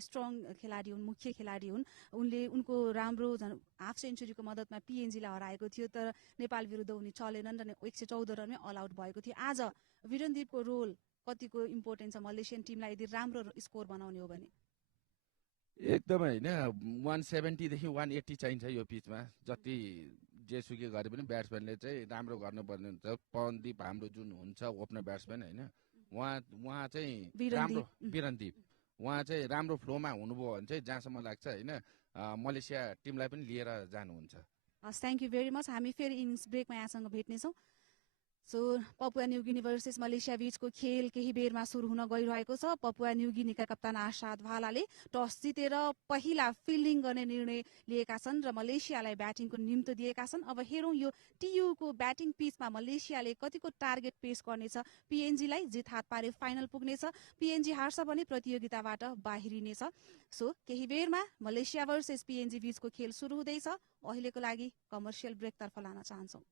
Strong खेलाडी हुन्, मुख्य खेलाडी हुन्। उनको राम्रो हाफ सेन्चुरीको मद्दतमा पिएनजीलाई हराएको थियो, तर नेपाल विरुद्ध उनी चलेनन् र 114 रनमै अल आउट भएको थियो। आज वीरेन्द्रदीपको रोल कतिको इम्पोर्टेन्ट छ मलेसियन टिमलाई यदि राम्रो स्कोर बनाउने हो भने? एकदमै होइन, 170 देखि 180 चाहिन्छ यो पिचमा। जति जेसुकै गरे पनि ब्याट्सम्यानले चाहिँ राम्रो गर्नुपर्ने हुन्छ। पवनदीप हाम्रो जुन हुन्छ ओपनर ब्याट्सम्यान होइन, उहाँ चाहिँ राम्रो, वीरेन्द्रदीप उहाँ चाहिँ राम्रो फ्लोमा हुनुभयो भने चाहिँ जहाँसम्म लाग्छ होइन मलेसिया टिमलाई पनि लिएर जानुहुन्छ। हस्, थ्याङ्क यू भेरी मच। हामी फेरि इनिङ्स ब्रेकमा यहाँसँग भेट्नेछौँ। सो पपुवा न्युगिनी भर्सेस मलेसिया बीचको खेल केही बेरमा सुरु हुन गइरहेको छ। पपुवा न्युगिनीका कप्तान आशाद भालाले टस जितेर पहिला फिल्डिङ गर्ने निर्णय लिएका छन् र मलेसियालाई ब्याटिङको निम्तो दिएका छन्। अब हेरौँ यो टियुको ब्याटिङ पिचमा मलेसियाले कतिको टार्गेट पेश गर्नेछ। पिएनजीलाई जित हात पारे फाइनल पुग्नेछ, पिएनजी हार्छ भने प्रतियोगिताबाट बाहिरिनेछ। सो केही बेरमा मलेसिया भर्सेस पिएनजी बीचको खेल सुरु हुँदैछ। अहिलेको लागि कमर्सियल ब्रेकतर्फ लान चाहन्छौँ।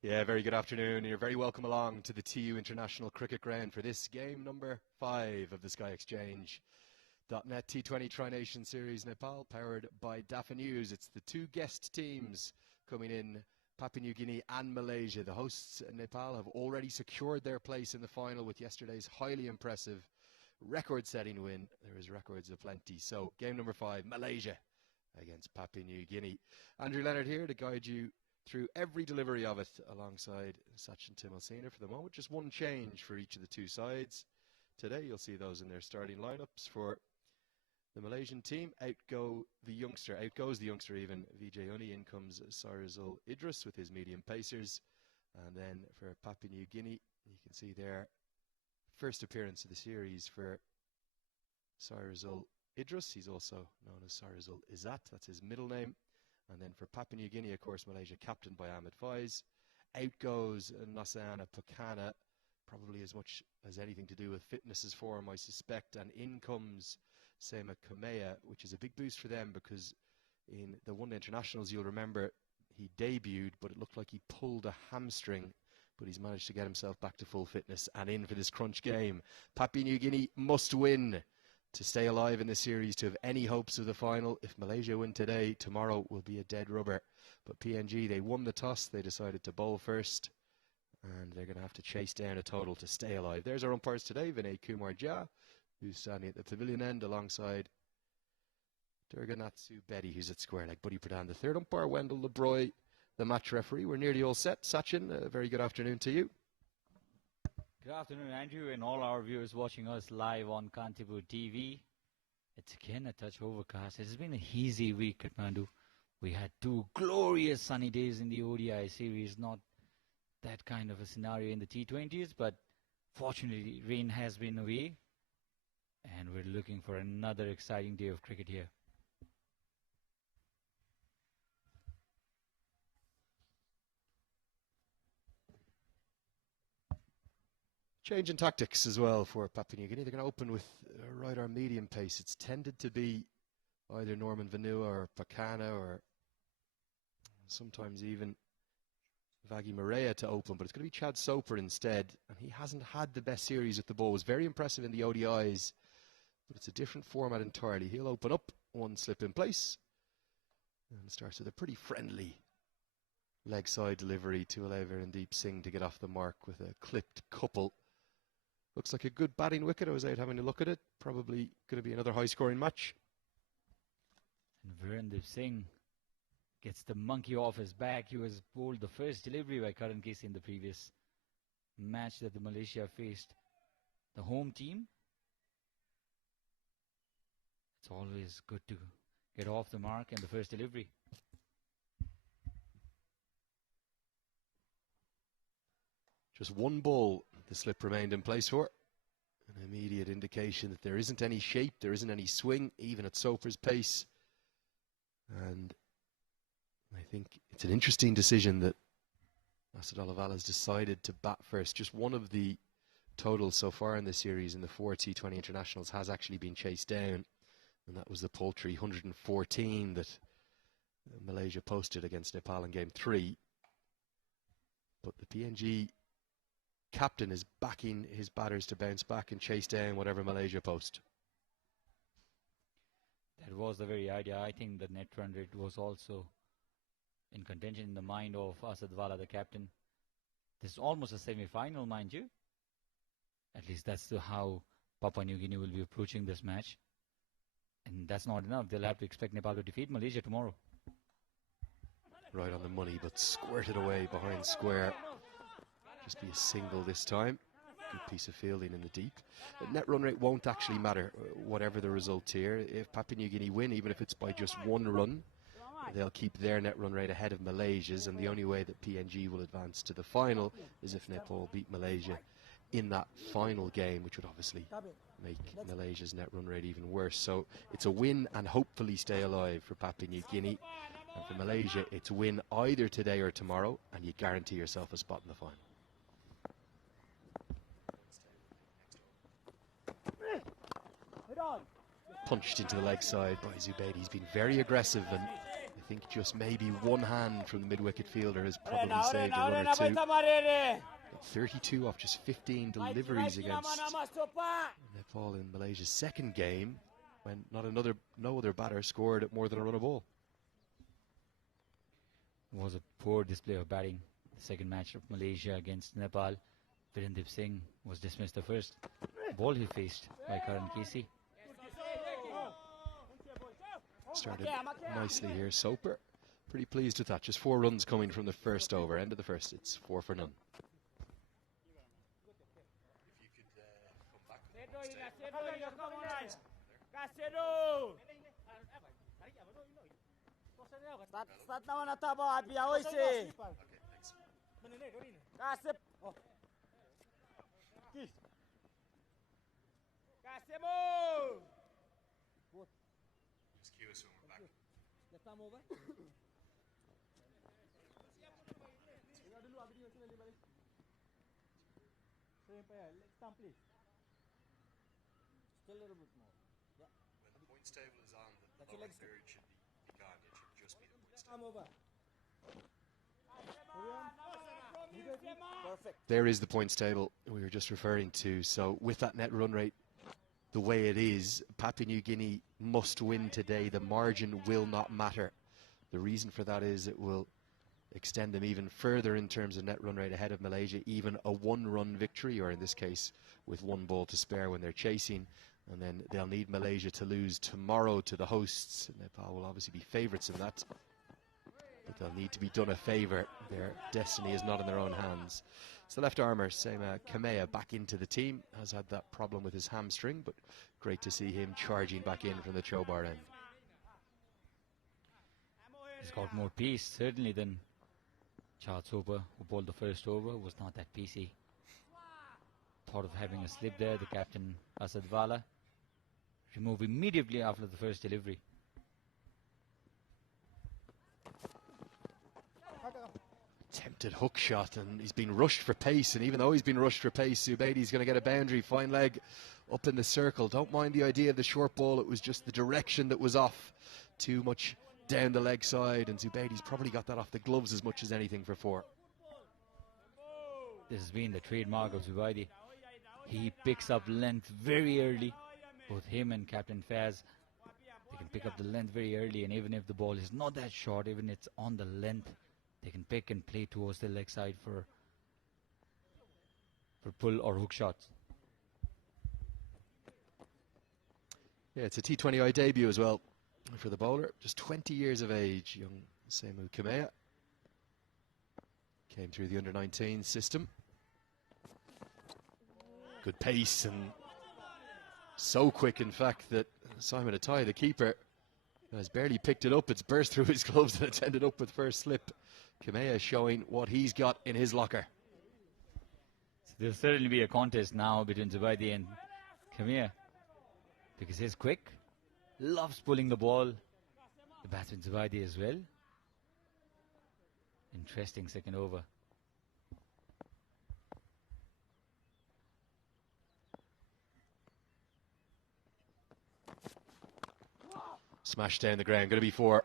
Yeah, very good afternoon. You're very welcome along to the TU International Cricket Ground for this game number 5 of the Sky Exchange .net T20 Tri-Nation Series Nepal, powered by DAFA News. It's the two guest teams coming in, Papua New Guinea and Malaysia. The hosts, Nepal, have already secured their place in the final with yesterday's highly impressive record-setting win. There is records aplenty. So, game number 5, Malaysia against Papua New Guinea. Andrew Leonard here to guide you through every delivery of it alongside Sachin Timalsina for the moment. Just one change for each of the two sides. Today you'll see those in their starting lineups. For the Malaysian team, out goes the youngster even, Vijay Uni. In comes Sarizul Idris with his medium pacers. And then for Papua New Guinea, you can see their first appearance of the series for Sarizul Idris. He's also known as Sarizul Izzat, that's his middle name. And then for Papua New Guinea, of course, Malaysia captained by Ahmed Faiz. Out goes Nasana Pakana, probably as much as anything to do with fitness form, I suspect. And in comes Sema Kamea, which is a big boost for them because in the one-day internationals, you'll remember, he debuted, but it looked like he pulled a hamstring. But he's managed to get himself back to full fitness and in for this crunch game. Papua New Guinea must win to stay alive in the series, to have any hopes of the final. If Malaysia win today, tomorrow will be a dead rubber. But PNG, they won the toss. They decided to bowl first. And they're going to have to chase down a total to stay alive. There's our umpires today, Vinay Kumar Jha, who's standing at the pavilion end alongside Durganatsu Betty, who's at square leg. Buddy Pradhan, the third umpire, Wendell Lebroy, the match referee. We're nearly all set. Sachin, a very good afternoon to you. Good afternoon, Andrew, and all our viewers watching us live on Kirtipur TV. It's again a touch overcast. It's been a hazy week at Mandu. We had 2 glorious sunny days in the ODI series. Not that kind of a scenario in the T20s, but fortunately rain has been away. And we're looking for another exciting day of cricket here. Change in tactics as well for Papua New Guinea. They're going to open with right arm medium pace. It's tended to be either Norman Vanua or Pakana or sometimes even Vagi Maria to open, but it's going to be Chad Soper instead. And he hasn't had the best series with the ball. It was very impressive in the ODIs, but it's a different format entirely. He'll open up, one slip in place, and starts with a pretty friendly leg side delivery to allow Virendeep Singh to get off the mark with a clipped couple. Looks like a good batting wicket. I was out having a look at it. Probably going to be another high-scoring match. And Virendeep Singh gets the monkey off his back. He was bowled the first delivery by Karan Casey in the previous match that the Malaysia faced the home team. It's always good to get off the mark in the first delivery. Just one ball the slip remained in place for. An immediate indication that there isn't any shape, there isn't any swing, even at Soper's pace. And I think it's an interesting decision that Asad Alaval has decided to bat first. Just one of the totals so far in this series in the 4 T20 internationals has actually been chased down. And that was the paltry 114 that Malaysia posted against Nepal in game 3. But the PNG captain is backing his batters to bounce back and chase down whatever Malaysia post. That was the very idea. I think the net run rate was also in contention in the mind of Asad Wala, the captain. This is almost a semi-final, mind you. At least that's how Papua New Guinea will be approaching this match. And that's not enough. They'll have to expect Nepal to defeat Malaysia tomorrow. Right on the money, but squirted away behind square. Just be a single this time. Good piece of fielding in the deep. The net run rate won't actually matter, whatever the result here. If Papua New Guinea win, even if it's by just 1 run, they'll keep their net run rate ahead of Malaysia's, and the only way that PNG will advance to the final is if Nepal beat Malaysia in that final game, which would obviously make Malaysia's net run rate even worse. So it's a win and hopefully stay alive for Papua New Guinea. And for Malaysia, it's win either today or tomorrow, and you guarantee yourself a spot in the final. Punched into the leg side by Zubaidi. He's been very aggressive, and if think just maybe one hand from the mid-wicket fielder has probably saved a run or two. Got 32 off just 15 deliveries against Nepal in Malaysia's second game, when no other batter scored at more than a run a ball. It was a poor display of batting. The second match of Malaysia against Nepal. Virendip Singh was dismissed the first ball he faced by Karan Casey. Started nicely here, Soper. Pretty pleased with that. Just 4 runs coming from the first over. End of the first, it's 4 for none. Still a little bit more. Yeah. When the points table is on, the lower third should be gone. It should just be the points table. Perfect. There is the points table we were just referring to. So with that net run rate the way it is, Papua New Guinea must win today. The margin will not matter. The reason for that is it will extend them even further in terms of net run rate ahead of Malaysia. Even a 1-run victory, or in this case with 1 ball to spare when they're chasing, and then they'll need Malaysia to lose tomorrow to the hosts. Nepal will obviously be favourites in that, but they'll need to be done a favour. Their destiny is not in their own hands. It's the left armour, Sema Kamea, back into the team. Has had that problem with his hamstring, but great to see him charging back in from the Chobar end. He's got more pace, certainly, than Charles Soper, who bowled the first over, was not that pacey. Thought of having a slip there, the captain Asad Vala. Removed immediately after the first delivery. Tempted hook shot, and he's been rushed for pace, and even though he's been rushed for pace, Zubaidi's going to get a boundary. Fine leg up in the circle. Don't mind the idea of the short ball, it was just the direction that was off. Too much down the leg side, and Zubaidi's probably got that off the gloves as much as anything for 4. This has been the trademark of Zubaidi. He picks up length very early. Both him and Captain Faz, they can pick up the length very early, and even if the ball is not that short, even if it's on the length, they can pick and play towards the leg side for pull or hook shots. Yeah, it's a T20I debut as well for the bowler. Just 20 years of age, young Semu Kamea. Came through the under-19 system. Good pace, and so quick, in fact, that Simon Atai, the keeper, has barely picked it up. It's burst through his gloves and it's ended up with first slip. Kamea showing what he's got in his locker. So there'll certainly be a contest now between Zubaidi and Kamea, because he's quick, loves pulling the ball. The batsman Zubaidi as well. Interesting second over. Smashed down the ground, going to be 4.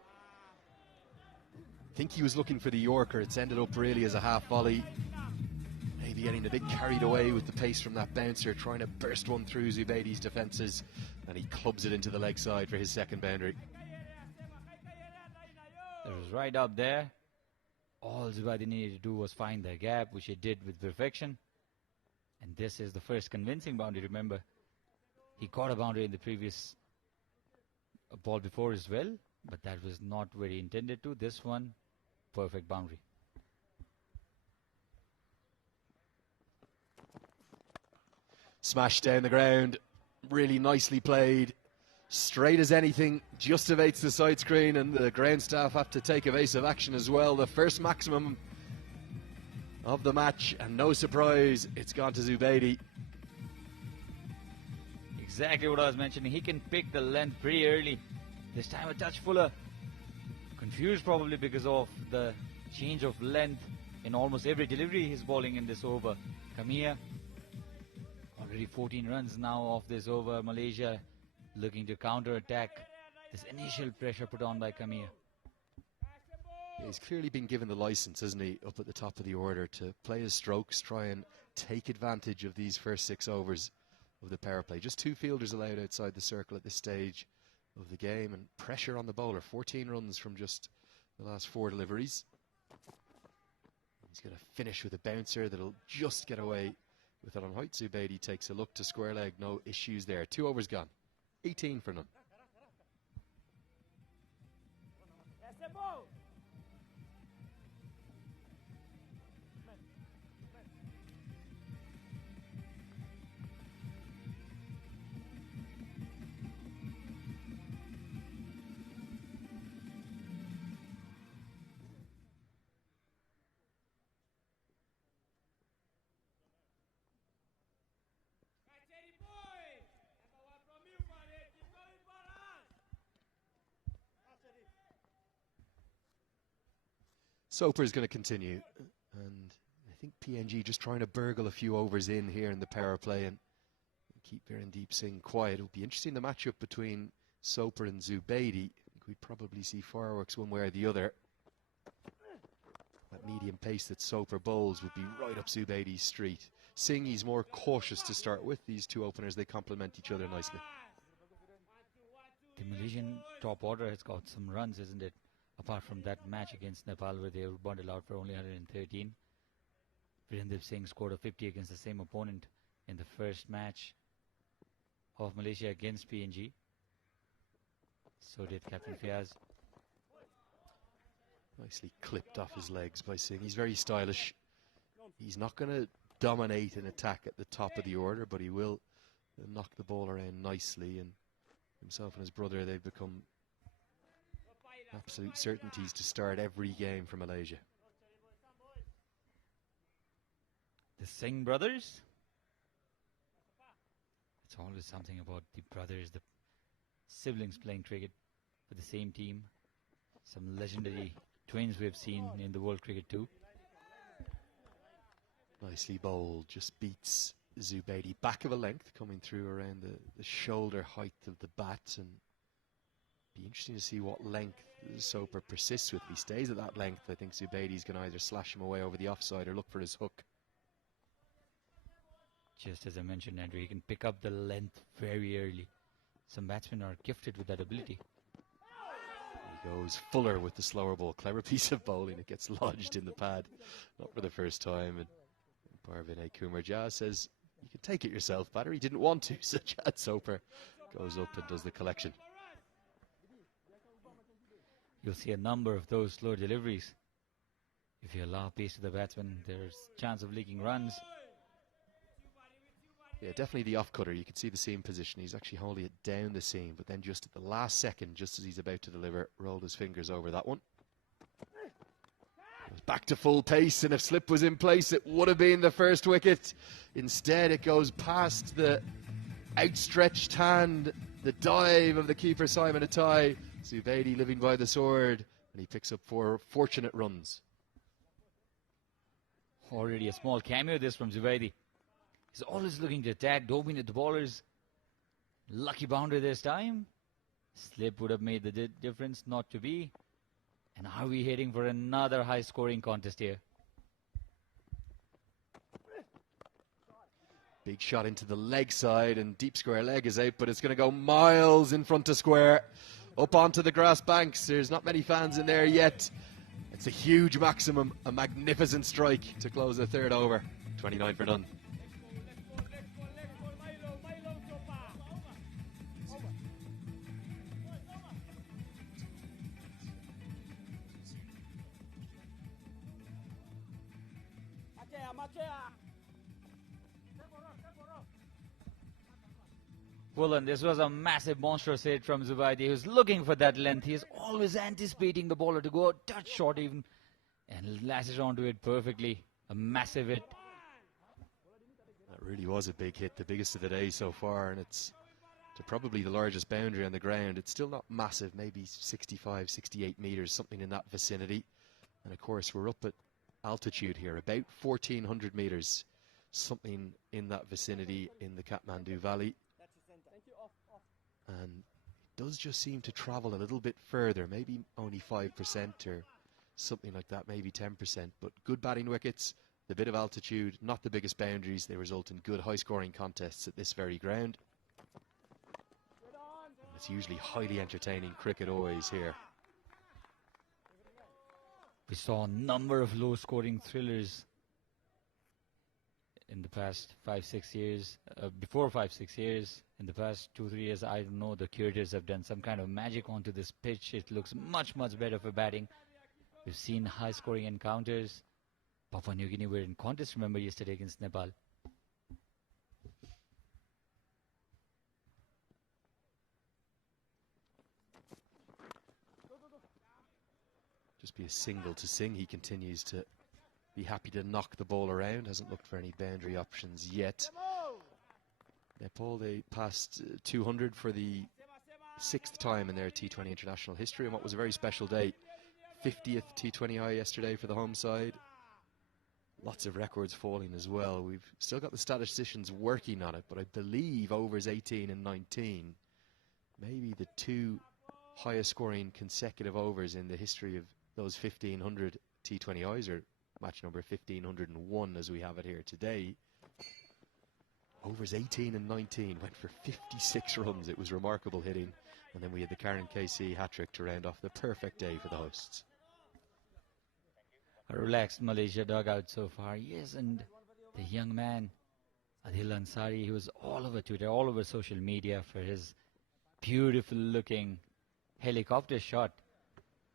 I think he was looking for the Yorker. It's ended up really as a half volley. Maybe getting a bit carried away with the pace from that bouncer, trying to burst one through Zubaidi's defences, and he clubs it into the leg side for his second boundary. It was right up there. All Zubaidi needed to do was find the gap, which he did with perfection. And this is the first convincing boundary. Remember, he caught a boundary in the previous ball before as well, but that was not where he intended to. This one, perfect boundary. Smashed down the ground, really nicely played, straight as anything, just evades the side screen, and the ground staff have to take evasive action as well. The first maximum of the match, and no surprise, it's gone to Zubaidi. Exactly what I was mentioning. He can pick the length pretty early. This time a touch fuller. Confused probably because of the change of length in almost every delivery he's bowling in this over. Kamea, already 14 runs now off this over. Malaysia looking to counter-attack this initial pressure put on by Kamea. He's clearly been given the license, hasn't he, up at the top of the order to play his strokes, try and take advantage of these first 6 overs of the power play. Just 2 fielders allowed outside the circle at this stage of the game, and pressure on the bowler. 14 runs from just the last 4 deliveries. He's going to finish with a bouncer that'll just get away with it on height. Zubaidi takes a look to square leg, no issues there. 2 overs gone, 18 for none. Soper is going to continue, and I think PNG just trying to burgle a few overs in here in the power play and keep Virendeep Singh quiet. It'll be interesting, the matchup between Soper and Zubaidi. I think we'd probably see fireworks one way or the other. That medium pace that Soper bowls would be right up Zubaidi's street. Singh, he's more cautious to start with. These 2 openers, they complement each other nicely. The Malaysian top order has got some runs, isn't it? Apart from that match against Nepal where they were bundled out for only 113. Virendeep Singh scored a 50 against the same opponent in the first match of Malaysia against PNG. So did Captain Fiaz. Nicely clipped off his legs by Singh. He's very stylish. He's not going to dominate an attack at the top of the order, but he will knock the ball around nicely. And himself and his brother, they've become absolute certainties to start every game for Malaysia. The Singh brothers. It's always something about the brothers, the siblings playing cricket for the same team. Some legendary twins we've seen in the world cricket too. Nicely bowled, just beats Zubaidi. Back of a length coming through around the shoulder height of the bat, and be interesting to see what length Soper persists with. If he stays at that length, I think Zubaidi's going to either slash him away over the offside or look for his hook. Just as I mentioned, Andrew, he can pick up the length very early. Some batsmen are gifted with that ability. He goes Fuller with the slower ball. Clever piece of bowling. It gets lodged in the pad, not for the first time. And Parvin Kumar Jah says, "You can take it yourself, batter." He didn't want to, so Chad Soper goes up and does the collection. You'll see a number of those slow deliveries. If you allow pace to the batsman, there's chance of leaking runs. Yeah, definitely the off-cutter. You can see the seam position. He's actually holding it down the seam, but then just at the last second, just as he's about to deliver, rolled his fingers over that one. Goes back to full pace, and if slip was in place, it would have been the first wicket. Instead, it goes past the outstretched hand, the dive of the keeper, Simon Atai. Zubaidi living by the sword, and he picks up 4 fortunate runs. Already a small cameo this from Zubaidi. He's always looking to attack, doping at the bowlers. Lucky boundary this time. Slip would have made the difference, not to be. And are we heading for another high-scoring contest here? Big shot into the leg side, and deep square leg is out, but it's going to go miles in front of square. Up onto the grass banks. There's not many fans in there yet. It's a huge maximum, a magnificent strike to close the 3rd over. 29 for none. Well, and this was a massive monstrous hit from Zubaidi, who's looking for that length. He's always anticipating the bowler to go a touch short even, and lashes onto it perfectly. A massive hit. That really was a big hit, the biggest of the day so far, and it's to probably the largest boundary on the ground. It's still not massive, maybe 65, 68 metres, something in that vicinity. And of course, we're up at altitude here, about 1,400 metres, something in that vicinity in the Kathmandu Valley. And it does just seem to travel a little bit further, maybe only 5% or something like that, maybe 10%. But good batting wickets, the bit of altitude, not the biggest boundaries. They result in good high-scoring contests at this very ground. And it's usually highly entertaining cricket always here. We saw a number of low-scoring thrillers in the past 5-6 years. Before 5-6 years, in the past 2-3 years, I don't know, the curators have done some kind of magic onto this pitch. It looks much better for batting. We've seen high-scoring encounters. Papua New Guinea were in contest, remember, yesterday against Nepal. Just be a single to Singh. He continues to be happy to knock the ball around. Hasn't looked for any boundary options yet. Nepal, they passed 200 for the 6th time in their T20 international history, and what was a very special day. 50th T20I yesterday for the home side. Lots of records falling as well. We've still got the statisticians working on it, but I believe overs 18 and 19, maybe the 2 highest scoring consecutive overs in the history of those 1500 T20Is, or match number 1501 as we have it here today. Overs 18 and 19 went for 56 runs. It was remarkable hitting. And then we had the Karen KC hat-trick to round off the perfect day for the hosts. A relaxed Malaysia dugout so far. Yes, and the young man, Adil Ansari, he was all over Twitter, all over social media for his beautiful looking helicopter shot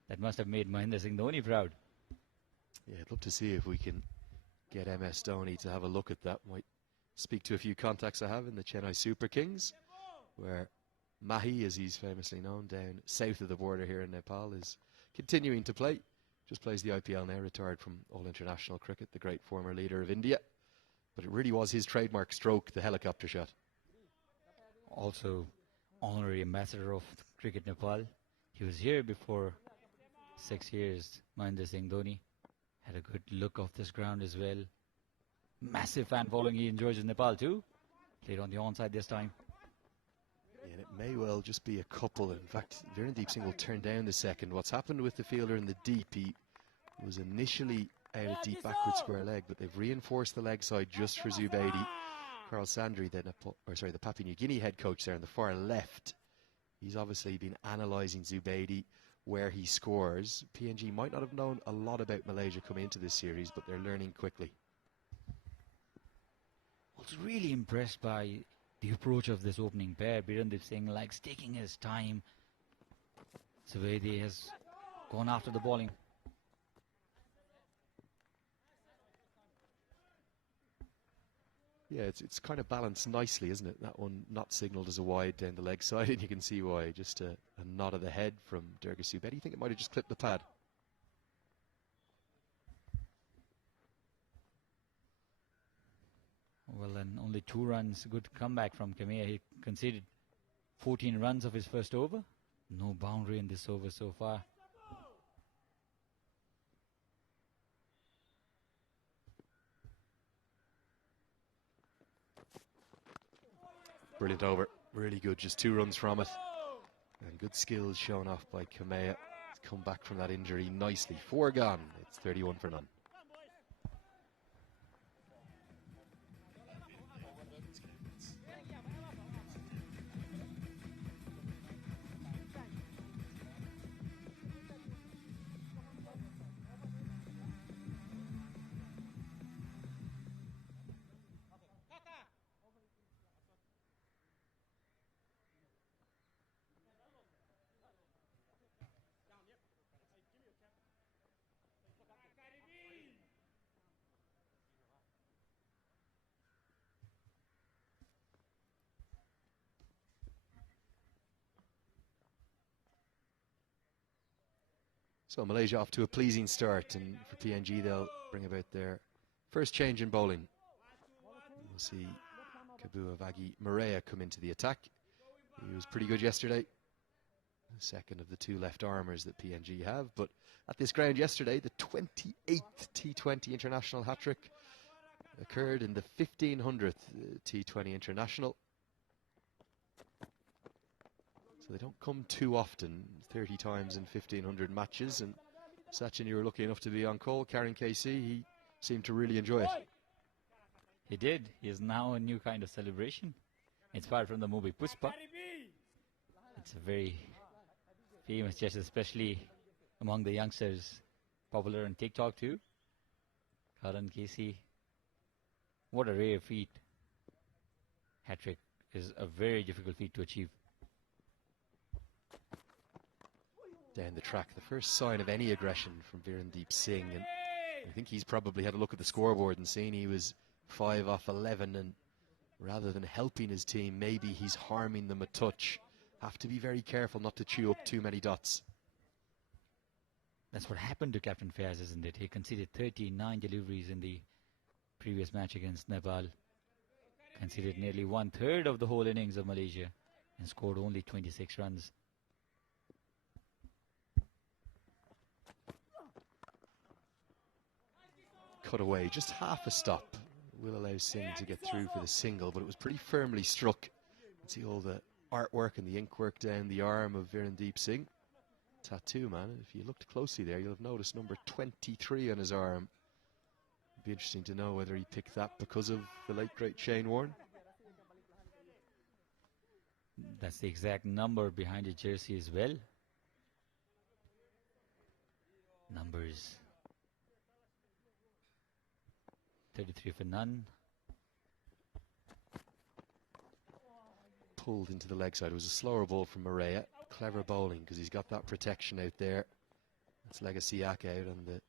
that must have made Mahendra Singh Dhoni proud. Yeah, I'd love to see if we can get MS Dhoni to have a look at that. Might speak to a few contacts I have in the Chennai Super Kings, where Mahi, as he's famously known, down south of the border here in Nepal, is continuing to play. Just plays the IPL now, retired from all international cricket, the great former leader of India. But it really was his trademark stroke, the helicopter shot. Also, honorary ambassador of Cricket Nepal. He was here before 6 years, Mahendra Singh Dhoni. Had a good look off this ground as well. Massive fan following he enjoys in Nepal too. Played on the onside this time. And it may well just be a couple. In fact, Virendeep Singh will turn down the second. What's happened with the fielder in the deep, he was initially out at deep backward square leg, but they've reinforced the leg side just for Zubaidi. Carl Sandry, the Papua New Guinea head coach there on the far left, he's obviously been analysing Zubaidi, where he scores. PNG might not have known a lot about Malaysia coming into this series, but they're learning quickly. I was really impressed by the approach of this opening pair. Virendeep Singh likes taking his time. Zubaidi has gone after the bowling. Yeah, it's kind of balanced nicely, isn't it? That one not signalled as a wide down the leg side, and you can see why. Just a nod of the head from Durga Zubaidi. You think it might have just clipped the pad? Well, then only 2 runs. Good comeback from Kamea. He conceded 14 runs of his first over. No boundary in this over so far. Brilliant over. Really good. Just 2 runs from it. And good skills shown off by Kamea. He's come back from that injury nicely. 4 gone. It's 31 for none. So Malaysia off to a pleasing start, and for PNG they'll bring about their first change in bowling. We'll see Kabua Vagi Maria come into the attack. He was pretty good yesterday. The second of the 2 left armers that PNG have, but at this ground yesterday, the 28th T20 international hat-trick occurred in the 1500th T20 international. So they don't come too often, 30 times in 1500 matches, and Sachin, you were lucky enough to be on call. Karen KC, he seemed to really enjoy it. He did. He is now a new kind of celebration, inspired from the movie Puspa. It's a very famous gesture, especially among the youngsters, popular on TikTok too. Karan Casey, what a rare feat. Hat-trick is a very difficult feat to achieve. Down the track, the first sign of any aggression from Virendeep Singh, and I think he's probably had a look at the scoreboard and seen he was 5 off 11, and rather than helping his team, maybe he's harming them a touch. Have to be very careful not to chew up too many dots. That's what happened to Captain Fayaz, isn't it? He conceded 39 deliveries in the previous match against Nepal, conceded nearly 1/3 of the whole innings of Malaysia, and scored only 26 runs. Cut away, just half a stop will allow Singh to get through for the single, but it was pretty firmly struck. You can see all the artwork and the ink work down the arm of Virendeep Singh. Tattoo, man. If you looked closely there, you'll have noticed number 23 on his arm. It'd be interesting to know whether he picked that because of the late great Shane Warne. That's the exact number behind his jersey as well. Numbers 33 for none. Pulled into the leg side. It was a slower ball from Maria. Clever bowling because he's got that protection out there. That's Legacy Yak out on the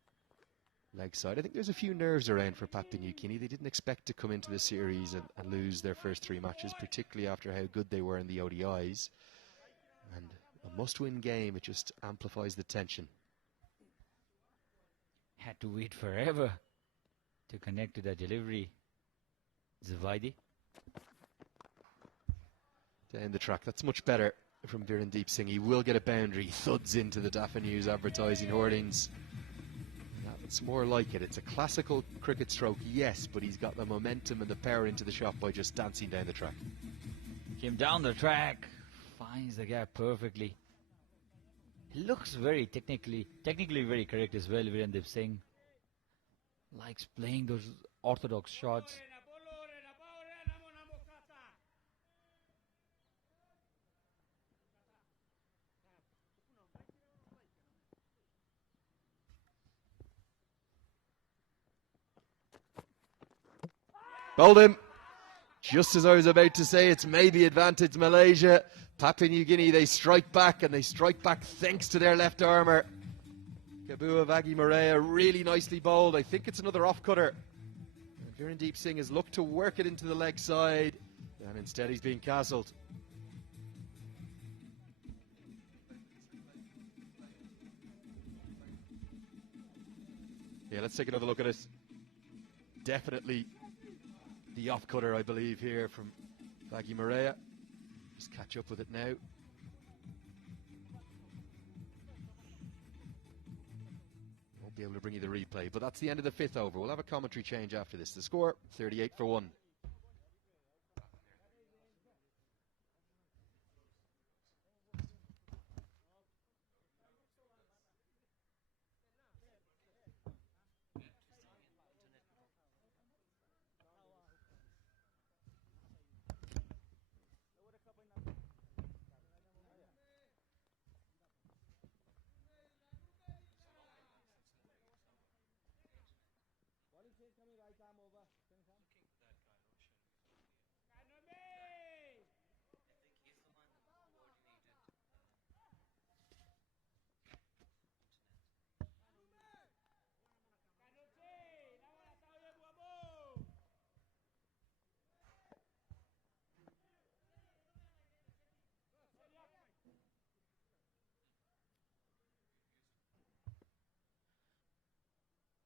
leg side. I think there's a few nerves around for Papua New Guinea. They didn't expect to come into the series and lose their first 3 matches, particularly after how good they were in the ODIs. And a must-win game, it just amplifies the tension. Had to wait forever to connect to that delivery. Zavaidi. Down the track, that's much better from Virendeep Singh. He will get a boundary. Thuds into the Dafa News advertising hoardings. That's more like it. It's a classical cricket stroke, yes, but he's got the momentum and the power into the shot by just dancing down the track. Came down the track, finds the gap perfectly. He looks very technically very correct as well, Virendeep Singh. Likes playing those orthodox shots. Bowled him. Just as I was about to say, it's maybe advantage Malaysia. Papua New Guinea, they strike back, and they strike back thanks to their left armour. Kabua Vagi Maria, really nicely bowled. I think it's another off-cutter. Virendeep Singh has looked to work it into the leg side, and instead he's being castled. Yeah, let's take another look at it. Definitely the off-cutter, I believe, here from Vagi Maria. Just catch up with it now. Won't be able to bring you the replay, but that's the end of the 5th over. We'll have a commentary change after this. The score, 38 for 1.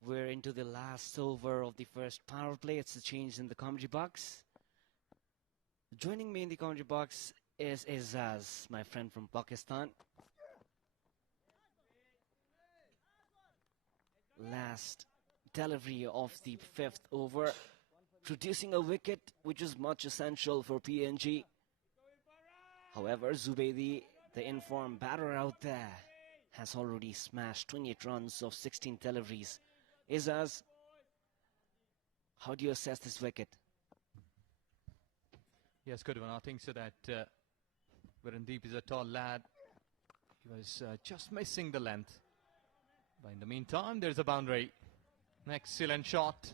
We're into the last over of the first power play. It's a change in the commentary box. Joining me in the commentary box is Izaz, my friend from Pakistan. Last delivery of the 5th over, producing a wicket which is much essential for PNG. However, Zubaydi, the informed batter out there, has already smashed 28 runs of 16 deliveries. Izaz, how do you assess this wicket? Yes, good one. I think so that Virandeep is a tall lad. He was just missing the length. But in the meantime, there's a boundary. Excellent shot.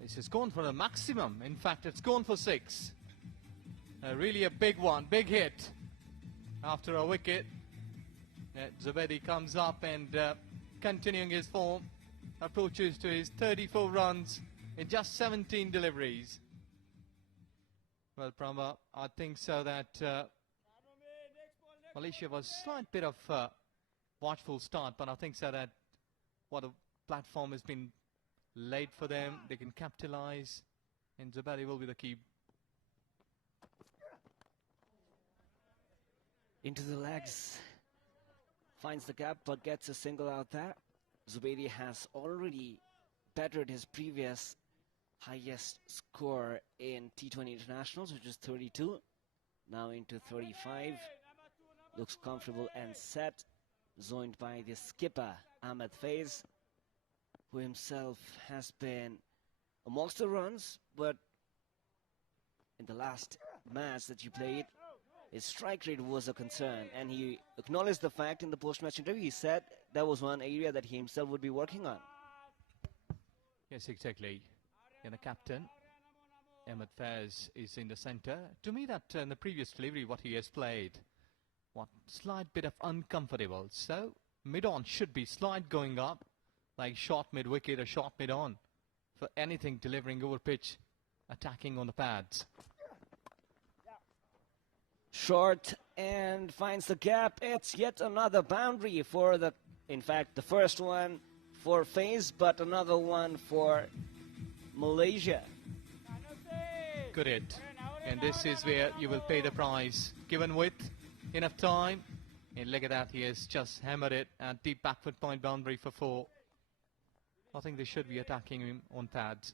This has gone for the maximum. In fact, it's gone for 6. Really a big one, big hit. After a wicket, Zubedi comes up and continuing his form, approaches to his 34 runs in just 17 deliveries. Well, Prama, I think so that Malaysia was a slight bit of watchful start, but I think so that what a platform has been laid for them, they can capitalize, and Zubedi will be the key. Into the legs, finds the gap but gets a single out there. Zubedi has already bettered his previous highest score in T20 internationals, which is 32. Now into 35. Looks comfortable and set. Joined by the skipper, Ahmed Faiz, who himself has been amongst the runs, but in the last match that he played, his strike rate was a concern, and he acknowledged the fact in the post-match interview. He said that was one area that he himself would be working on. Yes, exactly. And the captain, Ahmed Faiz, is in the center. To me, that in the previous delivery, what he has played, what slight bit of uncomfortable. So mid-on should be slight going up, like short mid-wicket or short mid-on, for anything delivering over pitch, attacking on the pads. Short and finds the gap. It's yet another boundary for the, in fact, the first one for Faiz, but another one for Malaysia. Good hit. And this is where you will pay the price. Given width, enough time. And look at that, he has just hammered it at deep backward point boundary for 4. I think they should be attacking him on pads.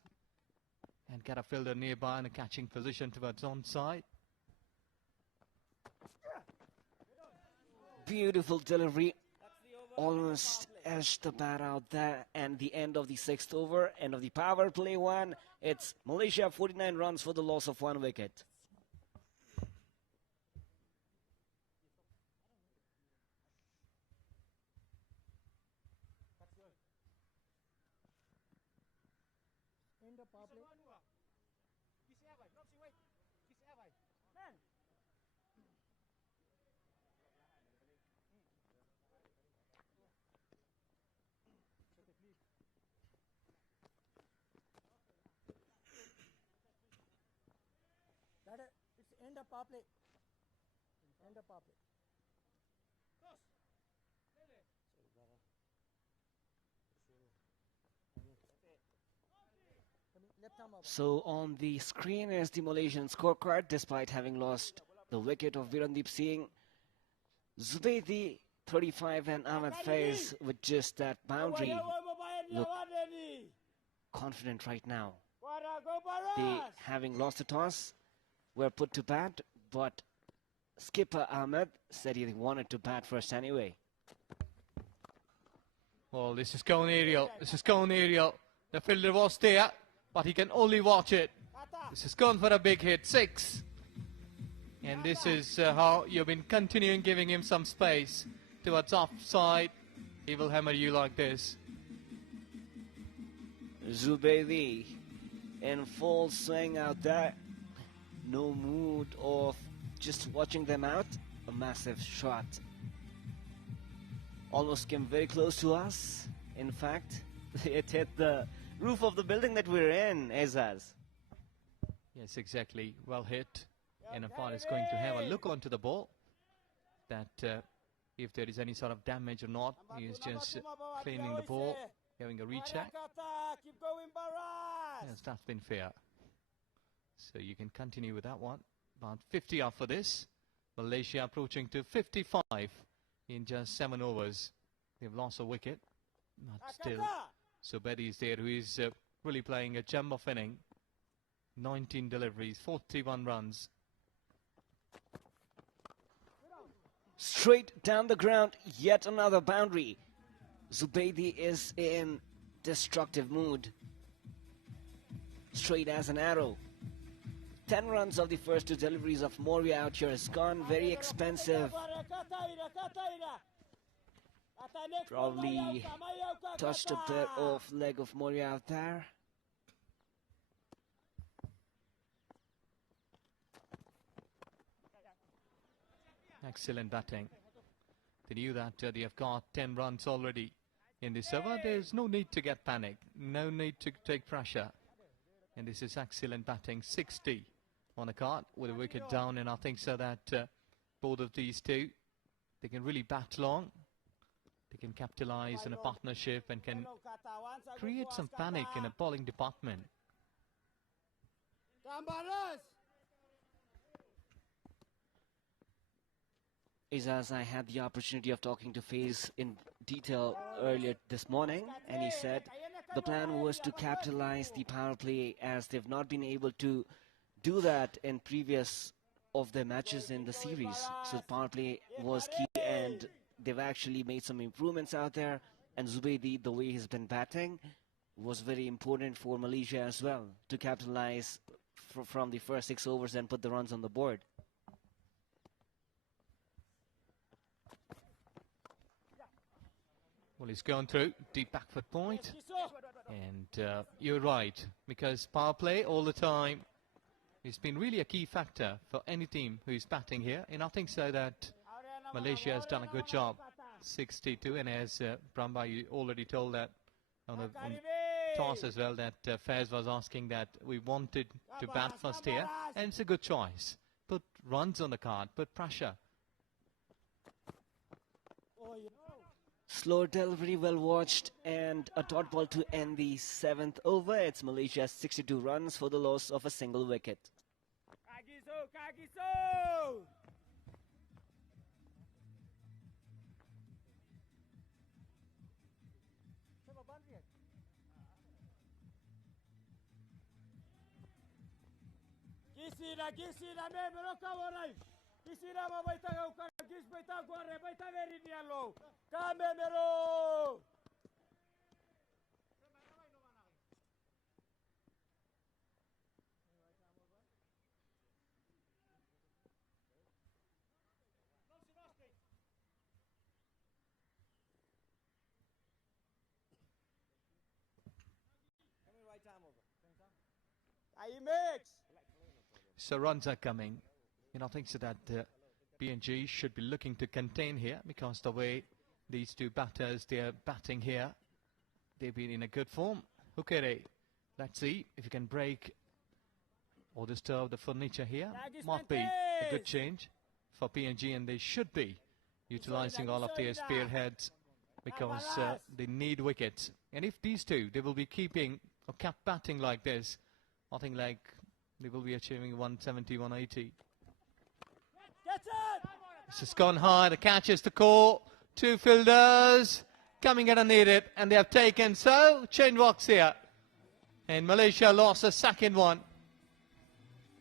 And get a fielder nearby in a catching position towards onside. Beautiful delivery. Almost edged the bat out there. And the end of the 6th over, end of the power play one. It's Malaysia 49 runs for the loss of 1 wicket. It's end of power play. End of power play. So on the screen is the Malaysian scorecard, despite having lost the wicket of Virandeep Singh. Zubedi 35 and Ahmed Faiz with just that boundary look confident right now. They, having lost the toss, were put to bat, but skipper Ahmed said he wanted to bat first anyway. Well, this is going aerial. This is going aerial. The fielder was there, but he can only watch it. This is gone for a big hit, 6. And this is how you've been continuing giving him some space towards offside. He will hammer you like this. Zubedi in full swing out there. No mood of just watching them out. A massive shot. Almost came very close to us. In fact, it hit the roof of the building that we're in, Azaz. Yes, exactly. Well hit. And umpire is going to have a look onto the ball. That if there is any sort of damage or not, he is just cleaning the ball, having a recheck. Yes, that's been fair. So you can continue with that one. About 50 off for this. Malaysia approaching to 55 in just 7 overs. They've lost a wicket. But still, Zubedi is there, who is really playing a gem of inning. 19 deliveries, 41 runs. Straight down the ground, yet another boundary. Zubaidi is in destructive mood. Straight as an arrow. 10 runs of the first 2 deliveries of Moria out here has gone. Very expensive. Probably touched a bit of leg of Moria out there. Excellent batting. They knew that they have got 10 runs already in this over. There's no need to get panicked, no need to take pressure. And this is excellent batting. 60 on the card with a wicket down, and I think so that both of these two, they can really bat long. They can capitalize on a partnership and can create some panic in a bowling department. As I had the opportunity of talking to FaZe in detail earlier this morning, and he said the plan was to capitalize the power play, as they've not been able to do that in previous of their matches in the series. So the power play was key, and they've actually made some improvements out there. And Zubaidi, the way he's been batting, was very important for Malaysia as well, to capitalize from the first 6 overs and put the runs on the board. Well, he's gone through, deep back foot point. And you're right, because power play all the time has been really a key factor for any team who's batting here. And I think so that Malaysia has done a good job. 62, and as Brahma, you already told that on toss as well, that Faiz was asking that we wanted to bat first here, and it's a good choice. Put runs on the card, put pressure. Slow delivery, well watched, and a dot ball to end the 7th over. It's Malaysia's 62 runs for the loss of a single wicket. So runs are coming, and I think so that PNG should be looking to contain here, because the way these two batters, they are batting here, they've been in a good form. Hukere, let's see if you can break or disturb the furniture here. Might be a good change for PNG, and they should be utilizing all of their spearheads, because they need wickets. And if these two, they will be keeping or kept batting like this, I think like they will be achieving 170, 180. This has gone high, the catch is the call. 2 fielders coming underneath it, and they have taken, so chain walks here. And Malaysia lost a second one.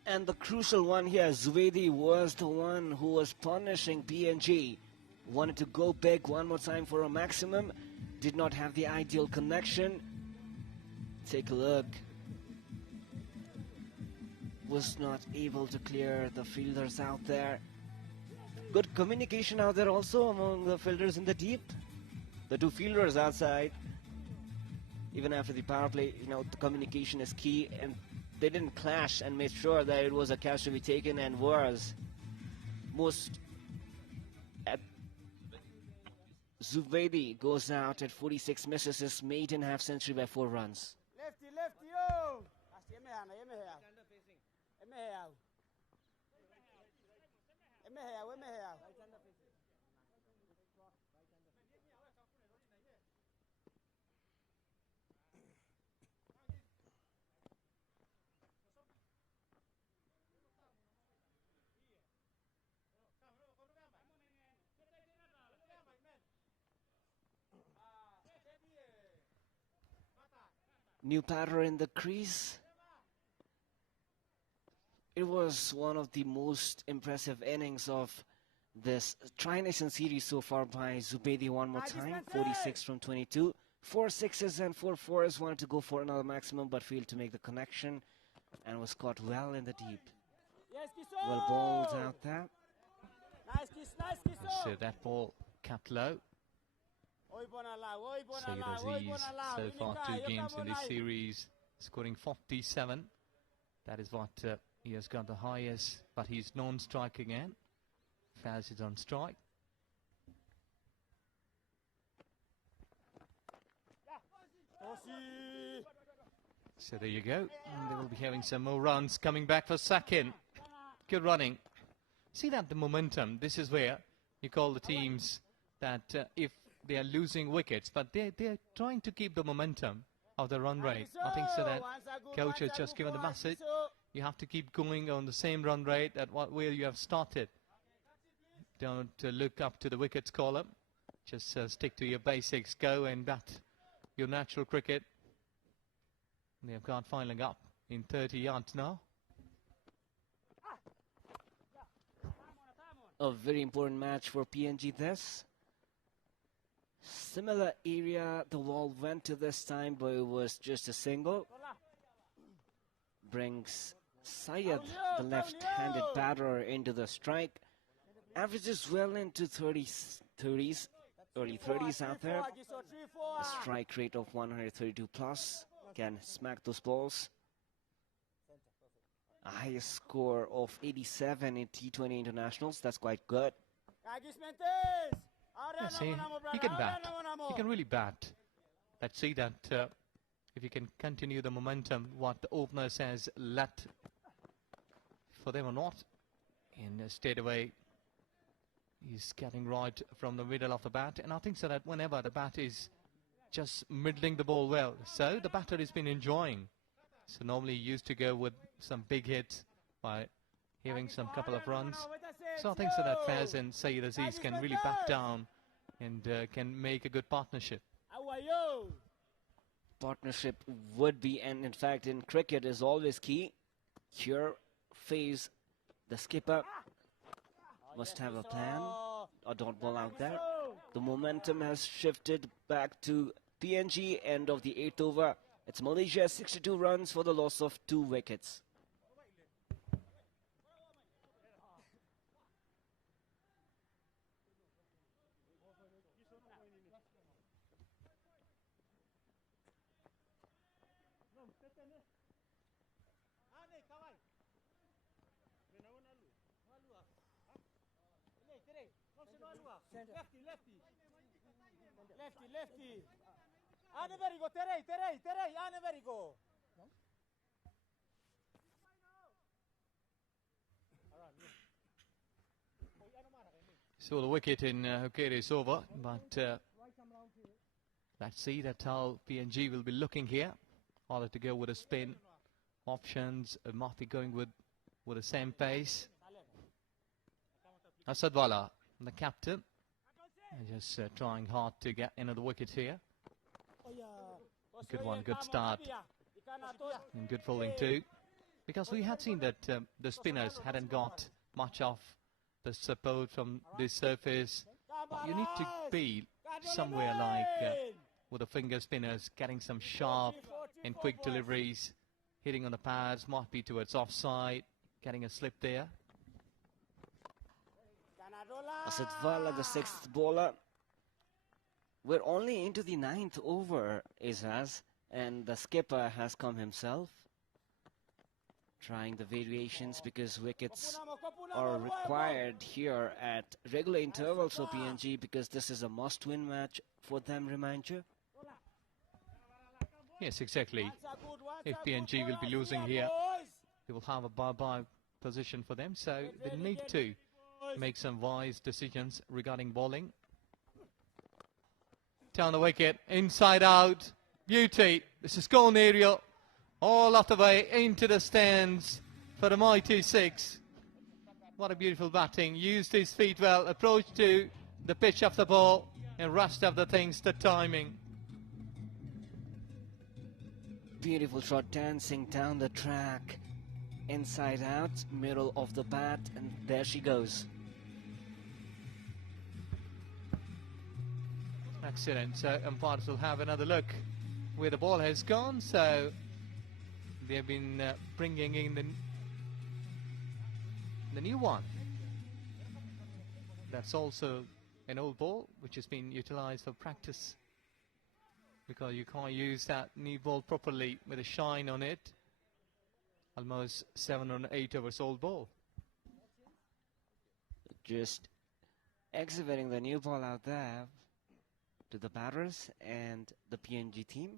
And the crucial one here, Zubaidi was the one who was punishing PNG. Wanted to go big one more time for a maximum. Did not have the ideal connection. Take a look. Was not able to clear the fielders out there. Good communication out there also among the fielders in the deep. The 2 fielders outside. Even after the power play, you know, the communication is key, and they didn't clash and made sure that it was a catch to be taken, and was most. Zubaidi goes out at 46, misses his maiden half century by 4 runs. Lefty, oh! New batter in the crease. It was one of the most impressive innings of this Tri-Nation series so far by Zubaidi one more time. 46 from 22. 4 6s and 4 4s. Wanted to go for another maximum but failed to make the connection and was caught well in the deep. Well bowled out there. Nice kiss, nice kiss. So that ball kept low. Sayyid Aziz so far 2 games in this series, scoring 47. That is what he has got the highest, but he's non-strike again. Faz is on strike. So there you go. And they will be having some more runs coming back for second. Good running. See that the momentum, this is where you call the teams that if they are losing wickets, but they're trying to keep the momentum of the run rate. I think so that coach has just given the message. You have to keep going on the same run rate at where you have started. Don't look up to the wickets column. Just stick to your basics. Go and bat your natural cricket. They have got filing up in 30 yards now. A very important match for PNG this. Similar area the ball went to this time, but it was just a single. Brings Syed, the left-handed batter, into the strike. Averages well into 30s, early 30s out there. A strike rate of 132 plus. Can smack those balls. A highest score of 87 in T20 internationals. That's quite good. Yeah, see, he can bat. He can really bat. Let's see that if you can continue the momentum, what the opener says, let for them or not. And straight away, he's getting right from the middle of the bat. And I think so that whenever the bat is just middling the ball well, so the batter has been enjoying. So normally he used to go with some big hits by having some couple of runs. So I think so that Faz and Sayyid Aziz can really back down and can make a good partnership. Partnership would be, and in fact in cricket is always key. Here, Faz, the skipper, must have a plan. A dot ball out there. The momentum has shifted back to PNG, end of the 8th over. It's Malaysia 62 runs for the loss of 2 wickets. Lefty. Ane very go, Terei, ane very go. So the wicket in Hokere is over, but let's see that how PNG will be looking here. Either to go with a spin options, might be going with the same pace. Asadwala, the captain, just trying hard to get another wicket here. Good one, good start, and good bowling too. Because we had seen that the spinners hadn't got much of the support from this surface. You need to be somewhere like with the finger spinners, getting some sharp and quick deliveries, hitting on the pads, might be towards offside, getting a slip there. Asadwala, the 6th bowler. We're only into the 9th over, Izaz, and the skipper has come himself. Trying the variations because wickets are required here at regular intervals for PNG because this is a must-win match for them, remind you. Yes, exactly. If PNG will be losing here, they will have a bye-bye position for them, so they need to make some wise decisions regarding bowling. Down the wicket, inside out, beauty. This is gone aerial, all of the way into the stands for the mighty 6. What a beautiful batting. Used his feet well, approach to the pitch of the ball, and rest of the things, the timing. Beautiful shot, dancing down the track, inside out, middle of the bat, and there she goes. Excellent. So umpires will have another look where the ball has gone. So they've been bringing in the new one. That's also an old ball which has been utilized for practice, because you can't use that new ball properly with a shine on it. Almost 7 or 8 hours old ball. Just exhibiting the new ball out there to the batters and the PNG team.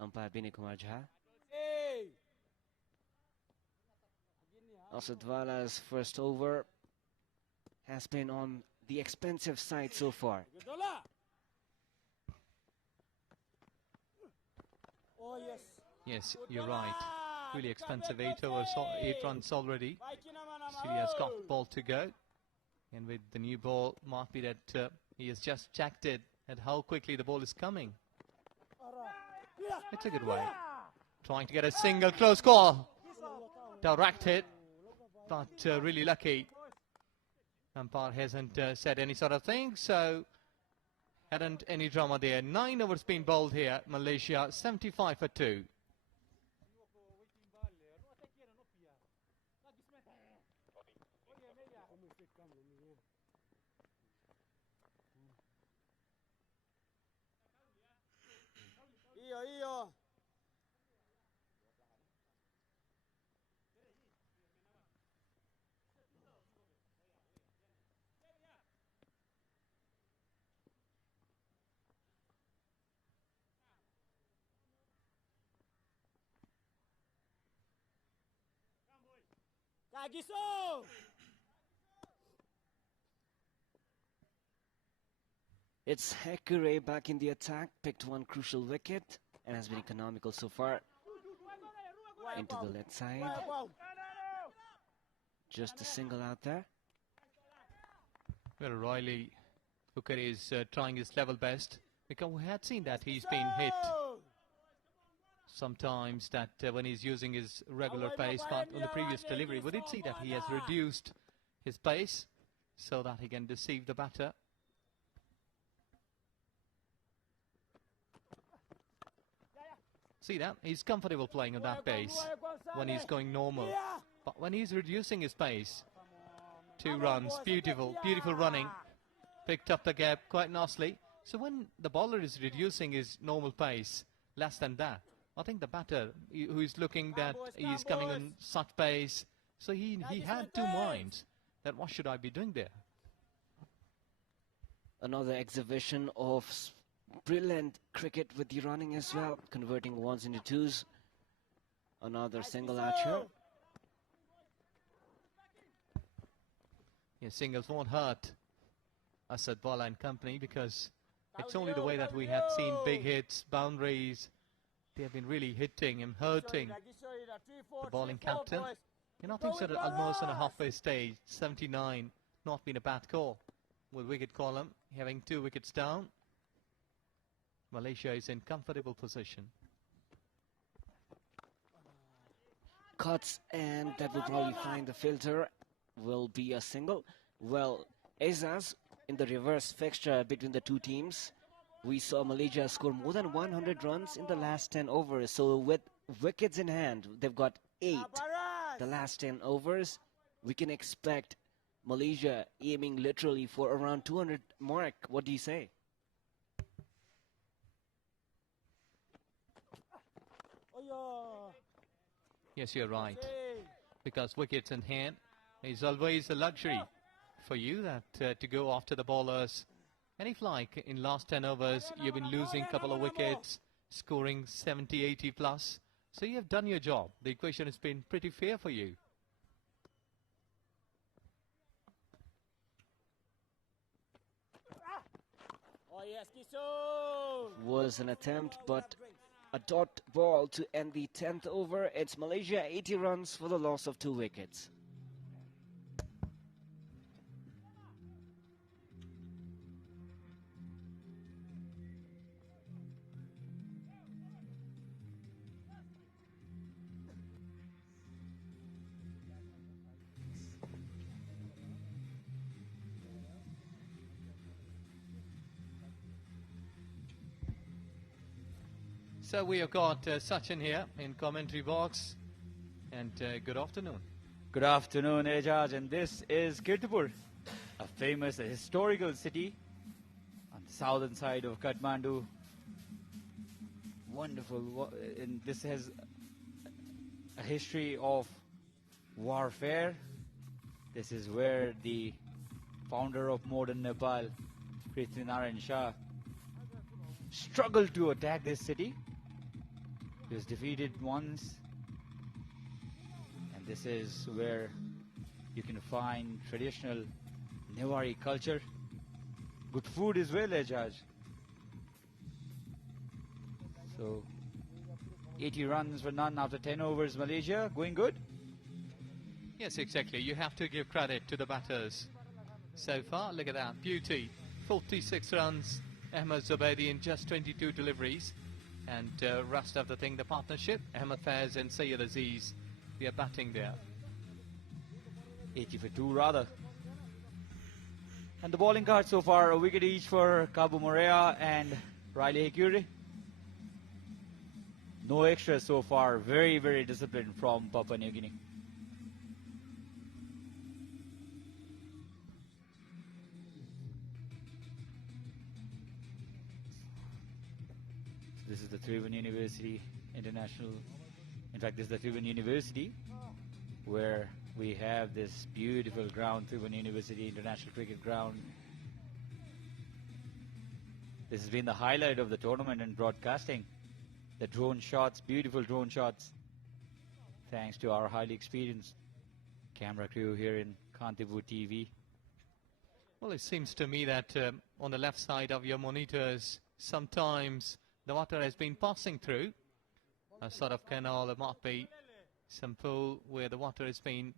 Umpire Binay Kumar Jha. Also, Dwala's first over has been on the expensive side so far. Oh, yes. Yes, you're right. Really expensive. 8 overs, 8 runs already. Still he has got the ball to go. And with the new ball, might be that he has just checked it at how quickly the ball is coming. It's a good way. Trying to get a single, close call. Direct hit, but really lucky. Umpire hasn't said any sort of thing, so hadn't any drama there. 9 overs been bowled here. Malaysia 75 for 2. It's Hekure back in the attack, picked one crucial wicket and has been economical so far. Into the left side. Just a single out there. Well, Riley Hooker is trying his level best, because we had seen that he's been hit sometimes, that when he's using his regular pace, but on the previous delivery we did see that he has reduced his pace so that he can deceive the batter. See that? He's comfortable playing on that pace when he's going normal. But when he's reducing his pace, 2 runs, beautiful running. Picked up the gap quite nicely. So when the bowler is reducing his normal pace, less than that, I think the batter, who is looking that he's coming on such pace, so he had 2 minds, that what should I be doing there? Another exhibition of brilliant cricket with the running as well, converting ones into twos. Another single out here. Yeah, singles won't hurt Asad Bala and company, because it's only the way that we had seen big hits, boundaries. They have been really hitting and hurting the bowling captain. And I think so that almost on a halfway stage, 79, not been a bad call. With wicket column having 2 wickets down, Malaysia is in comfortable position. Cuts, and that will probably find the filter. Will be a single. Well, Azaz, in the reverse fixture between the two teams, we saw Malaysia score more than 100 runs in the last 10 overs. So with wickets in hand, they've got 8. The last 10 overs, we can expect Malaysia aiming literally for around 200 mark. What do you say? Yes, you're right. Because wickets in hand is always a luxury for you, that to go after the bowlers. And if, like in last 10 overs, you've been losing a couple of wickets, scoring 70, 80 plus, so you have done your job. The equation has been pretty fair for you. Was an attempt, but a dot ball to end the 10th over. It's Malaysia 80 runs for the loss of 2 wickets. So we have got Sachin here in commentary box, and good afternoon. Good afternoon, Ejaz, and this is Kirtipur, a famous historical city on the southern side of Kathmandu. Wonderful, and this has a history of warfare. This is where the founder of modern Nepal, Prithviraj Shah, struggled to attack this city. He was defeated once, and this is where you can find traditional Newari culture. Good food as well, Ejaz. So, 80 runs for none after 10 overs, Malaysia, going good? Yes, exactly. You have to give credit to the batters so far. Look at that, beauty. 46 runs, Ahmed Zubaidi in just 22 deliveries. And rest of the thing, the partnership, Ahmed Faiz and Syed Aziz, they are batting there. 80 for 2 rather. And the bowling cards so far, a wicket each for Kabu Morea and Riley Hekuri. No extras so far, very, very disciplined from Papua New Guinea. This is the Tribhuvan University International. In fact, this is the Tribhuvan University where we have this beautiful ground, Tribhuvan University International Cricket Ground. This has been the highlight of the tournament and broadcasting. The drone shots, beautiful drone shots, thanks to our highly experienced camera crew here in Kirtipur TV. Well, it seems to me that on the left side of your monitors, sometimes the water has been passing through a sort of canal. There might be some pool where the water has been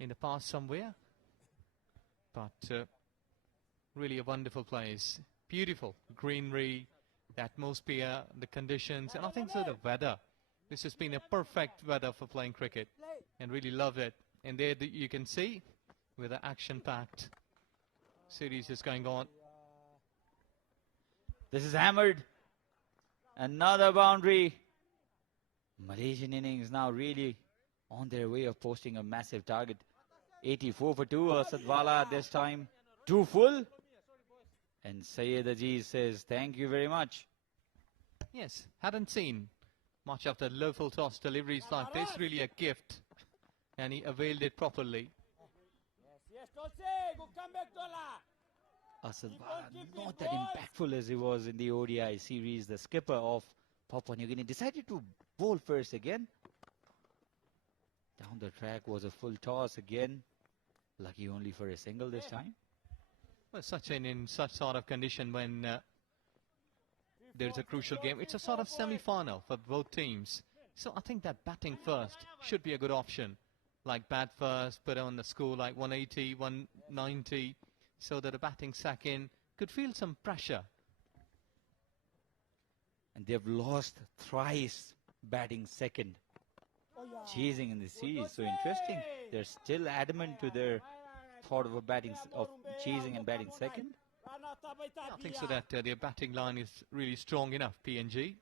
in the past somewhere. But really a wonderful place. Beautiful greenery, the atmosphere, the conditions, and I think so the weather. This has been a perfect weather for playing cricket, and really love it. And there you can see where the action-packed series is going on. This is hammered. Another boundary. Malaysian innings now really on their way of posting a massive target. 84 for 2. Sadwala this time 2 full. And Syed Aziz says, thank you very much. Yes, hadn't seen much of the low-full toss deliveries like this. Really a gift. And he availed it properly. Yes, Tulsi, go come back, Tola. Sadwala, not that impactful as he was in the ODI series. The skipper of Papua New Guinea decided to bowl first again. Down the track was a full toss again. Lucky only for a single this time. Well, in such sort of condition when there's a crucial game, it's a sort of semi-final for both teams. So I think that batting first should be a good option. Like bat first, put on the score like 180, 190, so that the batting second could feel some pressure. And they've lost thrice batting second, chasing in the series. So interesting. They're still adamant to their thought of chasing and batting second. I think so that their batting line is really strong enough, PNG.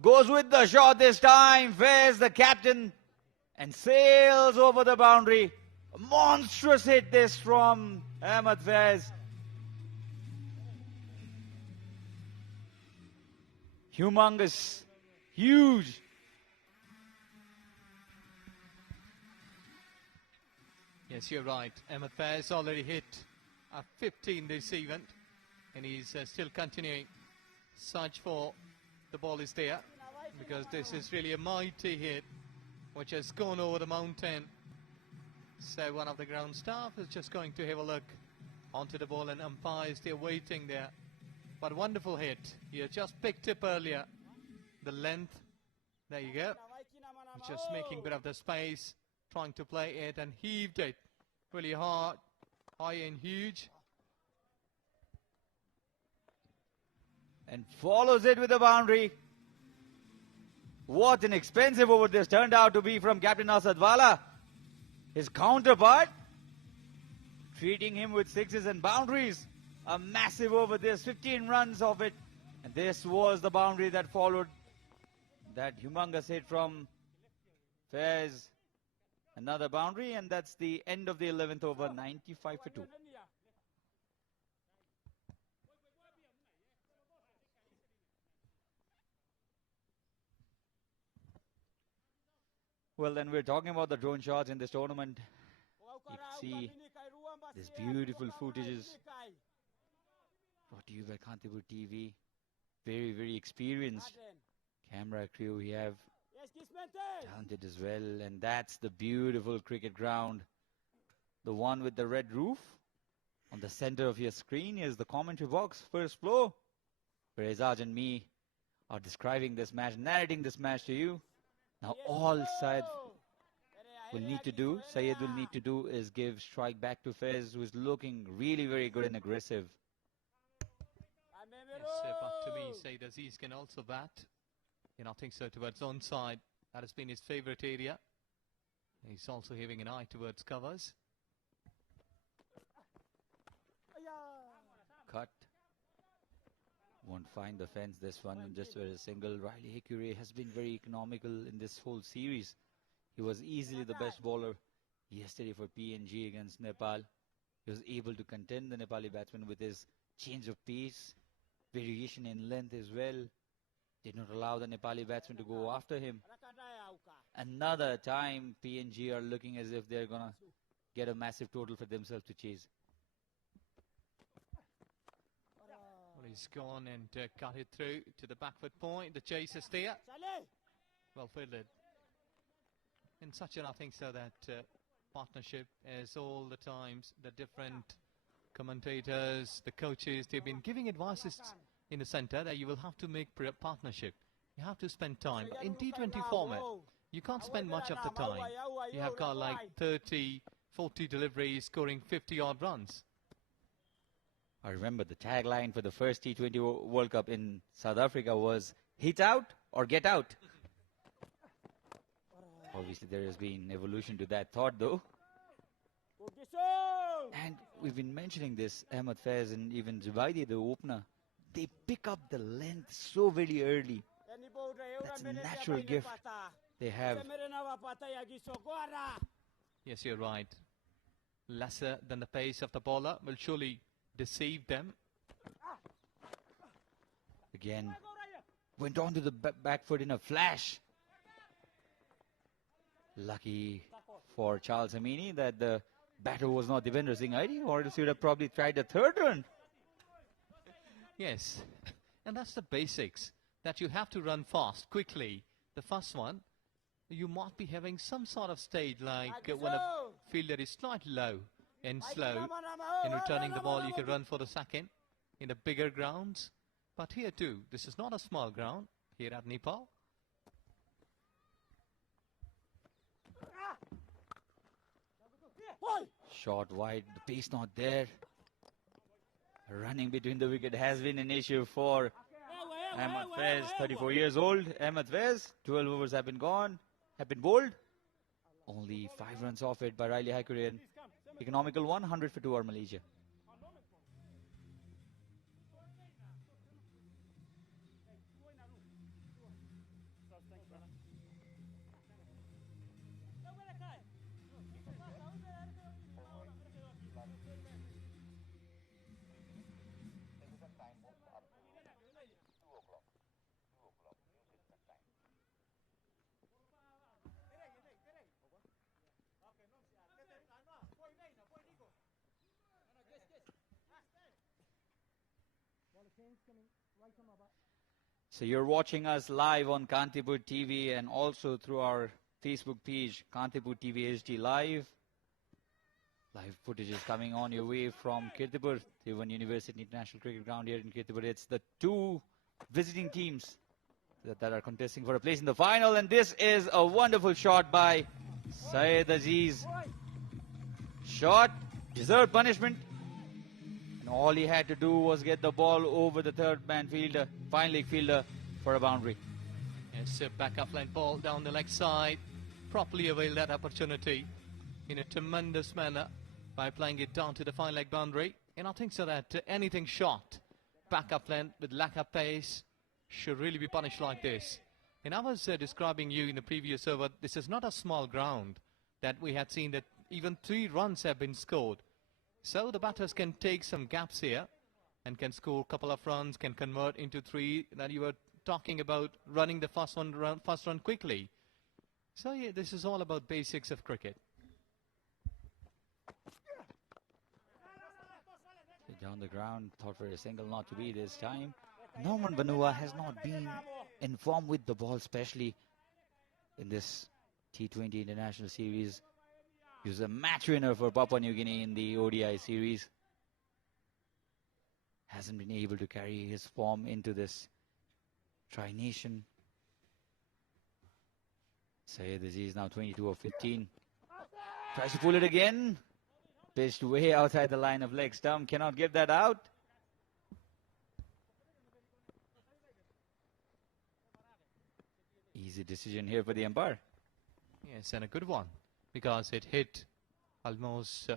Goes with the shot this time. Faiz, the captain, and sails over the boundary. A monstrous hit this from Ahmed Faiz. Humongous, huge. Yes, you're right. Ahmed Faiz already hit a 15 this event, and he's still continuing. Search for the ball is there, because this is really a mighty hit, which has gone over the mountain. So one of the ground staff is just going to have a look onto the ball, and umpires, they're waiting there. But wonderful hit. You just picked up earlier the length. There you go. Just making a bit of the space, trying to play it, and heaved it really hard, high and huge. And follows it with a boundary. What an expensive over this turned out to be from Captain Sadwala. His counterpart treating him with sixes and boundaries A massive over this, 15 runs of it. And this was the boundary that followed that humongous hit from Faiz. Another boundary, and that's the end of the 11th over, 95 for 2. Well, then we're talking about the drone shots in this tournament. You can see these beautiful footages brought to you by Kirtipur TV. Very, very experienced camera crew. We have talented as well, and that's the beautiful cricket ground. The one with the red roof. On the center of your screen is the commentary box, first floor, where Azaj and me are describing this match, narrating this match to you. Now all Syed will need to do is give strike back to Faiz, who is looking really very good and aggressive. Yes, but to me, Said Aziz can also bat. I think so, towards onside. That has been his favourite area. He's also having an eye towards covers. Cut. Won't find the fence this one, and just a single. Riley Hickory has been very economical in this whole series. He was easily the best bowler yesterday for PNG against Nepal. He was able to contend the Nepali batsman with his change of pace, variation in length as well. Did not allow the Nepali batsman to go after him. Another time PNG are looking as if they're going to get a massive total for themselves to chase. Well, he's gone and cut it through to the back foot point. The chase is there. Well fielded. In such an, I think so, that partnership, as all the times the different commentators, the coaches, they've been giving advices in the center that you will have to make partnership. You have to spend time. But in T20 format, you can't spend much of the time. You have got like 30, 40 deliveries, scoring 50 odd runs. I remember the tagline for the first T20 World Cup in South Africa was hit out or get out. Obviously there has been evolution to that thought though. And we've been mentioning this, Ahmed Faiz and even Zubaidi, the opener. They pick up the length so very early. That's a natural gift they have. Yes, you're right. Lesser than the pace of the bowler will surely deceive them. Again, went on to the back foot in a flash. Lucky for Charles Amini that the batter was not Devendra Singh Aidi, or else he would have probably tried a third run. Yes, and that's the basics, that you have to run fast, quickly. The first one, you might be having some sort of stage like when a fielder is slightly low and slow in returning the ball, you can run for the second in the bigger grounds. But here too, this is not a small ground here at Nepal. Short wide, the pace not there. Running between the wicket has been an issue for Ahmed Faiz, 34 years old. Ahmed Faiz, 12 overs have been bowled. Only 5 runs off it by Riley Hickory. Economical 100 for 2 over Malaysia. So you're watching us live on Kirtipur TV and also through our Facebook page, Kirtipur TV HD Live. Live footage is coming on your way from Kirtipur, Tribhuvan University International Cricket Ground here in Kirtipur. It's the 2 visiting teams that are contesting for a place in the final, and this is a wonderful shot by Syed Aziz. Shot, deserved punishment. All he had to do was get the ball over the third-man fielder, fine leg fielder, for a boundary. Yes, a back-up line ball down the leg side. Properly availed that opportunity in a tremendous manner by playing it down to the fine leg boundary. And I think so that anything short, backup length with lack of pace, should really be punished like this. And I was describing you in the previous over, this is not a small ground that we had seen that even 3 runs have been scored. So the batters can take some gaps here and can score a couple of runs, can convert into 3 that you were talking about, running the first run quickly. So yeah, this is all about basics of cricket. Down the ground, thought for a single, not to be this time. Norman Vanua has not been in form with the ball, especially in this T20 International Series. He was a match winner for Papua New Guinea in the ODI series. Hasn't been able to carry his form into this Tri-Nation. Syed Aziz now 22 of 15. Tries to pull it again. Pitched way outside the line of leg stump. Cannot give that out. Easy decision here for the umpire. Yes, and a good one, because it hit almost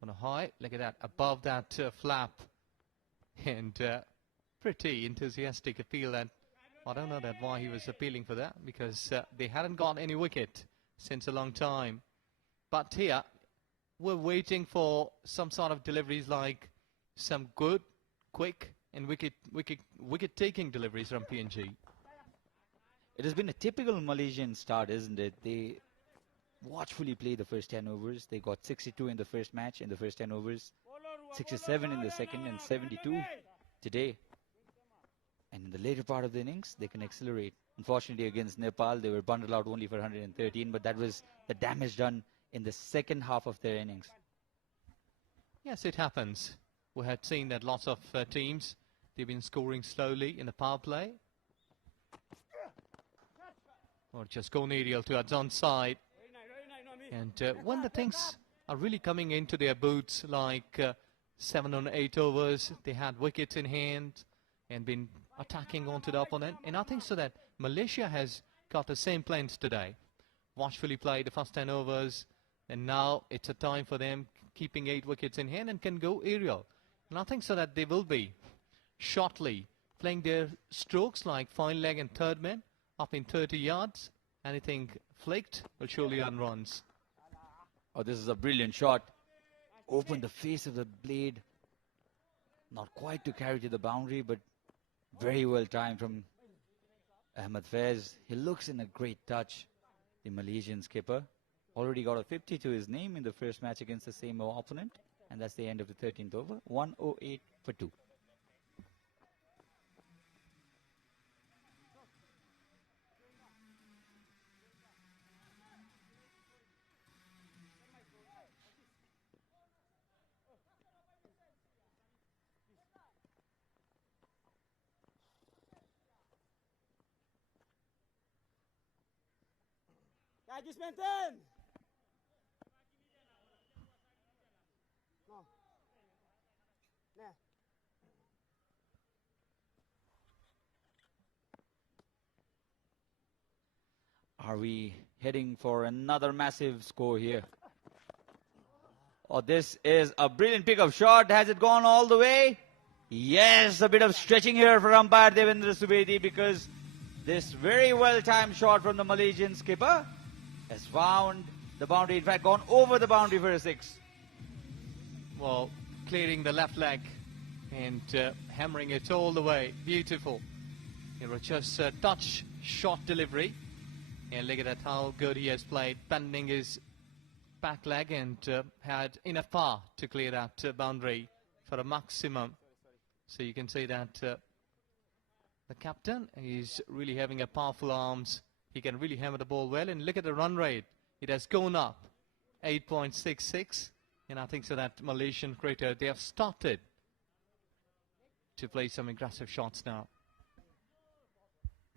on a high. Look at that, above that flap. And pretty enthusiastic appeal. And I don't know that why he was appealing for that, because they hadn't got any wicket since a long time. But here, we're waiting for some sort of deliveries, like some good, quick, and wicket-taking deliveries from PNG. It has been a typical Malaysian start, isn't it? They watchfully play the first 10 overs. They got 62 in the first match, in the first 10 overs. 67 in the second and 72 today. And in the later part of the innings, they can accelerate. Unfortunately, against Nepal, they were bundled out only for 113, but that was the damage done in the second half of their innings. Yes, it happens. We had seen that lots of teams, they've been scoring slowly in the power play. Or just go aerial to Adzon's side. And when the things are really coming into their boots, like 7 or 8 overs, they had wickets in hand and been attacking onto the opponent. And I think so that Malaysia has got the same plans today. Watchfully play the first 10 overs, and now it's a time for them keeping 8 wickets in hand and can go aerial. And I think so that they will be shortly playing their strokes like fine leg and third man up in 30 yards. Anything flicked will surely earn runs. Oh, this is a brilliant shot. Open the face of the blade. Not quite to carry to the boundary, but very well timed from Ahmed Faiz. He looks in a great touch, the Malaysian skipper. Already got a 50 to his name in the first match against the same opponent. And that's the end of the 13th over. 108 for 2. Kaki Spenton! No. Nah. Are we heading for another massive score here? Oh, this is a brilliant pickup shot. Has it gone all the way? Yes, a bit of stretching here for umpire Devendra Subedi, because this very well-timed shot from the Malaysian skipper has found the boundary, in fact gone over the boundary for a 6. Well, clearing the left leg and hammering it all the way. Beautiful. It was just a touch shot delivery. And look at that, how good he has played, bending his back leg, and had enough power to clear that boundary for a maximum. So you can see that the captain is really having a powerful arms. He can really hammer the ball well. And look at the run rate. It has gone up 8.66. And I think so that Malaysian cricketer, they have started to play some aggressive shots now.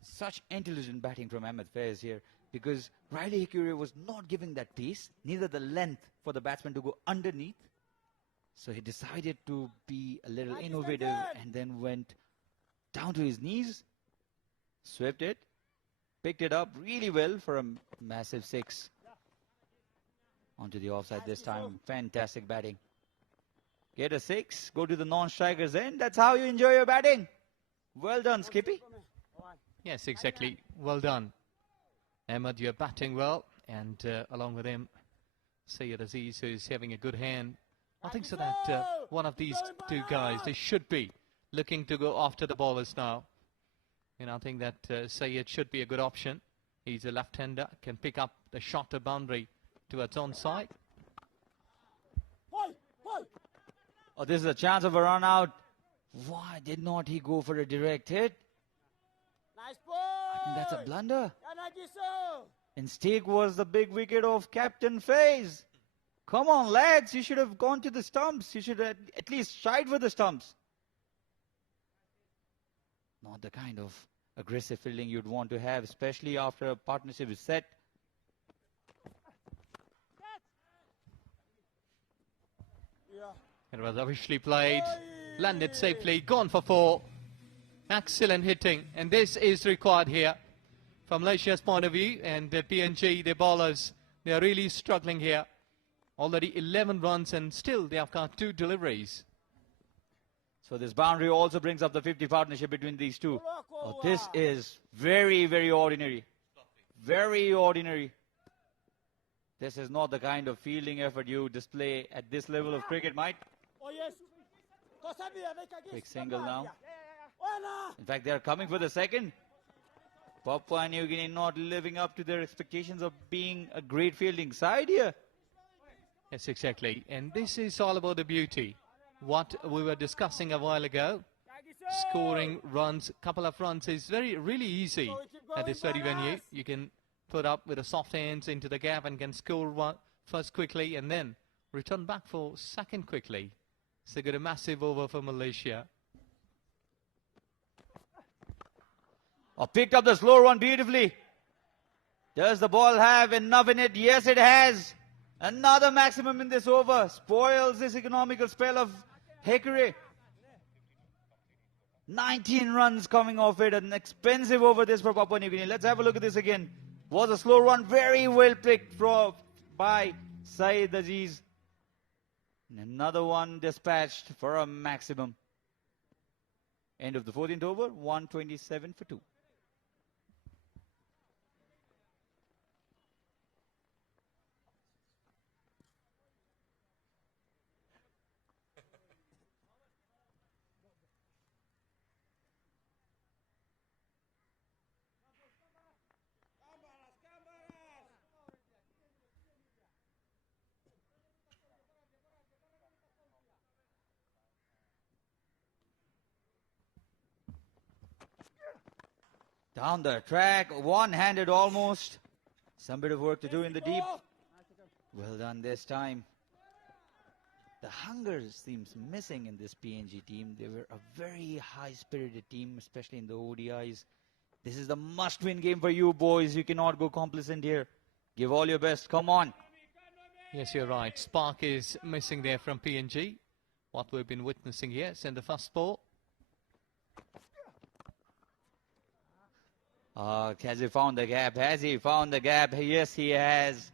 Such intelligent batting from Ahmed Faiz here, because Riley Hikuri was not giving that pace, neither the length for the batsman to go underneath. So he decided to be a little innovative and then went down to his knees, swept it, picked it up really well for a massive 6. Onto the offside this time. Fantastic batting. get a 6, go to the non-strikers end. That's how you enjoy your batting. Well done, Skippy. Yes, exactly. Well done. Ahmed, you're batting well, and along with him, Syed Aziz, who is having a good hand. I think so that one of these two guys, they should be looking to go after the bowlers now. And I think that Syed should be a good option. He's a left-hander, can pick up the shot to boundary towards onside. Oh, this is a chance of a run out. Why did not he go for a direct hit? Nice ball. I think that's a blunder. Yanagiso. And stake was the big wicket of Captain Faiz. Come on, lads, you should have gone to the stumps. You should have at least tried for the stumps. Not the kind of aggressive fielding you'd want to have, especially after a partnership is set. Yeah. It was officially played, landed safely, gone for 4. Excellent hitting, and this is required here from Malaysia's point of view. And the PNG, the bowlers, they are really struggling here. Already 11 runs, and still they have got 2 deliveries. So this boundary also brings up the 50 partnership between these two. Oh, this is very, very ordinary. Very ordinary. This is not the kind of fielding effort you display at this level of cricket, mate. Oh, yes. Quick single now. In fact, they are coming for the second. Papua New Guinea not living up to their expectations of being a great fielding side here. Yes, exactly. And this is all about the beauty. What we were discussing a while ago. Scoring runs, couple of runs is really easy at this very venue. You can put up with the soft hands into the gap and can score one first quickly and then return back for second quickly. So got a massive over for Malaysia. Oh, picked up the slower one beautifully. Does the ball have enough in it? Yes, it has. Another maximum in this over. Spoils this economical spell of Hickory. 19 runs coming off it. An expensive over this for Papua New Guinea. Let's have a look at this again. Was a slow run. Very well picked by Syed Aziz. And another one dispatched for a maximum. End of the 14th over. 127 for 2. Down the track, one-handed almost. Some bit of work to do in the deep. Well done this time. The hunger seems missing in this PNG team. They were a very high-spirited team, especially in the ODIs. This is the must-win game for you boys. You cannot go complacent here. Give all your best. Come on. Yes, you're right. Spark is missing there from PNG. What we've been witnessing here is in the first ball. Has he found the gap? Has he found the gap? Yes, he has.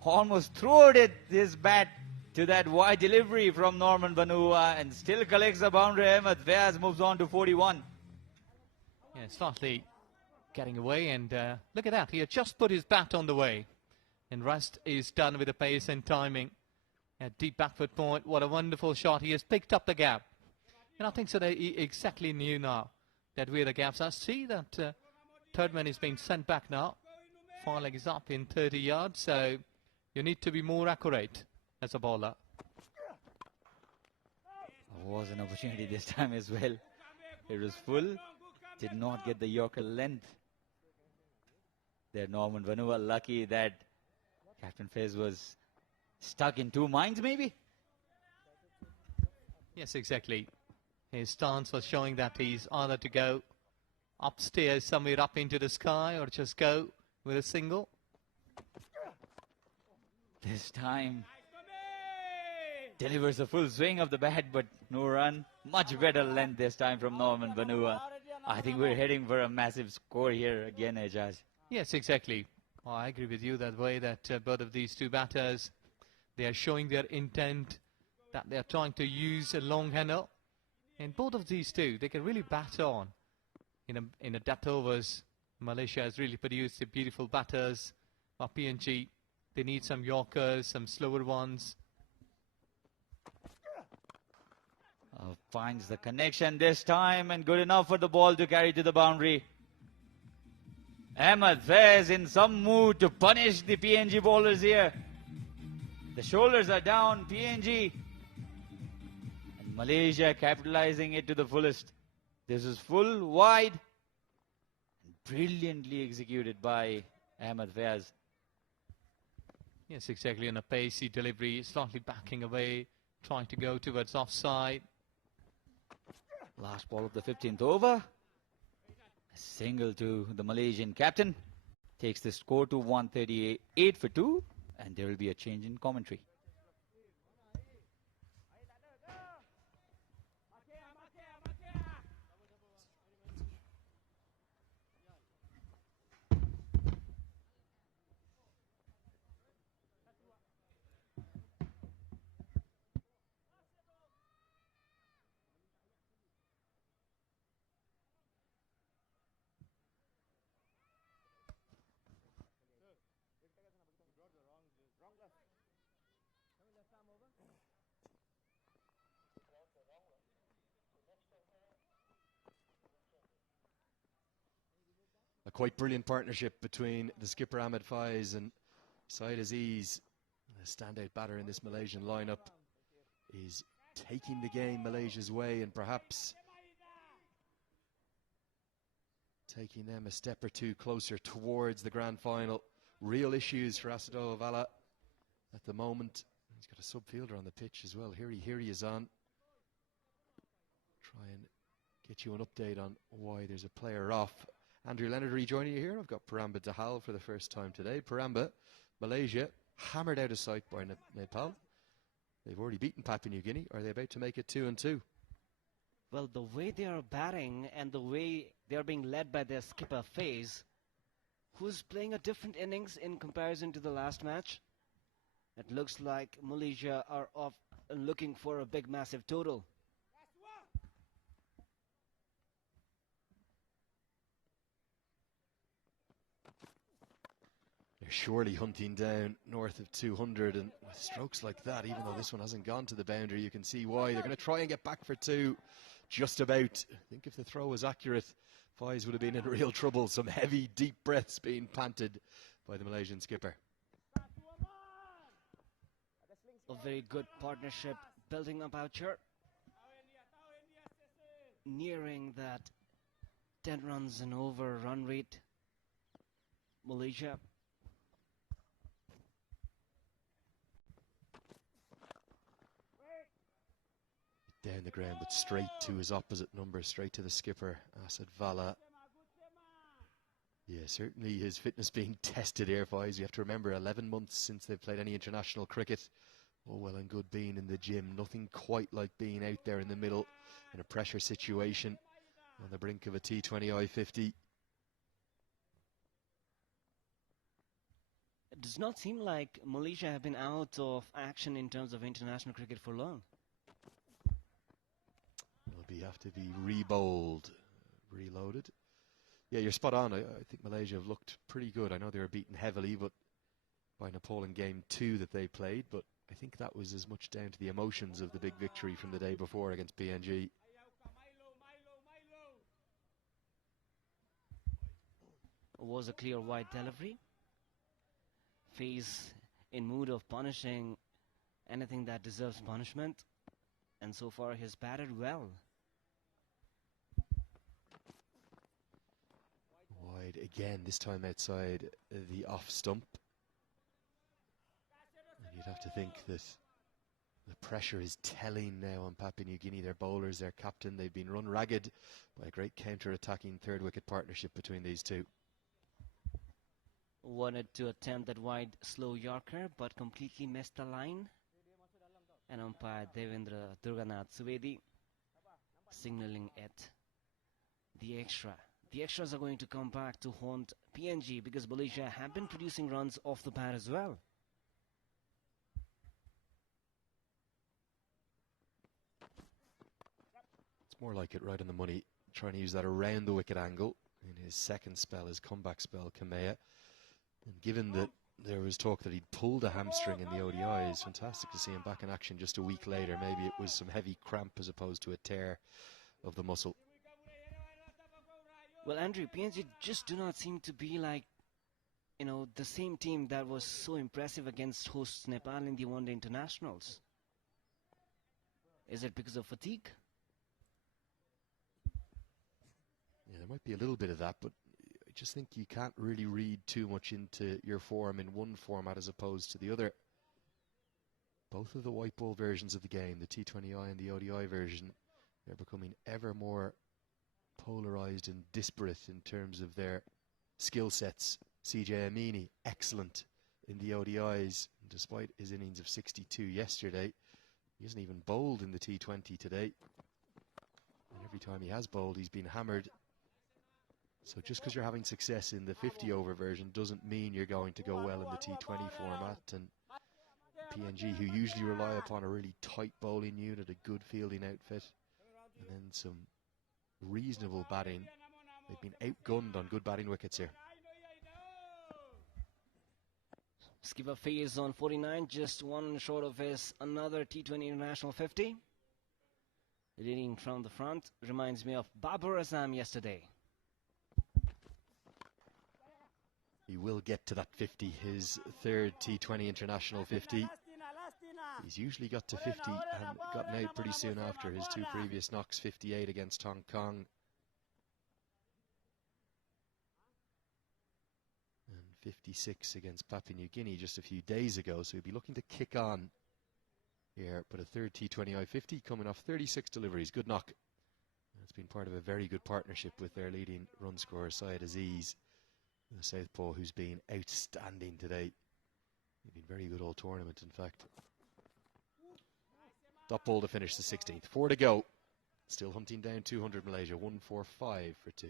Almost threw it his bat to that wide delivery from Norman Vanua and still collects the boundary. Ahmed Faiz moves on to 41. Yeah, slightly getting away, and look at that. He had just put his bat on the way. And rest is done with the pace and timing. At deep backward point, what a wonderful shot. He has picked up the gap. And I think so that he exactly knew now that where the gaps are. See that third man is being sent back now. 4 legs up in 30 yards, so you need to be more accurate as a bowler. There was an opportunity this time as well. It was full. Did not get the Yorker length. There, Norman Vanua lucky that Captain Faiz was stuck in 2 minds maybe. Yes, exactly. His stance was showing that he's either to go upstairs somewhere up into the sky or just go with a single. This time delivers a full swing of the bat, but no run. Much better length this time from Norman Vanua. I think we're heading for a massive score here again, Ejaz. Yes, exactly. Oh, I agree with you that way that both of these two batters, they are showing their intent that they're trying to use a long handle. And both of these two, they can really bat on in a death overs. Malaysia has really produced the beautiful batters. While PNG, they need some Yorkers, some slower ones. Finds the connection this time and good enough for the ball to carry to the boundary. Ahmed Faiz in some mood to punish the PNG bowlers here. The shoulders are down, PNG. And Malaysia capitalizing it to the fullest. This is full, wide. Brilliantly executed by Ahmed Faiz. Yes, exactly, in a pacey delivery, slightly backing away, trying to go towards offside. Last ball of the 15th over. A single to the Malaysian captain. Takes the score to 138 for 2. And there will be a change in commentary. A quite brilliant partnership between the skipper Ahmed Faiz and Syed Aziz. The standout batter in this Malaysian lineup is taking the game Malaysia's way and perhaps taking them a step or two closer towards the grand final. Real issues for Asado Avala at the moment. He's got a subfielder on the pitch as well. Here he is on. Try and get you an update on why there's a player off. Andrew Leonard rejoining you here. I've got Paramba Dahal for the first time today. Paramba, Malaysia, hammered out of sight by Nepal. They've already beaten Papua New Guinea. Are they about to make it 2-2? Well, the way they are batting and the way they are being led by their skipper Faiz, who's playing a different innings in comparison to the last match. It looks like Malaysia are off and looking for a big, massive total. They're surely hunting down north of 200, and with strokes like that, even though this one hasn't gone to the boundary, you can see why. They're going to try and get back for 2, just about. I think if the throw was accurate, Faiz would have been in real trouble. Some heavy, deep breaths being panted by the Malaysian skipper. A very good partnership building up out here. Nearing that 10 runs and over run rate. Malaysia. Down the ground, but straight to his opposite number, straight to the skipper, Asad Vala. Yeah, certainly his fitness being tested here, Faiz. You have to remember, 11 months since they've played any international cricket. Oh, well and good being in the gym. Nothing quite like being out there in the middle in a pressure situation on the brink of a T20 I-50. It does not seem like Malaysia have been out of action in terms of international cricket for long. Will have to be re-bowled, reloaded. Yeah, you're spot on. I think Malaysia have looked pretty good. I know they were beaten heavily, but by Nepal in game 2 that they played, but I think that was as much down to the emotions of the big victory from the day before against PNG. It was a clear wide delivery. Faiz in mood of punishing anything that deserves punishment, and so far he's batted well. Wide again, this time outside the off stump. And you'd have to think that the pressure is telling now on Papua New Guinea. Their bowlers, their captain, they've been run ragged by a great counter-attacking third wicket partnership between these two. Wanted to attempt that wide slow Yorker, but completely missed the line. And umpire Devendra Durganath Suvedi signaling it. The extra. The extras are going to come back to haunt PNG because Malaysia have been producing runs off the bat as well. It's more like it, right on the money. Trying to use that around the wicket angle in his second spell, his comeback spell, Kamea. And given that there was talk that he'd pulled a hamstring in the ODI, it's fantastic to see him back in action just a week later. Maybe it was some heavy cramp as opposed to a tear of the muscle. Well, Andrew, PNG just do not seem to be like, the same team that was so impressive against hosts Nepal in the one-day internationals. Is it because of fatigue? Yeah, there might be a little bit of that, but I just think you can't really read too much into your form in one format as opposed to the other. Both of the white ball versions of the game, the T20I and the ODI version, they're becoming ever more polarized and disparate in terms of their skill sets. CJ Amini, excellent in the ODIs, and despite his innings of 62 yesterday, he hasn't even bowled in the T20 today. And every time he has bowled, he's been hammered. So just because you're having success in the 50-over version doesn't mean you're going to go well in the T20 format. And PNG, who usually rely upon a really tight bowling unit, a good fielding outfit, and then some reasonable batting, they've been outgunned on good batting wickets here. Skipper Faiz on 49, just one short of his another T20 International 50. Leading from the front reminds me of Babur Azam yesterday. He will get to that 50, his third T20 International 50. He's usually got to 50 and gotten out pretty soon after his two previous knocks, 58 against Hong Kong and 56 against Papua New Guinea just a few days ago. So he'll be looking to kick on here, but a third T20I 50 coming off 36 deliveries. Good knock. It's been part of a very good partnership with their leading run scorer, Syed Aziz, the southpaw, who's been outstanding today. He's been very good all tournament, in fact. Dot ball to finish the 16th. 4 to go. Still hunting down 200 Malaysia. 145 for 2.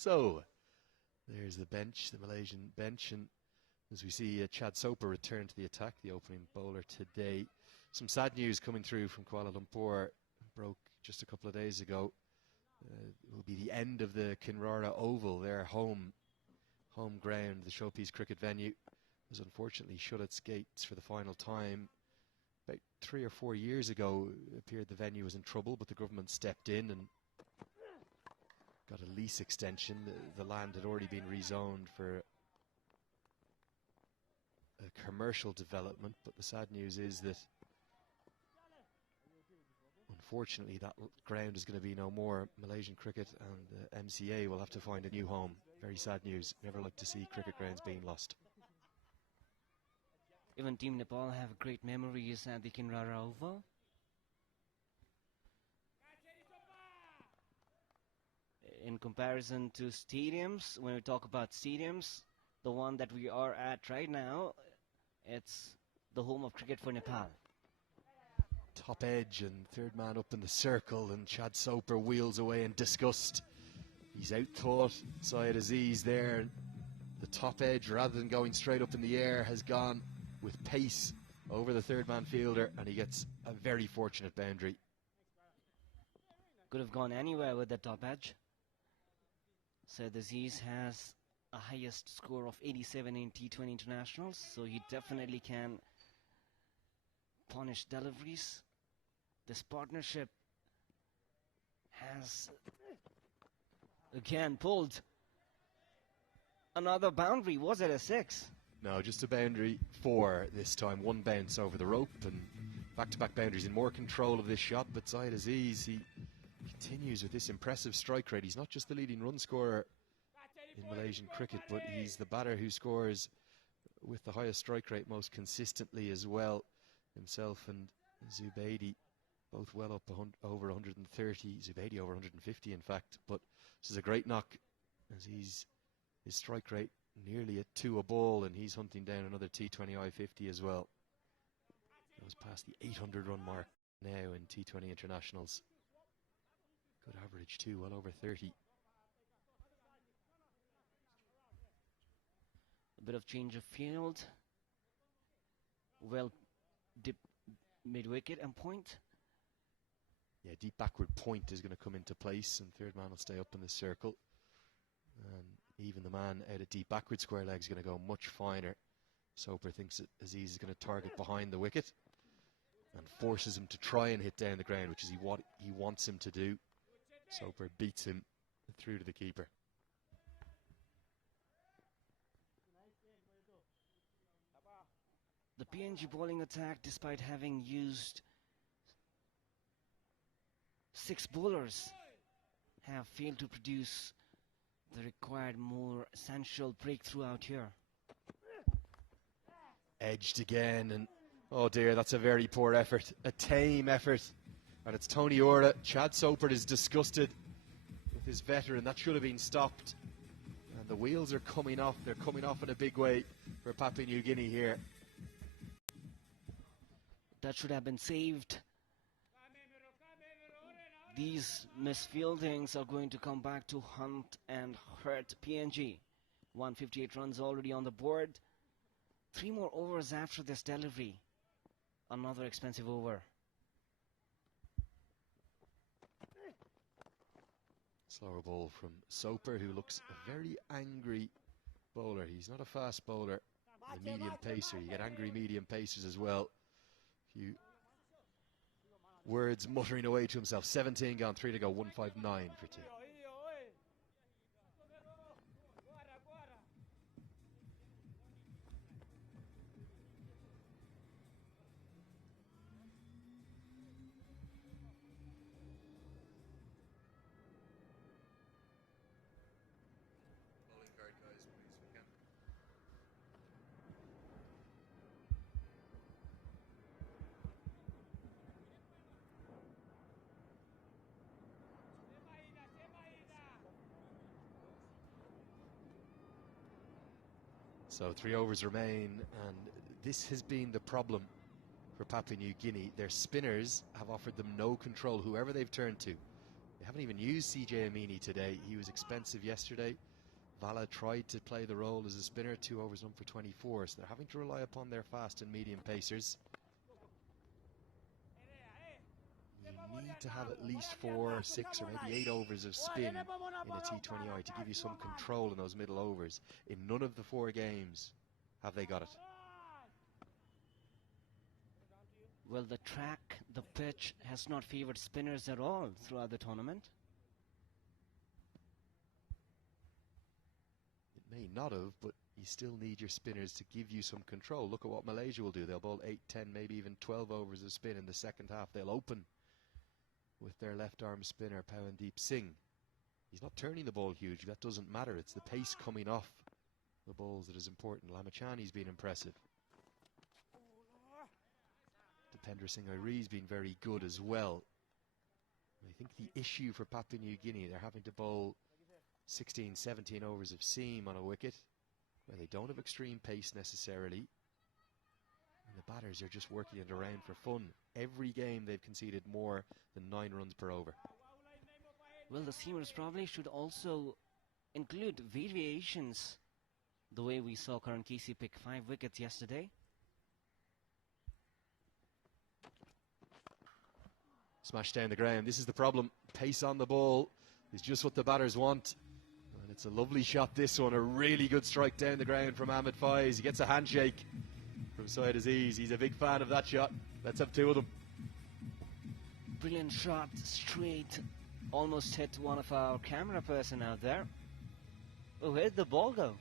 So, there's the bench, the Malaysian bench, and as we see Chad Soper return to the attack, the opening bowler today. Some sad news coming through from Kuala Lumpur, broke just a couple of days ago. It will be the end of the Kinrara Oval, their home ground, the showpiece cricket venue, has unfortunately shut its gates for the final time. About 3 or 4 years ago, it appeared the venue was in trouble, but the government stepped in and got a lease extension. The land had already been rezoned for a commercial development, but the sad news is that unfortunately that ground is going to be no more. Malaysian cricket and MCA will have to find a new home. Very sad news. Never like to see cricket grounds being lost. Even Team Nepal have great memories at the Kinrara Oval. In comparison to stadiums, when we talk about stadiums, the one that we are at right now, it's the home of cricket for Nepal. Top edge and third man up in the circle, and Chad Soper wheels away in disgust. He's outthought Syed Aziz there. The top edge, rather than going straight up in the air, has gone with pace over the third man fielder, and he gets a very fortunate boundary. Could have gone anywhere with the top edge. Syed Aziz has a highest score of 87 in T20 internationals, so he definitely can punish deliveries. This partnership has Again pulled. Another boundary. Was it a 6? No, just a boundary 4 this time. One bounce over the rope and back-to-back boundaries. In more control of this shot, but Zayed Aziz, he continues with this impressive strike rate. He's not just the leading run scorer in Malaysian cricket, but he's the batter who scores with the highest strike rate most consistently as well. Himself and Zubaidi both well up over 130. Zubaidi over 150 in fact, but this is a great knock as his strike rate nearly at 2 a ball, and he's hunting down another T20 I50 as well. Goes past the 800 run mark now in T20 internationals. Good average too, well over 30. A bit of change of field. Well, dip mid-wicket and point. Yeah, deep backward point is going to come into place, and third man will stay up in the circle. And even the man out at deep backward square leg is going to go much finer. Soper thinks that Aziz is going to target behind the wicket and forces him to try and hit down the ground, which is what he wants him to do. Soper beats him through to the keeper. The PNG bowling attack, despite having used 6 bowlers, have failed to produce the required more essential breakthrough out here. Edged again, and oh dear, that's a very poor effort, a tame effort, and it's Tony Orla. Chad Soper is disgusted with his veteran. That should have been stopped, and the wheels are coming off. They're coming off in a big way for Papua New Guinea here. That should have been saved. These misfieldings are going to come back to hunt and hurt PNG. 158 runs already on the board. 3 more overs after this delivery. Another expensive over. Slower ball from Soper, who looks a very angry bowler. He's not a fast bowler, a medium pacer. You get angry medium pacers as well. Few words muttering away to himself. 17 gone, 3 to go, 159 for 2. So 3 overs remain, and this has been the problem for Papua New Guinea. Their spinners have offered them no control, whoever they've turned to. They haven't even used CJ Amini today. He was expensive yesterday. Vala tried to play the role as a spinner, 2 overs done for 24, so they're having to rely upon their fast and medium pacers. You need to have at least 4, 6 or maybe 8 overs of spin in a T20I to give you some control in those middle overs. In none of the 4 games have they got it. Well, the track, the pitch has not favored spinners at all throughout the tournament. It may not have, but you still need your spinners to give you some control. Look at what Malaysia will do. They'll bowl 8, 10, maybe even 12 overs of spin in the second half. They'll open with their left arm spinner, Pawandeep Singh. He's not turning the ball huge, that doesn't matter. It's the pace coming off the balls that is important. Lamachani's been impressive. Dipendra Singh Airi's been very good as well. I think the issue for Papua New Guinea, they're having to bowl 16, 17 overs of seam on a wicket where they don't have extreme pace necessarily. And the batters are just working it around for fun. Every game they've conceded more than 9 runs per over. Well, the seamers probably should also include variations, the way we saw Karan Casey pick 5 wickets yesterday. Smashed down the ground. This is the problem. Pace on the ball is just what the batters want. And it's a lovely shot, this one. A really good strike down the ground from Ahmed Faiz. He gets a handshake from Zayed Aziz. He's a big fan of that shot. Let's have 2 of them. Brilliant shot, straight Almost hit one of our camera person out there. Oh, where'd the ball go?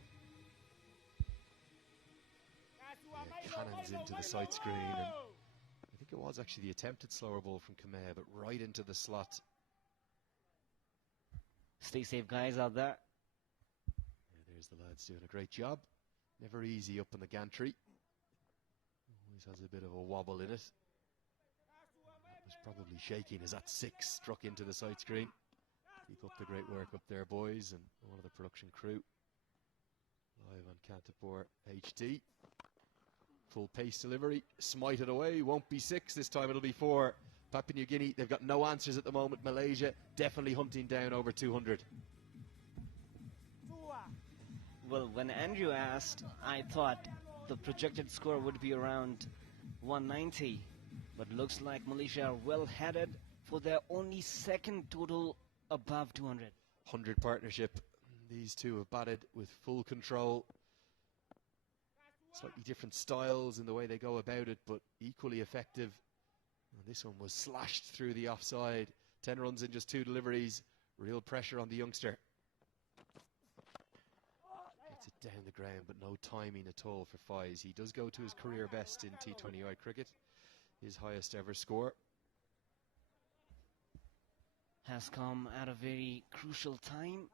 Yeah, cannons into the side screen, and I think it was actually the attempted slower ball from Kamea, but right into the slot. Stay safe, guys, out there. Yeah, there's the lads doing a great job. Never easy up in the gantry. Always has a bit of a wobble in it. That was probably shaking as that 6 struck into the side screen. Keep up the great work up there, boys, and all of the production crew. Live on Kirtipur HD. Full pace delivery, smite it away, won't be 6, this time it'll be 4. Papua New Guinea, they've got no answers at the moment. Malaysia definitely hunting down over 200. Well, when Andrew asked, I thought the projected score would be around 190. But looks like Malaysia are well headed for their only second total above 200. 100 partnership. These two have batted with full control. Slightly different styles in the way they go about it, but equally effective. And this one was slashed through the offside. 10 runs in just 2 deliveries. Real pressure on the youngster. Gets it down the ground, but no timing at all for Fies. He does go to his career best in T20I cricket. His highest ever score. Has come at a very crucial time.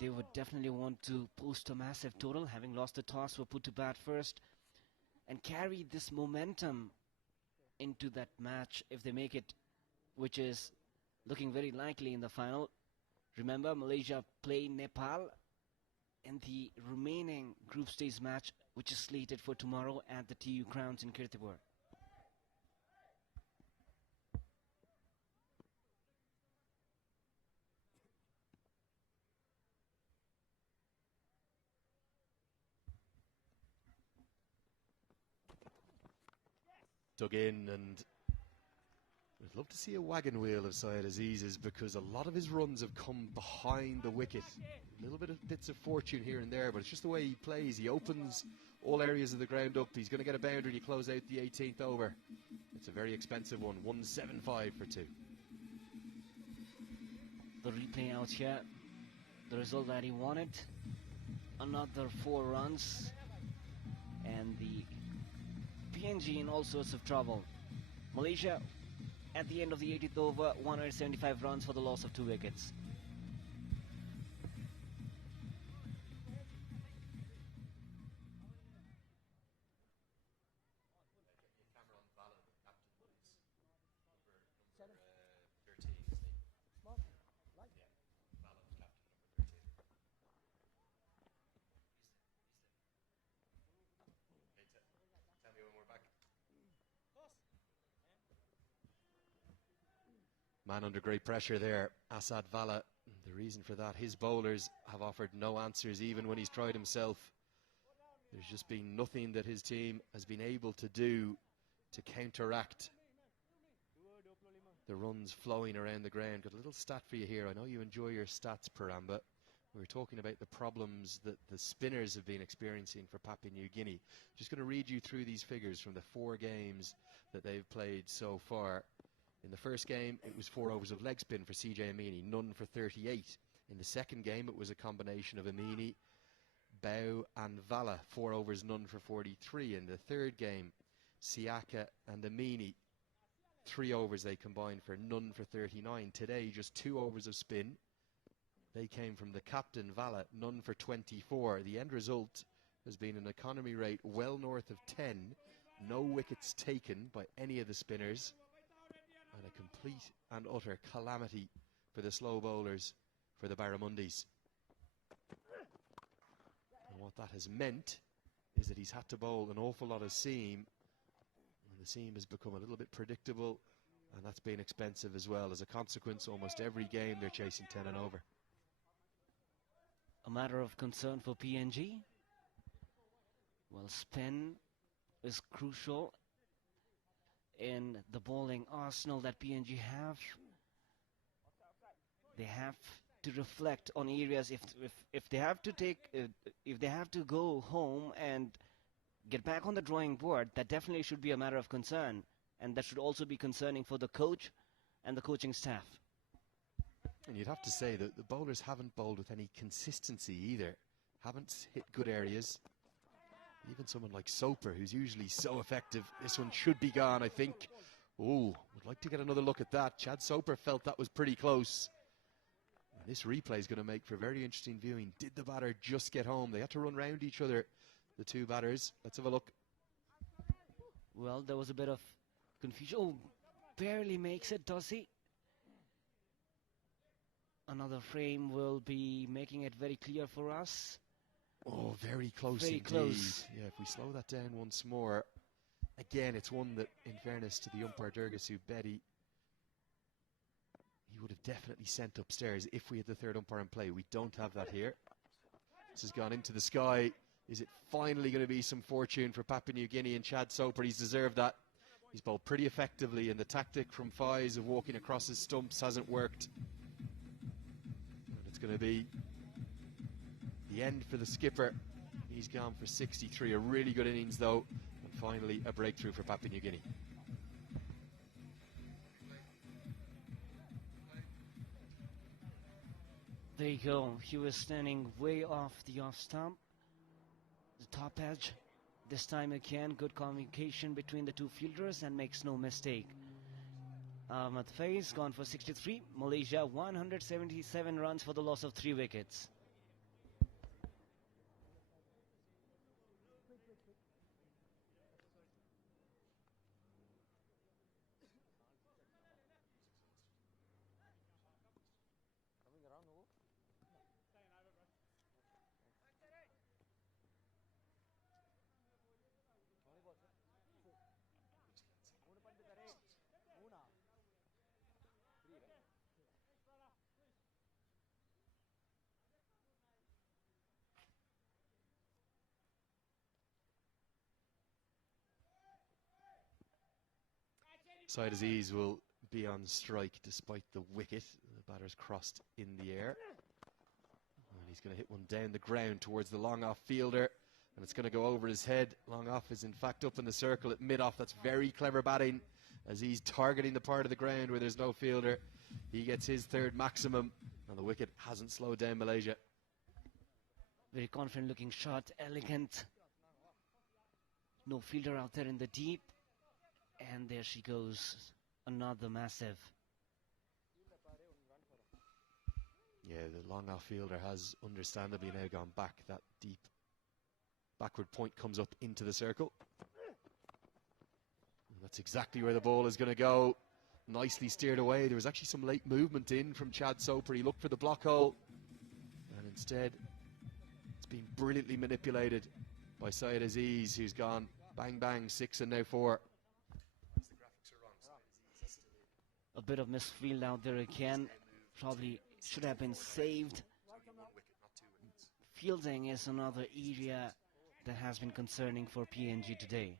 They would definitely want to post a massive total. Having lost the toss, were put to bat first and carry this momentum into that match if they make it, which is looking very likely in the final. Remember, Malaysia play Nepal in the remaining group stage match, which is slated for tomorrow at the TU Grounds in Kirtipur. Dug in, and I'd love to see a wagon wheel of Syed Aziz's, because a lot of his runs have come behind the wicket. A little bit of bits of fortune here and there, but it's just the way he plays. He opens all areas of the ground up. He's going to get a boundary and you close out the 18th over. It's a very expensive one, 175 for 2. The replay out here, the result that he wanted, another 4 runs, and the PNG in all sorts of trouble. Malaysia at the end of the 80th over, 175 runs for the loss of 2 wickets. Man under great pressure there, Asad Vala. The reason for that, his bowlers have offered no answers even when he's tried himself. There's just been nothing that his team has been able to do to counteract the runs flowing around the ground. Got a little stat for you here. I know you enjoy your stats, Paramba. We were talking about the problems that the spinners have been experiencing for Papua New Guinea. Just going to read you through these figures from the 4 games that they've played so far. In the first game, it was 4 overs of leg spin for CJ Amini, none for 38. In the second game, it was a combination of Amini, Bao and Vala, 4 overs, none for 43. In the third game, Siaka and Amini, 3 overs they combined for none for 39. Today, just 2 overs of spin. They came from the captain, Vala, none for 24. The end result has been an economy rate well north of 10. No wickets taken by any of the spinners. And a complete and utter calamity for the slow bowlers for the Barramundis. And what that has meant is that he's had to bowl an awful lot of seam, and the seam has become a little bit predictable, and that's been expensive as well. As a consequence, almost every game they're chasing 10 and over. A matter of concern for PNG. Well, spin is crucial in the bowling arsenal that PNG have. They have to reflect on areas. If they have to if they have to go home and get back on the drawing board, that definitely should be a matter of concern, and that should also be concerning for the coach and the coaching staff. And you'd have to say that the bowlers haven't bowled with any consistency either. Haven't hit good areas. Even someone like Soper, who's usually so effective, this one should be gone, I think. Oh, would like to get another look at that. Chad Soper felt that was pretty close. And this replay is going to make for very interesting viewing. Did the batter just get home? They had to run round each other, the two batters. Let's have a look. Well, there was a bit of confusion. Oh, barely makes it, does he? Another frame will be making it very clear for us. Oh, very close Very indeed. close. Yeah, if we slow that down once more. Again, it's one that, in fairness to the umpire, Durgasu Betty, he would have definitely sent upstairs if we had the third umpire in play. We don't have that here. This has gone into the sky. Is it finally going to be some fortune for Papua New Guinea and Chad Soper? He's deserved that. He's bowled pretty effectively, and the tactic from Fies of walking across his stumps hasn't worked. And it's going to be the end for the skipper. He's gone for 63. A really good innings, though. And finally, a breakthrough for Papua New Guinea. There you go. He was standing way off the off stump. The top edge. This time again, good communication between the two fielders and makes no mistake. Ahmad Faiz gone for 63. Malaysia 177 runs for the loss of 3 wickets. Syed Aziz will be on strike despite the wicket. The batter's crossed in the air. And he's going to hit one down the ground towards the long off fielder. And it's going to go over his head. Long off is in fact up in the circle at mid off. That's very clever batting as he's targeting the part of the ground where there's no fielder. He gets his third maximum. And the wicket hasn't slowed down Malaysia. Very confident looking shot. Elegant. No fielder out there in the deep. And there she goes, another massive. Yeah, the long off fielder has understandably now gone back. That deep backward point comes up into the circle. And that's exactly where the ball is going to go. Nicely steered away. There was actually some late movement in from Chad Soper. He looked for the block hole. And instead, it's been brilliantly manipulated by Syed Aziz, who's gone bang, bang, 6 and now 4. A bit of misfield out there again. Probably should have been saved. Fielding is another area that has been concerning for PNG today.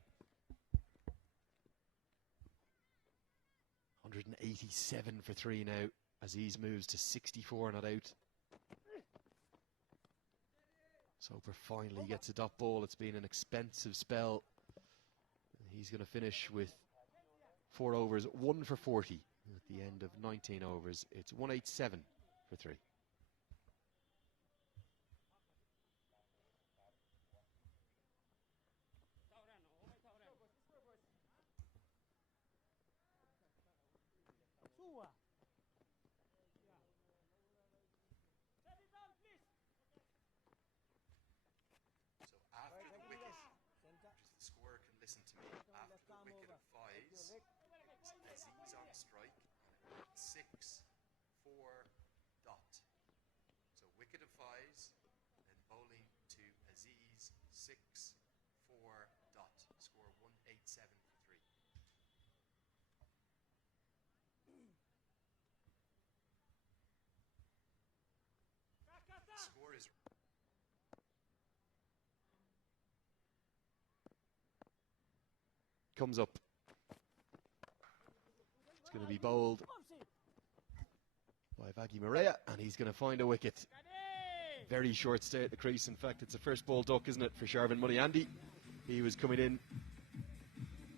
187 for 3 now. Aziz moves to 64, not out. Soper finally gets a dot ball. It's been an expensive spell. He's going to finish with 4 overs, 1 for 40. At the end of 19 overs, it's 187 for 3. So after the wicket, the scorer can listen to me. After the wicket of Fies, Aziz on strike, 6, 4, dot. So wicket of Fies, then bowling to Aziz, 6, 4, dot. Score 187 for 3. Score is comes up. It's going to be bowled by Vaggy Maria, and he's going to find a wicket. Very short stay at the crease. In fact, it's a first ball duck, isn't it, for Sharvin Muliandi? He was coming in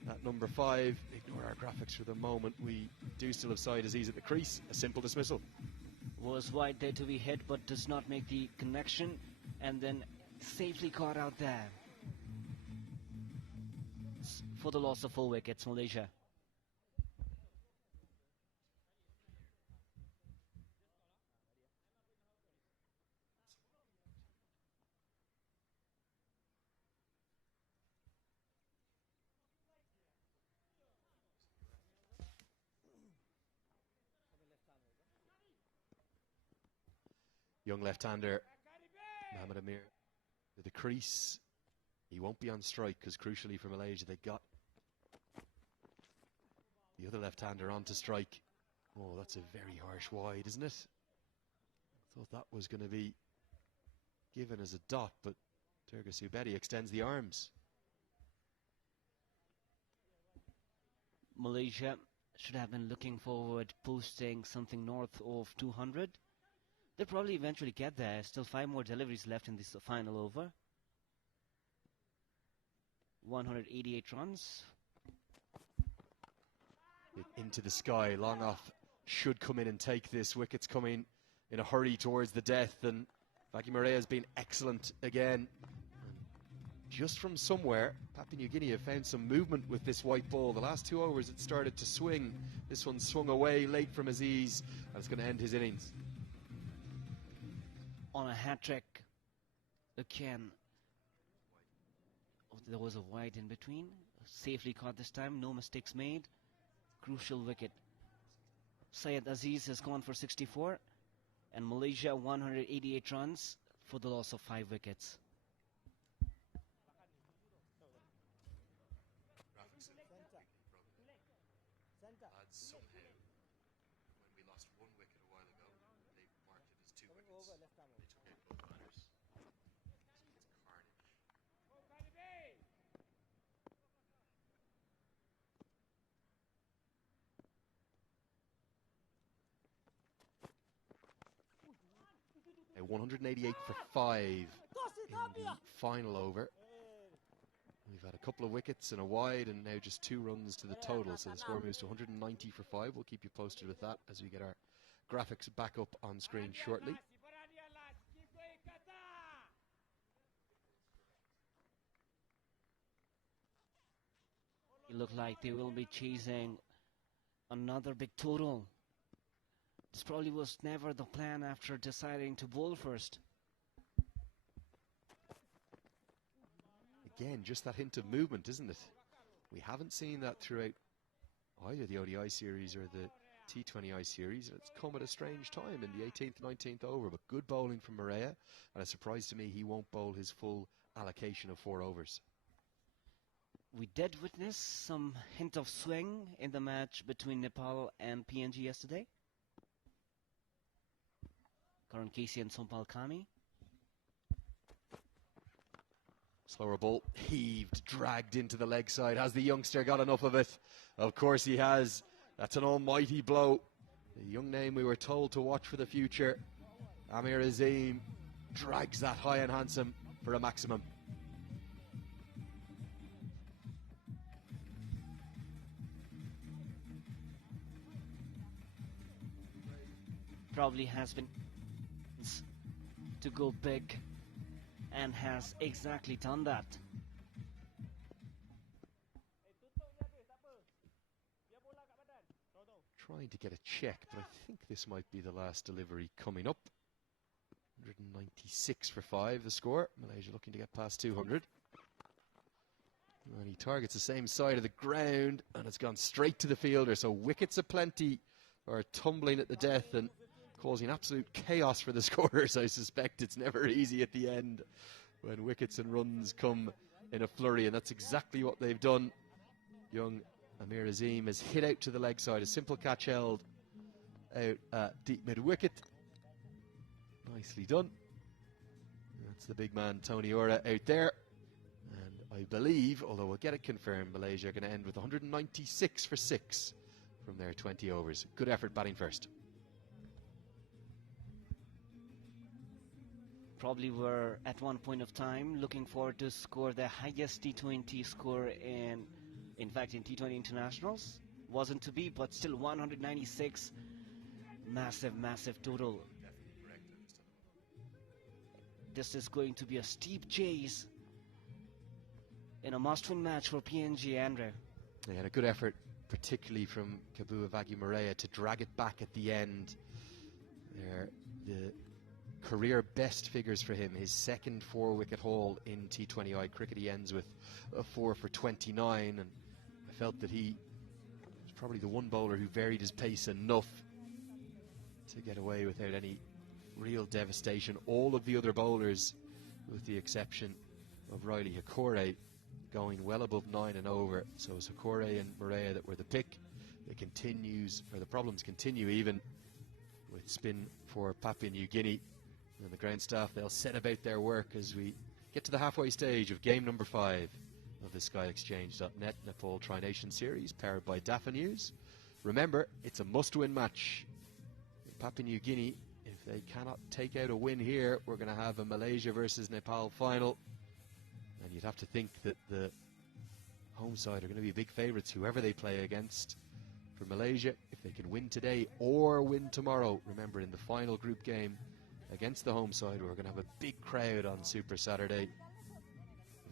at number 5. Ignore our graphics for the moment. We do still have Syed Aziz at the crease. A simple dismissal. Was wide there to be hit, but does not make the connection, and then safely caught out there. For the loss of 4 wickets, Malaysia. Young left-hander Mohamed Amir to the crease. He won't be on strike because crucially for Malaysia they got the other left-hander onto strike. Oh, that's a very harsh wide, isn't it? I thought that was going to be given as a dot, but Turga Subedi extends the arms. Malaysia should have been looking forward, posting something north of 200. They'll probably eventually get there. Still 5 more deliveries left in this final over. 188 runs. Into the sky, long off should come in and take this. Wickets coming in a hurry towards the death, and Vaki Murray has been excellent again. Just from somewhere, Papua New Guinea have found some movement with this white ball. The last 2 overs it started to swing. This one swung away late from Aziz, and it's going to end his innings. On a hat-trick again. Oh, there was a wide in between. Safely caught this time, no mistakes made. Crucial wicket. Syed Aziz has gone for 64, and Malaysia 188 runs for the loss of 5 wickets. A 188 for 5 in the final over. We've had a couple of wickets and a wide, and now just 2 runs to the total, so the score moves to 190 for 5. We'll keep you posted with that as we get our graphics back up on screen shortly. It looked like they will be chasing another big total. This probably was never the plan after deciding to bowl first. Again, just that hint of movement, isn't it? We haven't seen that throughout either the ODI series or the T20I series, and it's come at a strange time in the 18th, 19th over, but good bowling from Maria, and a surprise to me he won't bowl his full allocation of 4 overs. We did witness some hint of swing in the match between Nepal and PNG yesterday. Karan Casey and Sompal Kami. Slower ball, heaved, dragged into the leg side. Has the youngster got enough of it? Of course he has. That's an almighty blow. The young name we were told to watch for the future. Amir Azim drags that high and handsome for a maximum. Probably has been to go big and has exactly done that. Trying to get a check, but I think this might be the last delivery coming up. 196 for 5 the score. Malaysia looking to get past 200. And he targets the same side of the ground, and it's gone straight to the fielder, so wickets aplenty are tumbling at the death and causing absolute chaos for the scorers. I suspect it's never easy at the end when wickets and runs come in a flurry, and that's exactly what they've done. Young Amir Azim has hit out to the leg side, a simple catch held out deep mid-wicket. Nicely done. That's the big man Tony Ora out there, and I believe, although we'll get it confirmed, Malaysia are going to end with 196 for 6 from their 20 overs. Good effort batting first. Probably were at one point of time looking forward to score the highest T20 score in fact in T20 internationals. Wasn't to be, but still 196 Massive total. This is going to be a steep chase in a must-win match for PNG, Andre. They had a good effort, particularly from Kabuavagi Maria, to drag it back at the end. The career best figures for him, his second 4-wicket haul in T20I cricket. He ends with a 4 for 29, and I felt that he was probably the one bowler who varied his pace enough to get away without any real devastation. All of the other bowlers, with the exception of Riley Hakore, going well above 9 and over. So it's Hakore and Maria that were the pick. The problems continue even with spin for Papua New Guinea. And the ground staff, they'll set about their work as we get to the halfway stage of game number 5 of the SkyExchange.net Nepal Tri-Nation Series, powered by DAFA News. Remember, it's a must-win match. In Papua New Guinea, if they cannot take out a win here, we're going to have a Malaysia versus Nepal final. And you'd have to think that the home side are going to be big favourites, whoever they play against. For Malaysia, if they can win today or win tomorrow, remember, in the final group game against the home side, we're going to have a big crowd on Super Saturday.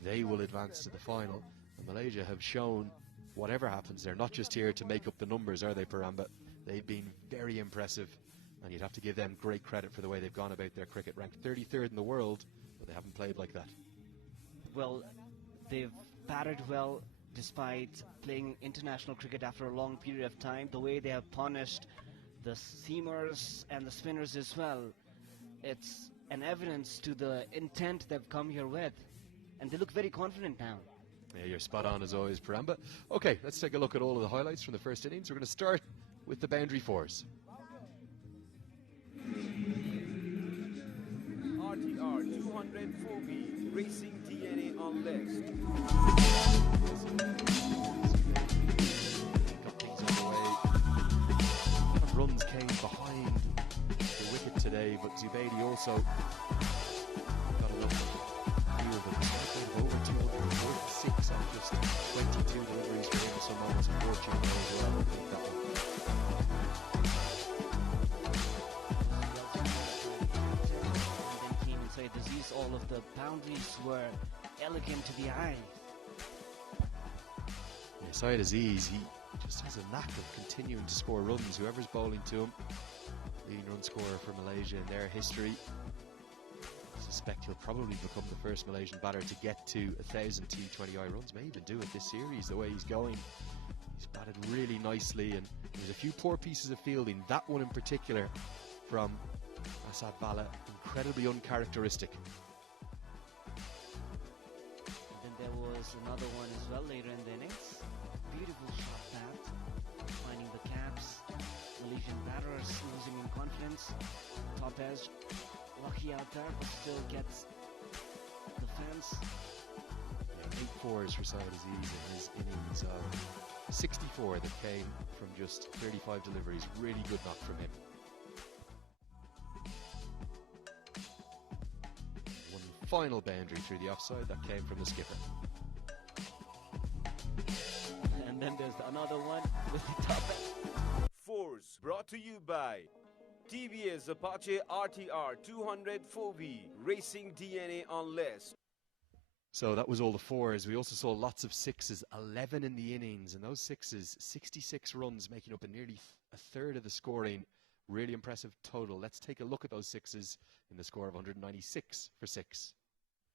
They will advance to the final. And Malaysia have shown, whatever happens, they're not just here to make up the numbers, are they, Paramba? They've been very impressive, and you'd have to give them great credit for the way they've gone about their cricket. Ranked 33rd in the world, but they haven't played like that. Well, they've batted well despite playing international cricket after a long period of time. The way they have punished the seamers and the spinners as well, it's an evidence to the intent they've come here with, and they look very confident now. Yeah, you're spot on as always, Paramba. Okay, let's take a look at all of the highlights from the first innings. We're going to start with the boundary fours. RTR 204B Racing DNA on list. Got things underway. A lot of runs came behind the wicket today, but Zubaidi also got enough view of it. Over 246 on just 22 deliveries for him. Some moments of fortune there as well. I think that one. Disease, all of the boundaries were elegant to the eye. Yeah, Syed Aziz, he just has a knack of continuing to score runs. Whoever's bowling to him, leading run scorer for Malaysia in their history. I suspect he'll probably become the first Malaysian batter to get to 1,000 T20I runs. May even do it this series, the way he's going. He's batted really nicely, and there's a few poor pieces of fielding. That one in particular from Asad Bala, incredibly uncharacteristic. And then there was another one as well later in the innings. Beautiful shot bat, finding the caps. Malaysian batters losing in confidence. Top edge, lucky out there, but still gets the fence. Yeah, 8 fours for Syed Aziz in his innings of 64 that came from just 35 deliveries. Really good knock from him. Final boundary through the offside that came from the skipper. And then there's another one with the top end. Fours brought to you by TVS Apache RTR 204V Racing DNA on list. So that was all the fours. We also saw lots of sixes, 11 in the innings, and those sixes, 66 runs, making up nearly a third of the scoring. Really impressive total. Let's take a look at those sixes in the score of 196 for 6.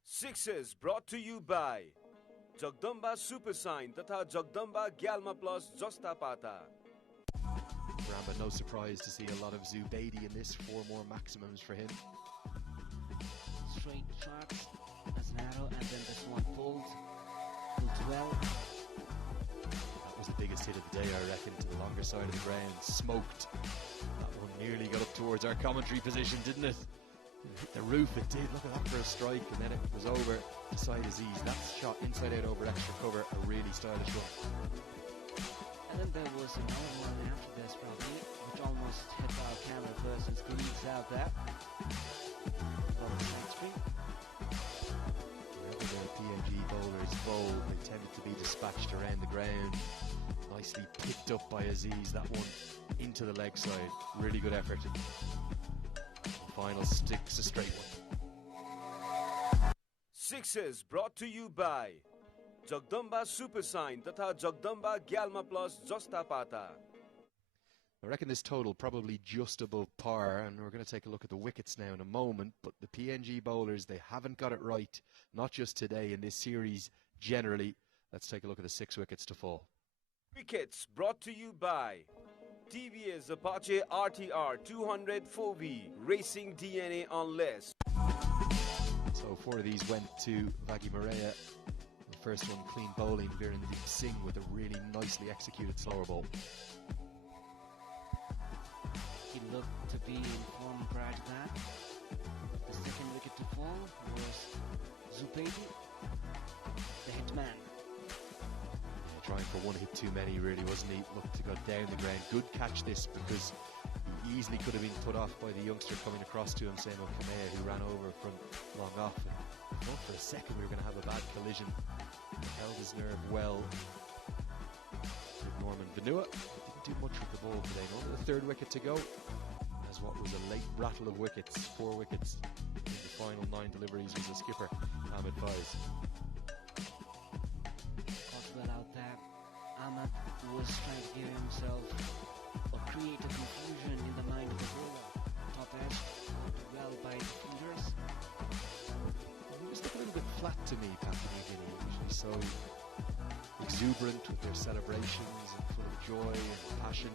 Sixes brought to you by Jagdamba Super Sign तथा Jagdamba Gyalma Plus Jasta Pata. Paramba, no surprise to see a lot of Zubaidi in this. 4 more maximums for him. Straight shots as an arrow, and then this one pulled well. That was the biggest hit of the day, I reckon, to the longer side of the ground. Smoked. That one nearly got up towards our commentary position, didn't it? It hit the roof, it did. Look at that for a strike, and then it was over to Syed Aziz. That shot inside out over extra cover, a really stylish one. And then there was another one after this, probably, which almost hit our camera first and squeezed out there. On the side screen. Wherever the PNG bowlers bowl, they tended to be dispatched around the ground. Nicely picked up by Aziz, that one into the leg side. Really good effort. The final sticks a straight one. Sixes brought to you by Jagdamba Super Sign तथा Jagdamba Gyalma Plus Jasta Pata. I reckon this total probably just above par, and we're going to take a look at the wickets now in a moment, but the PNG bowlers, they haven't got it right, not just today, in this series generally. Let's take a look at the 6 wickets to fall. Wickets brought to you by TVS Apache RTR 200 4V Racing DNA on less. So 4 of these went to Vagi Maria. The first one, clean bowling, Virendeep Singh with a really nicely executed slower ball. He looked to be in form prior to that. The second wicket to fall was Zubaidi, the hitman. Trying for one hit too many, really, wasn't he? Looked to go down the ground. Good catch this, because he easily could have been put off by the youngster coming across to him, Semo Kamea, who ran over from long off. And I thought for a second we were going to have a bad collision. He held his nerve well. Norman Vanua didn't do much with the ball today. Only the 3rd wicket to go, as what was a late rattle of wickets. 4 wickets in the final 9 deliveries was the skipper, Ahmed Faiz. Caught well out there. Ahmed was trying to give himself or create a confusion in the mind of the bowler. Top edge, caught well by the fingers. He was looking a little bit flat to me, Papua New Guinea. Usually so exuberant with their celebrations and full of joy and passion.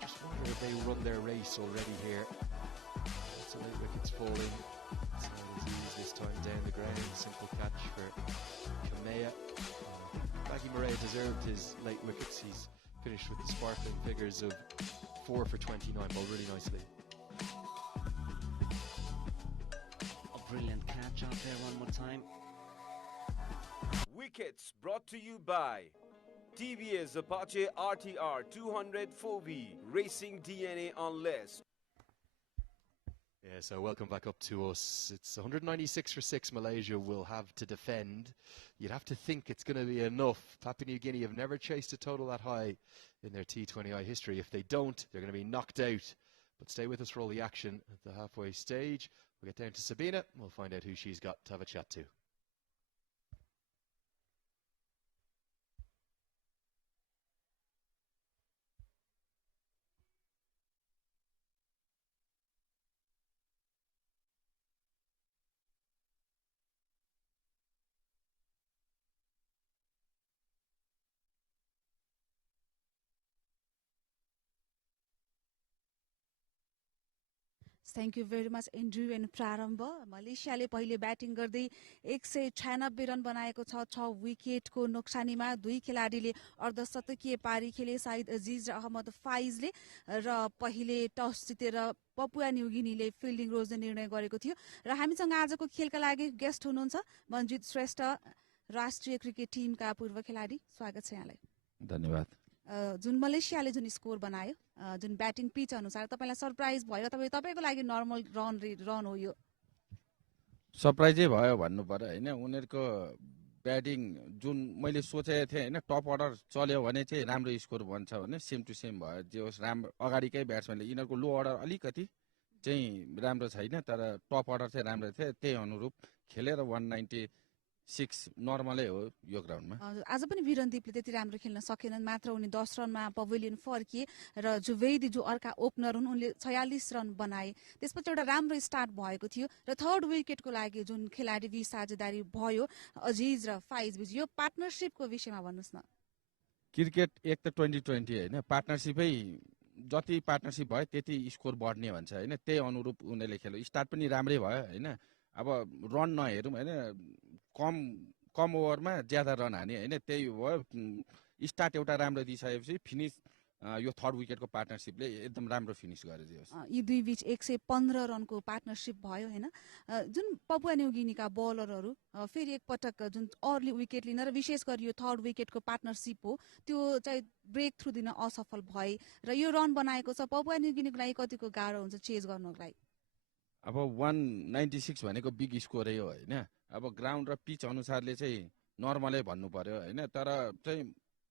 Just wonder if they run their race already here. Lots of late wickets falling. Aziz this time down the ground. Simple catch for Kamea. Vagi Maria deserved his late wickets. He's finished with the sparkling figures of 4 for 29, bowled really nicely. A brilliant catch out there one more time. Wickets brought to you by TVS Apache RTR 200 4V Racing DNA on less. Yeah, so welcome back up to us. It's 196 for 6 Malaysia will have to defend. You'd have to think it's going to be enough. Papua New Guinea have never chased a total that high in their T20I history. If they don't, they're going to be knocked out. But stay with us for all the action at the halfway stage. We'll get down to Sabina. We'll find out who she's got to have a chat to. Thank you very much Andrew end प्रारम्भ मलेसियाले पहिले batting गर्दै 196 run बनाएको छ 6 विकेटको नोक्सानीमा 2 खेलाडीले अर्धशतकीय पारी खेले Said Aziz र अहमद फाइजले र पहिले टस जितेर पपुवा न्युगिनीले फिल्डिङ रोज्ने निर्णय गरेको थियो र हामीसँग आजको खेलका लागि गेस्ट हुनुहुन्छ मन्जित श्रेष्ठ राष्ट्रिय क्रिकेट टिमका पूर्व खेलाडी स्वागत छ यहाँलाई धन्यवाद जुन मलेसियाले जुन स्कोर बनायो जुन ब्याटिङ पिच अनुसार तपाईलाई सरप्राइज भयो तपाईको लागि नर्मल रन हो यो सरप्राइजै भयो भन्नु पर्यो हैन उनीहरुको ब्याटिङ जुन मैले सोचेको थिएँ हैन टप अर्डर चल्यो भने चाहिँ राम्रो स्कोर बन्छ भने सेम टु सेम भयो जे होस् राम्रो अगाडिकै ब्याट्सम्यानले यिनीहरुको लो अर्डर अलिकति चाहिँ राम्रो छैन तर टप अर्डर चाहिँ राम्रो थियो त्यही अनुरूप खेलेर 196 नर्मलै हो यो ग्राउन्डमा आज पनि वीरन्दीपले त्यति राम्रो खेल्न सकेनन् मात्र उनी 10 रनमा पवेलियन फर्किए र जुवेदी जो अर्का ओपनर हुन् उनले 46 रन बनाए त्यसपछि एउटा राम्रो स्टार्ट भएको थियो र थर्ड विकेटको लागि जुन खेलाडी बी साझेदारी भयो अजिज र फाइज बीच यो पार्टनरशिपको विषयमा भन्नुस् न क्रिकेट एक त 2020 हैन पार्टनरशिपै जति पार्टनरशिप भयो त्यति स्कोर बढ्ने भन्छ हैन त्यही अनुरूप उनीले खेल्यो स्टार्ट पनि राम्रै भयो हैन अब रन नहेरौँ हैन कम ओभरमा ज्यादा रन हाने हैन त्यही भयो स्टार्ट एउटा राम्रो दिइसकेपछि फिनिश यो थर्ड विकेटको पार्टनरशिपले एकदम राम्रो फिनिश गरिदियो यी दुई बीच 115 रनको पार्टनरशिप भयो हैन जुन पपुवा न्युगिनीका बलरहरू फेरि एक पटक जुन अर्ली विकेट लिन र विशेष गरी यो थर्ड विकेटको पार्टनरशिप हो त्यो चाहिँ ब्रेक थ्रु दिन असफल भए र यो रन बनाएको छ पपुवा न्युगिनीको लागि कतिको गाह्रो हुन्छ चेज गर्नको लागि अब 196 भनेको बिग स्कोरै हो हैन अब ग्राउन्ड र पिच अनुसारले चाहिँ नर्मलै भन्नु पर्यो हैन तर चाहिँ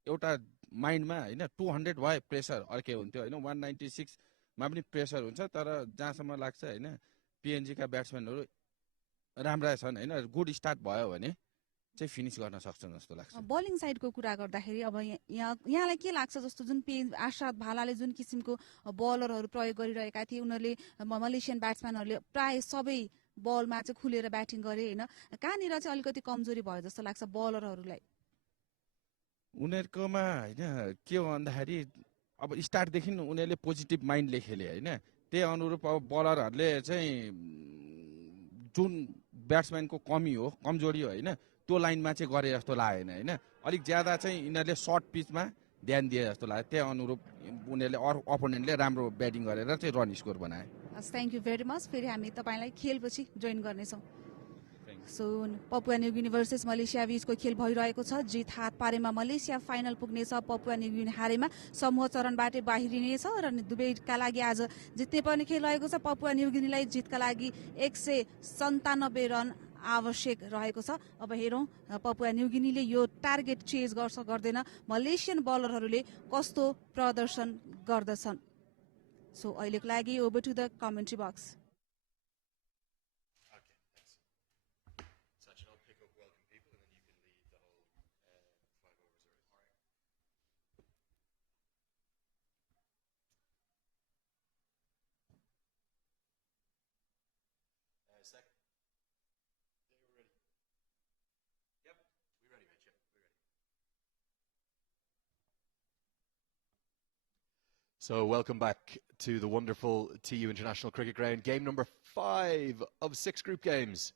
एउटा माइन्डमा होइन 200 भए प्रेसर अर्कै हुन्थ्यो होइन 196मा पनि प्रेसर हुन्छ तर जहाँसम्म लाग्छ होइन पिएनजीका ब्याट्सम्यानहरू राम्रा छन् होइन गुड स्टार्ट भयो भने चाहिँ फिनिस गर्न सक्छन् जस्तो लाग्छ बलिङ साइडको कुरा गर्दाखेरि अब यहाँलाई के लाग्छ जस्तो जुन आशाद भालाले जुन किसिमको बलरहरू प्रयोग गरिरहेका थिए उनीहरूले मलेसियन ब्याट्सम्यानहरूले प्राय सबै बलमा चाहिँ खुलेर ब्याटिङ गरे होइन कहाँनिर चाहिँ अलिकति कमजोरी भयो जस्तो लाग्छ बलरहरूलाई उनीहरूकोमा होइन के हो भन्दाखेरि अब स्टार्टदेखि उनीहरूले पोजिटिभ माइन्डले खेले होइन त्यही अनुरूप अब बलरहरूले चाहिँ जुन ब्याट्सम्यानको कमी हो कमजोरी हो होइन त्यो लाइनमा चाहिँ गरे जस्तो लागेन होइन अलिक ज्यादा चाहिँ यिनीहरूले सर्ट पिचमा ध्यान दिए जस्तो लाग्यो त्यही अनुरूप उनीहरूले अपोनेन्टले राम्रो ब्याटिङ गरेर चाहिँ रन स्कोर बनाए थ्याङ्क यू भेरी मच फेरि हामी तपाईँलाई खेलपछि जोइन गर्नेछौँ सो पपुवा न्युगिनी भर्सेस मलेसिया बीचको खेल भइरहेको छ जित हात पारेमा मलेसिया फाइनल पुग्नेछ पपुवा न्युगिनी हारेमा समूह चरणबाटै बाहिरिनेछ र दुवैका लागि आज जित्ने पर्ने खेल रहेको छ पपुवा न्युगिनीलाई जितका लागि 197 रन आवश्यक रहेको छ अब हेरौँ पपुवा न्युगिनीले यो टार्गेट चेज गर्छ गर्दैन मलेसियन बलरहरूले कस्तो प्रदर्शन गर्दछन् सो अहिलेको लागि over to the commentary box So welcome back to the wonderful TU International Cricket Ground. Game number 5 of 6 group games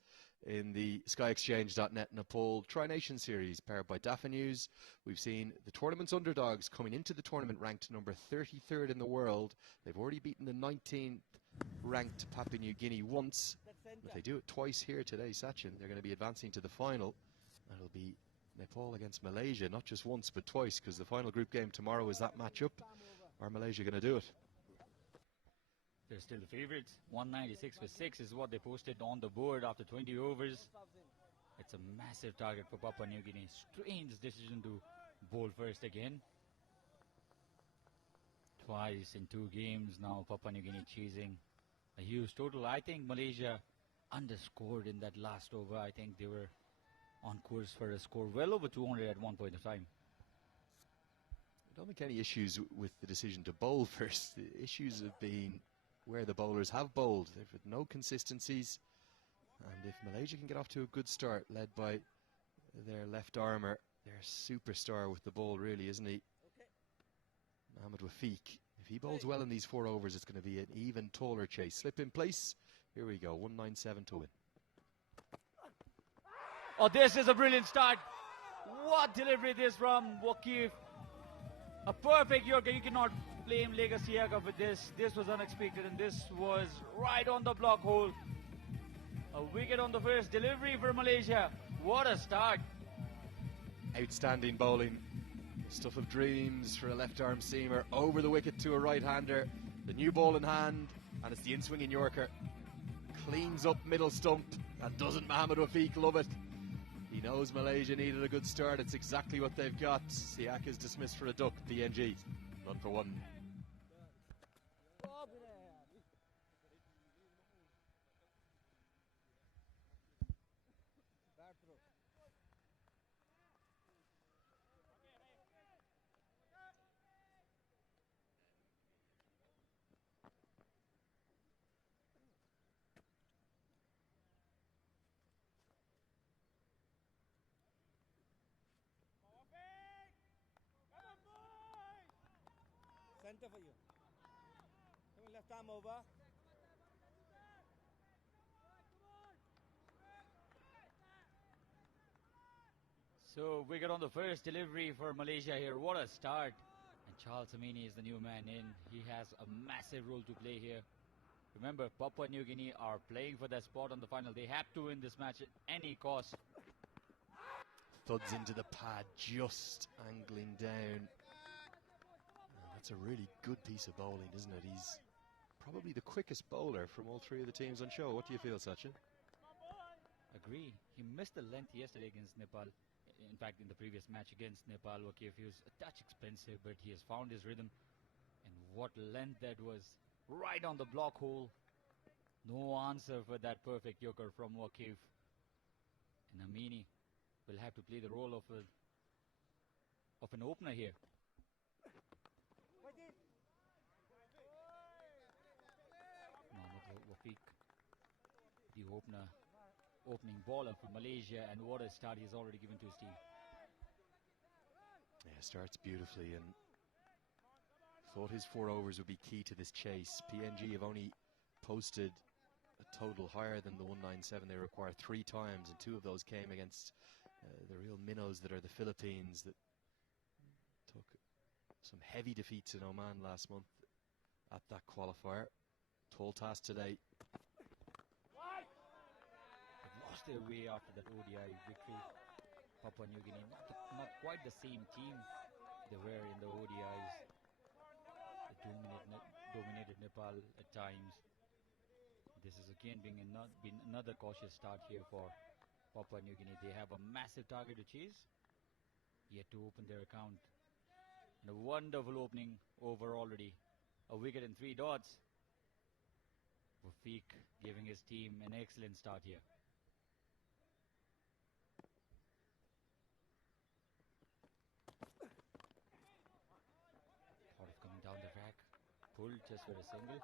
in the SkyExchange.net Nepal Tri-Nation Series powered by Dafa News. We've seen the tournament's underdogs coming into the tournament ranked number 33rd in the world. They've already beaten the 19th ranked Papua New Guinea once. If they do it twice here today, Sachin, they're going to be advancing to the final. That'll be Nepal against Malaysia, not just once but twice, because the final group game tomorrow is that matchup. Are Malaysia going to do it? They're still the favourites. 196 for 6 is what they posted on the board after 20 overs. It's a massive target for Papua New Guinea. Strange decision to bowl first again. Twice in 2 games now, Papua New Guinea chasing a huge total. I think Malaysia underscored in that last over. I think they were on course for a score well over 200 at one point of time. I don't think any issues with the decision to bowl first. The issues have been where the bowlers have bowled. They've had no consistencies. And if Malaysia can get off to a good start, led by their left armour, their superstar with the ball, really, isn't he? Mohamed Wafiq. If he bowls well in these 4 overs, it's going to be an even taller chase. Slip in place. Here we go. 197 to win. Oh, this is a brilliant start. What delivery this from Wakif. A perfect Yorker. You cannot blame Legacy Aga for this. This was unexpected and this was right on the block hole. A wicket on the first delivery for Malaysia. What a start. Outstanding bowling. Stuff of dreams for a left-arm seamer. Over the wicket to a right-hander. The new ball in hand. And it's the in-swinging Yorker. Cleans up middle stump. And doesn't Mohamed Wafiq love it? He knows Malaysia needed a good start. It's exactly what they've got. Siak is dismissed for a duck. PNG. None for 1. Center for you. Come on, left arm over. So wicket on the first delivery for Malaysia here. What a start. And Charles Amini is the new man in. He has a massive role to play here. Remember, Papua New Guinea are playing for that spot on the final. They have to win this match at any cost. Thuds into the pad, just angling down. That's a really good piece of bowling, isn't it? He's probably the quickest bowler from all 3 of the teams on show. What do you feel, Sachin? Agree. He missed the length yesterday against Nepal. In fact, in the previous match against Nepal, Wakif, he was a touch expensive, but he has found his rhythm. And what length that was, right on the block hole. No answer for that perfect yoker from Wakif. And Amini will have to play the role of an opener here. Mohammad Wafiq, the opening bowler for Malaysia, and what a start he's already given to his team. Yeah, starts beautifully, and thought his 4 overs would be key to this chase. PNG have only posted a total higher than the 197 they require 3 times, and 2 of those came against the real minnows that are the Philippines, that took some heavy defeats in Oman last month at that qualifier. Tall task today. They've lost their way after that ODI victory. Papua New Guinea, not quite the same team they were in the ODIs. They dominated Nepal at times. This is again been another cautious start here for Papua New Guinea. They have a massive target to chase, yet to open their account. And a wonderful opening over already. A wicket and 3 dots. Wafiq giving his team an excellent start here. Thought of coming down the track. Pulled just for a single.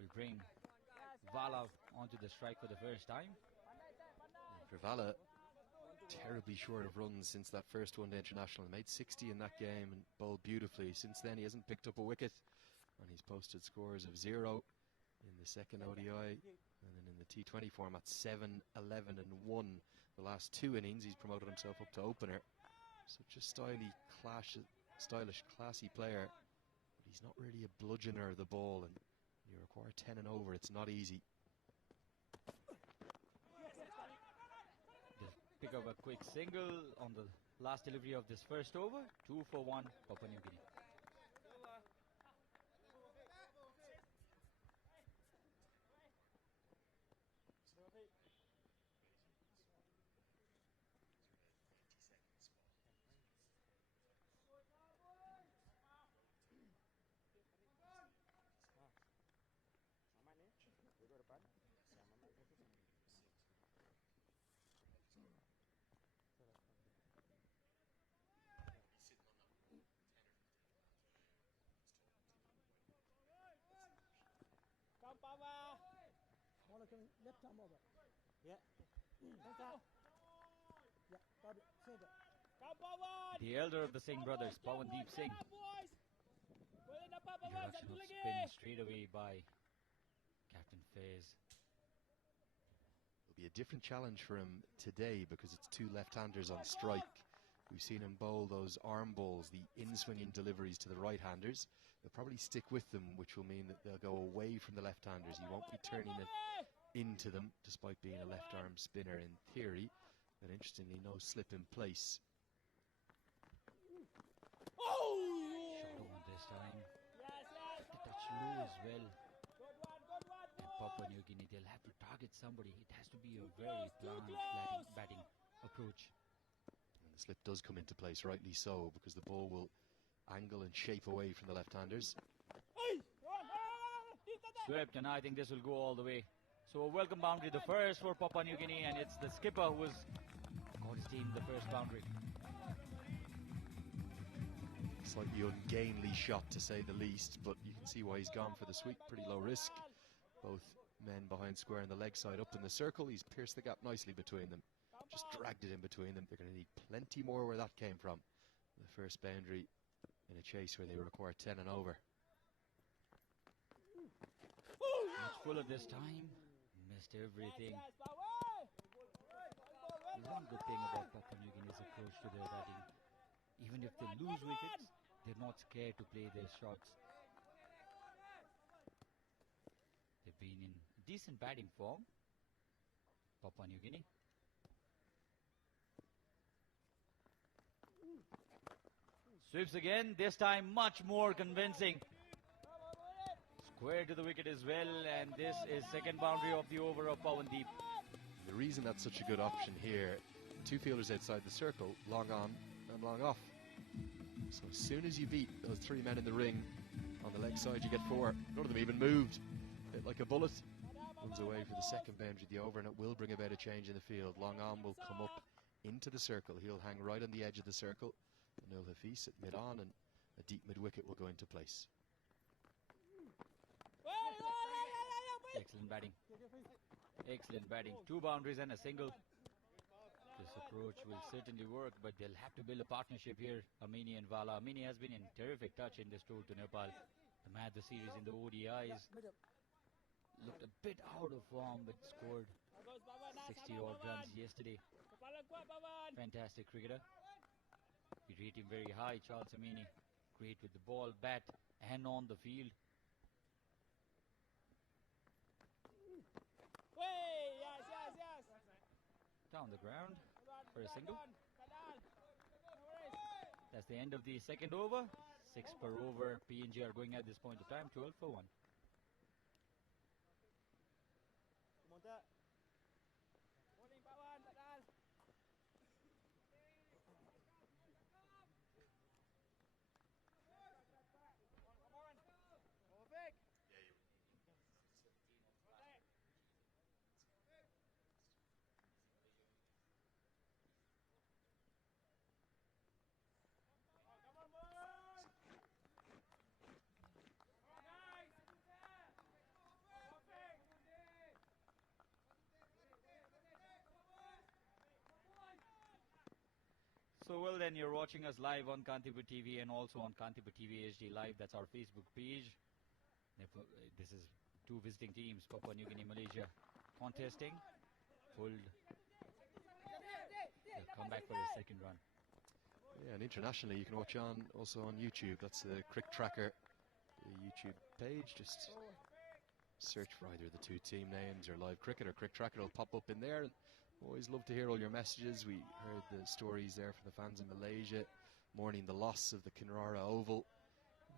Will bring Vala onto the strike for the first time. Tribhuvan terribly short of runs since that first one-day international. He made 60 in that game and bowled beautifully. Since then he hasn't picked up a wicket, and he's posted scores of 0 in the second ODI, and then in the T20 format 7, 11 and 1. The last 2 innings he's promoted himself up to opener. Such a stylish, classy player, but he's not really a bludgeoner of the ball, and you require 10 and over, it's not easy. Pick up a quick single on the last delivery of this first over. 2 for 1, Papua New Guinea. Left arm over. Yeah. Yeah, got it. Single. The elder of the Singh brothers, Pawandeep Singh. Introduction of spin straight away by Captain Faiz. It'll be a different challenge for him today because it's 2 left-handers on strike. We've seen him bowl those arm balls, the in-swinging deliveries to the right-handers. He'll probably stick with them, which will mean that they'll go away from the left-handers. He won't be turning it into them, despite being a left-arm spinner in theory. But interestingly, no slip in place. Short one this time. The touch low as well. And Papua New Guinea, they'll have to target somebody. It has to be a very planned batting approach. And the slip does come into place, rightly so, because the ball will angle and shape away from the left-handers. Swept, and I think this will go all the way. So a welcome boundary, the first for Papua New Guinea, and it's the skipper who has got his team the first boundary. Slightly ungainly shot, to say the least, but you can see why he's gone for the sweep. Pretty low risk. Both men behind square on the leg side up in the circle. He's pierced the gap nicely between them. Just dragged it in between them. They're going to need plenty more where that came from. The first boundary in a chase where they require 10 and over. Much fuller this time. Missed everything. One good thing about Papua New Guinea's approach to their batting, even if they lose wickets, they're not scared to play their shots. They've been in decent batting form, Papua New Guinea. Sweeps again, this time much more convincing. Square to the wicket as well, and this is second boundary of the over of Pawandeep. The reason that's such a good option here 2 fielders outside the circle, long on and long off. So as soon as you beat those 3 men in the ring, on the leg side you get 4. None of them even moved. Hit like a bullet. Runs away for the second boundary, the over, and it will bring about a change in the field. Long on will come up into the circle. He'll hang right on the edge of the circle. Anil Hafiz at mid-on, and a deep mid-wicket will go into place. Excellent batting. Excellent batting. 2 boundaries and a single. This approach will certainly work, but they'll have to build a partnership here, Amini and Vala. Amini has been in terrific touch in this tour to Nepal. The man of the series in the ODIs. Looked a bit out of form, but scored 60-odd runs yesterday. Fantastic cricketer. We rate him very high, Charles Amini. Great with the ball, bat, and on the field. Down the ground for a single. That's the end of the second over. 6 per over. PNG are going at this point of time, 12 for 1. So well then, you're watching us live on Kirtipur TV and also on Kirtipur TV HD Live. That's our Facebook page. This is 2 visiting teams, Papua New Guinea, Malaysia, contesting. They'll come back for a second run. Yeah, and internationally you can watch also on YouTube. That's the CricTracker YouTube page. Just search for either the 2 team names or live cricket or CricTracker will pop up in there. Always love to hear all your messages. We heard the stories there from the fans in Malaysia, mourning the loss of the Kinrara Oval.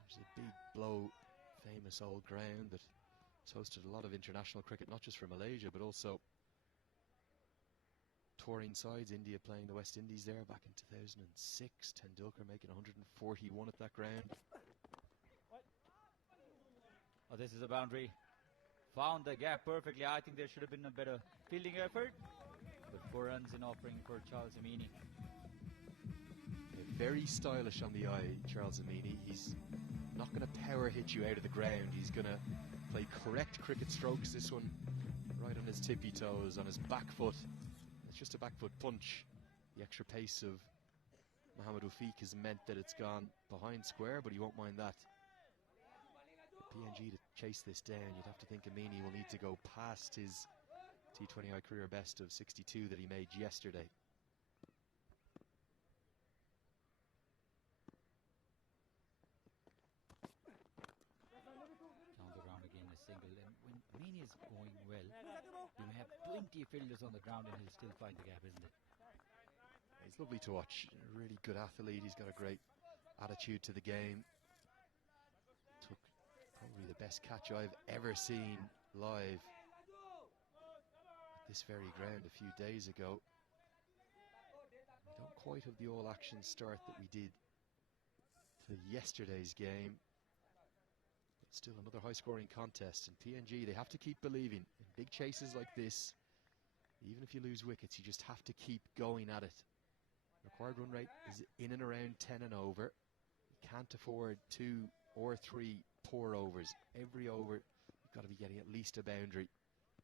There's a big blow, famous old ground that has hosted a lot of international cricket, not just for Malaysia, but also touring sides. India playing the West Indies there back in 2006. Tendulkar making 141 at that ground. Oh, this is a boundary. Found the gap perfectly. I think there should have been a better fielding effort. But 4 runs in offering for Charles Amini. Very stylish on the eye, Charles Amini. He's not going to power hit you out of the ground. He's going to play correct cricket strokes. This one right on his tippy toes, on his back foot. It's just a back foot punch. The extra pace of Mohamed Ufiq has meant that it's gone behind square, but he won't mind that. For PNG to chase this down, you'd have to think Amini will need to go past his T20I career best of 62 that he made yesterday. Down the ground again, a single. And when Mani is going well, you may have 20 fielders on the ground and he'll still find the gap, isn't it? He's lovely to watch. A really good athlete. He's got a great attitude to the game. Took probably the best catch I've ever seen live this very ground a few days ago. We don't quite have the all-action start that we did to yesterday's game, but still another high-scoring contest. And PNG, they have to keep believing in big chases like this. Even if you lose wickets, you just have to keep going at it. Required run rate is in and around 10 and over. You can't afford 2 or 3 poor overs. Every over, you've got to be getting at least a boundary.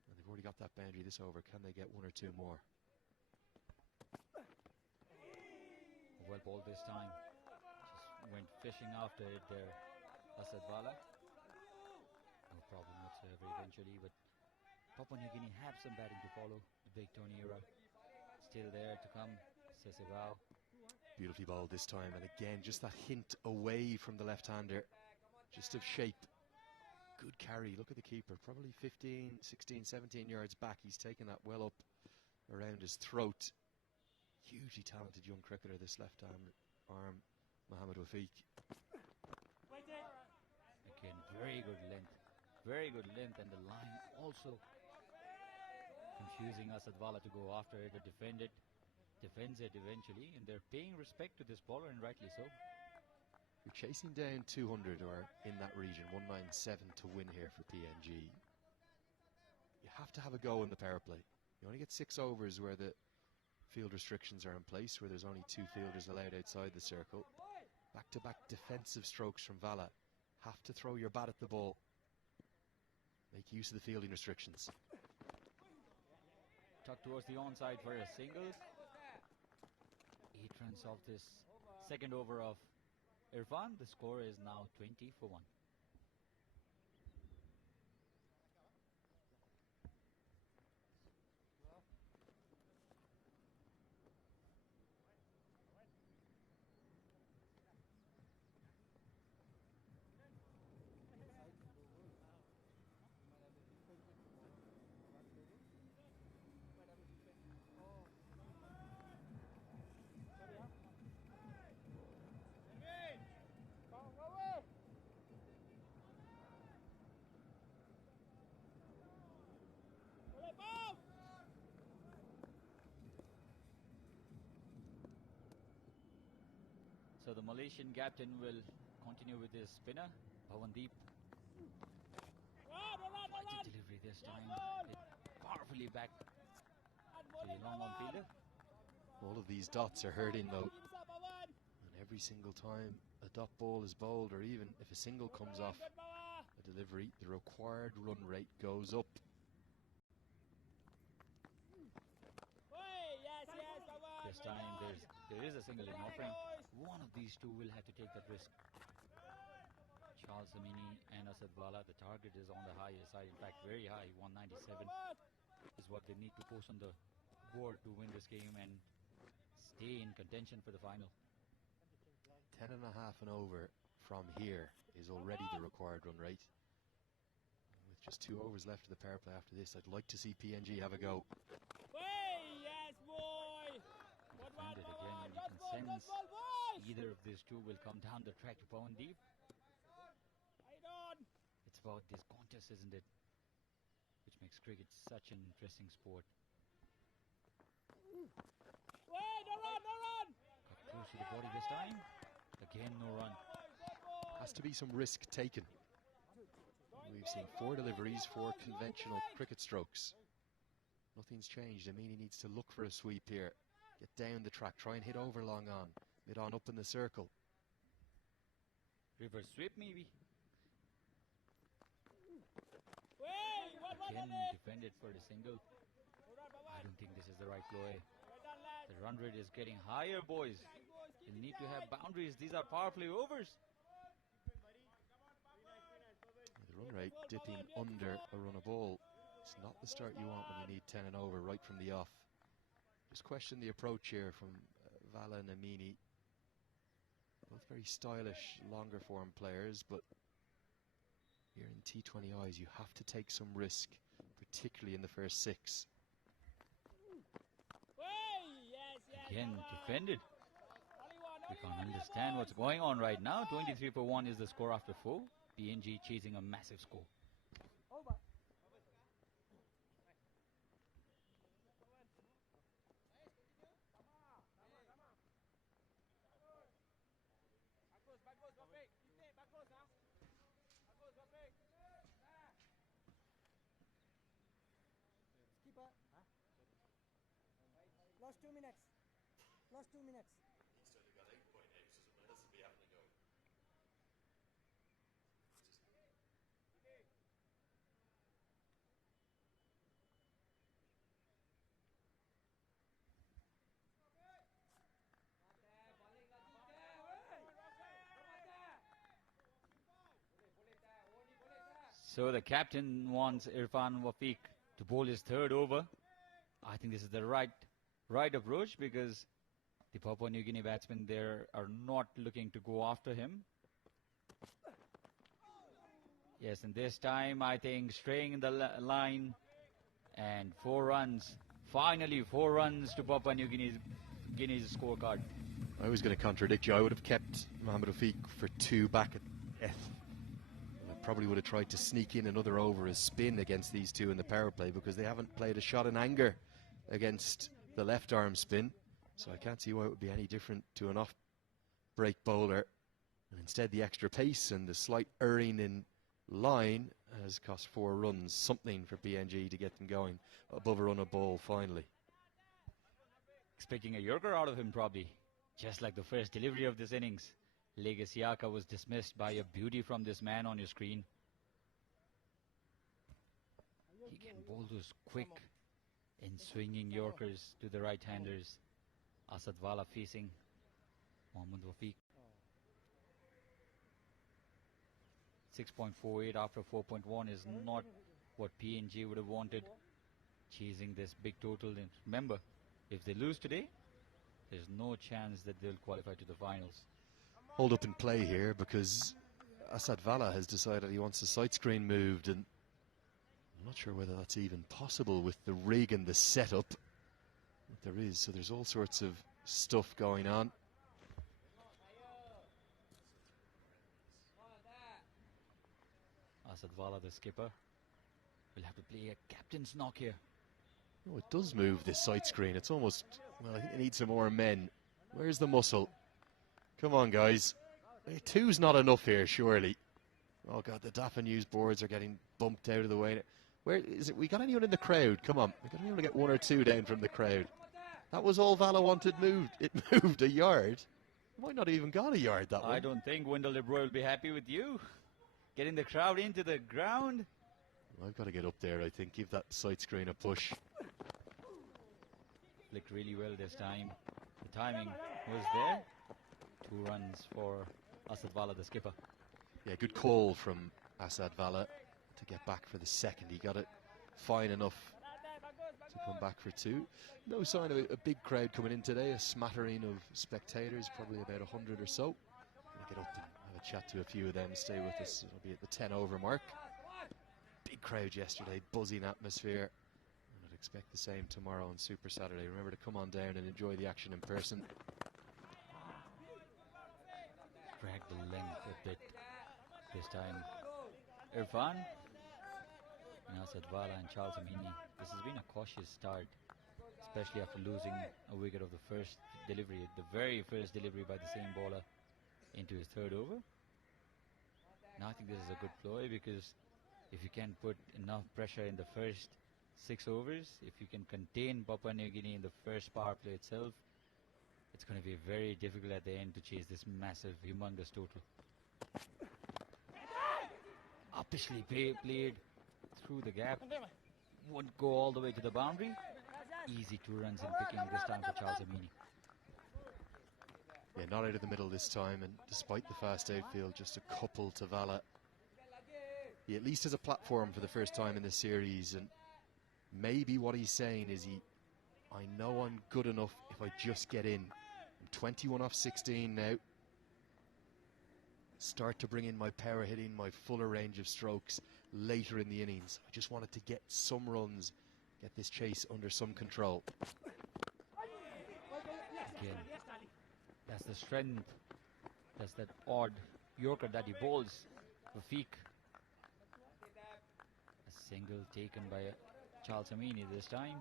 And they've already got that boundary this over. Can they get 1 or 2 more? Well ball this time. Just went fishing after it there, Asad Vala. No problem whatsoever eventually, but Papua New Guinea have some batting to follow. The big Tony era still there to come. Sesebao. Beautifully bowled this time, and again just that hint away from the left-hander, just of shape. Good carry. Look at the keeper, probably 15, 16, 17 yards back. He's taken that well up around his throat. Hugely talented young cricketer, this left arm, Mohamed Ufiq. Again, very good length. Very good length, and the line also confusing Asad Vala to go after it, to defend it. defends it eventually, and they're paying respect to this bowler, and rightly so. You're chasing down 200 or in that region, 197 to win here for PNG. You have to have a go in the power play. You only get 6 overs where the field restrictions are in place, where there's only 2 fielders allowed outside the circle. Back-to-back defensive strokes from Vala. Have to throw your bat at the ball. Make use of the fielding restrictions. Tuck towards the onside for a single. 8 runs off this second over of Irfan. The score is now 20 for 1. So the Malaysian captain will continue with his spinner, Bhavandeep. Mighty delivery this time. Hit powerfully back to the long on fielder. All of these dots are hurting though. And every single time a dot ball is bowled, or even if a single comes off a delivery, the required run rate goes up. This time there is a single in offering. One of these two will have to take that risk. Charles Amini and Asad Vala, the target is on the higher side, in fact very high, 197 is what they need to post on the board to win this game and stay in contention for the final. 10.5 and over from here is already the required run rate. With just 2 overs left of the power play after this, I'd like to see PNG have a go. Defended again, and you can sense either of these two will come down the track to Bhavandeep. It's about this contest, isn't it? Which makes cricket such an interesting sport. Got close to the body this time. Again, no run. Has to be some risk taken. We've seen 4 deliveries, 4 conventional cricket strokes. Nothing's changed. Amini needs to look for a sweep here. Get down the track, try and hit over long on. Mid on up in the circle. Reverse sweep maybe. Again defended for the single. I don't think this is the right play. The run rate is getting higher, boys. You need to have boundaries. These are power play overs. The run rate dipping under a run a ball. It's not the start you want when you need 10 and over right from the off. Just question the approach here from Vala and Amini. Both very stylish, longer form players, but here in T20Is you have to take some risk, particularly in the first 6. Again defended. We can't understand what's going on right now. 23 for 1 is the score after 4. PNG chasing a massive score. Last 2 minutes. Last 2 minutes. So the captain wants Irfan Wafiq to bowl his 3rd over. I think this is the right approach, because the Papua New Guinea batsmen there are not looking to go after him. Yes, and this time I think straying in the line, and 4 runs. Finally 4 runs to Papua New Guinea's scorecard. I was going to contradict you. I would have kept Mohamed Rafiq for 2 back at F. I probably would have tried to sneak in another over as spin against these 2 in the power play, because they haven't played a shot in anger against the left arm spin. So I can't see why it would be any different to an off-break bowler. And instead, the extra pace and the slight erring in line has cost 4 runs, something for PNG to get them going above a run a ball finally. Expecting a Yorker out of him probably, just like the first delivery of this innings. Legasiaka was dismissed by a beauty from this man on your screen. He can bowl those quick and swinging Yorkers to the right-handers. Asadwala facing Mohammad Wafiq. 6.48 after 4.1 is not what PNG would have wanted, chasing this big total. And remember, if they lose today, there's no chance that they'll qualify to the finals. Hold up in play here because Asadwala has decided he wants the side screen moved, and I'm not sure whether that's even possible with the rig and the setup that there is. So there's all sorts of stuff going on. Asadwala, the skipper, will have to play a captain's knock here. Oh, it does move this side screen. It's almost, well, I think it needs some more men. Where's the muscle? Come on, guys. 2's not enough here, surely. Oh, God, the Dafa News boards are getting bumped out of the way. Where is it? We got anyone in the crowd? Come on. We've got to be able to get 1 or 2 down from the crowd. That was all Vala wanted moved. It moved a yard. It might not have even got a yard, that one. I don't think Wendell De Bruyne will be happy with you. Getting the crowd into the ground. I've got to get up there, I think. Give that side screen a push. Flicked really well this time. The timing was there. 2 runs for Asadwala, the skipper. Yeah, good call from Asadwala to get back for the second. He got it fine enough to come back for 2. No sign of a big crowd coming in today. A smattering of spectators, probably about 100 or so. We'll get up and have a chat to a few of them. Stay with us. It'll be at the 10 over mark. Big crowd yesterday, buzzing atmosphere. And I'd expect the same tomorrow on Super Saturday. Remember to come on down and enjoy the action in person. Drag the length a bit this time. Irfan, Asadwala and Charles Amini. This has been a cautious start, especially after losing a wicket of the first delivery, the very first delivery by the same bowler into his 3rd over. Now I think this is a good ploy, because if you can put enough pressure in the first 6 overs, if you can contain Papua New Guinea in the first power play itself, it's going to be very difficult at the end to chase this massive, humongous total. Uppishly played through the gap. Won't go all the way to the boundary. Easy 2 runs in picking this time for Charles Amini. Yeah, not out of the middle this time, and despite the fast outfield, just a couple to Vala. He at least has a platform for the first time in this series, and maybe what he's saying is I know I'm good enough if I just get in. I'm 21 off 16 now. Start to bring in my power hitting, my fuller range of strokes later in the innings. I just wanted to get some runs, get this chase under some control. Again, that's the strength. That's that odd Yorker that he bowls. Wafiq. A single taken by Charles Amini this time.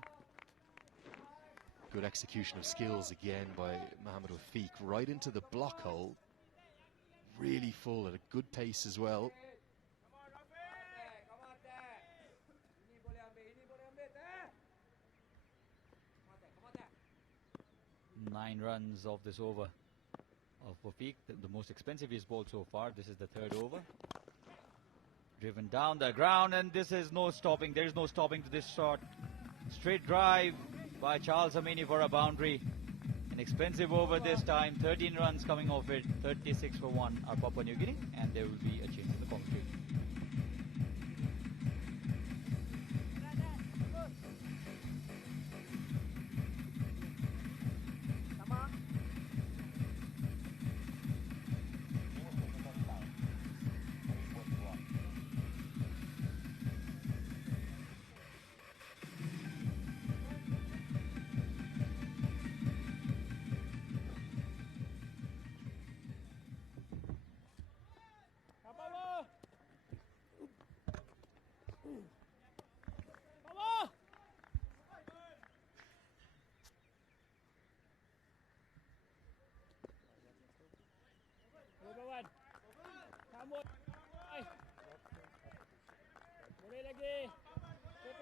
Good execution of skills again by Mohammad Wafiq. Right into the block hole. Really full at a good pace as well. Nine runs of this over of Wafiq, the most expensive he's bowled so far. This is the 3rd over. Driven down the ground, and this is no stopping. There is no stopping to this shot. Straight drive by Charles Amini for a boundary. An expensive over this time. 13 runs coming off it. 36 for 1 are Papua New Guinea, and there will be a change in the commentary.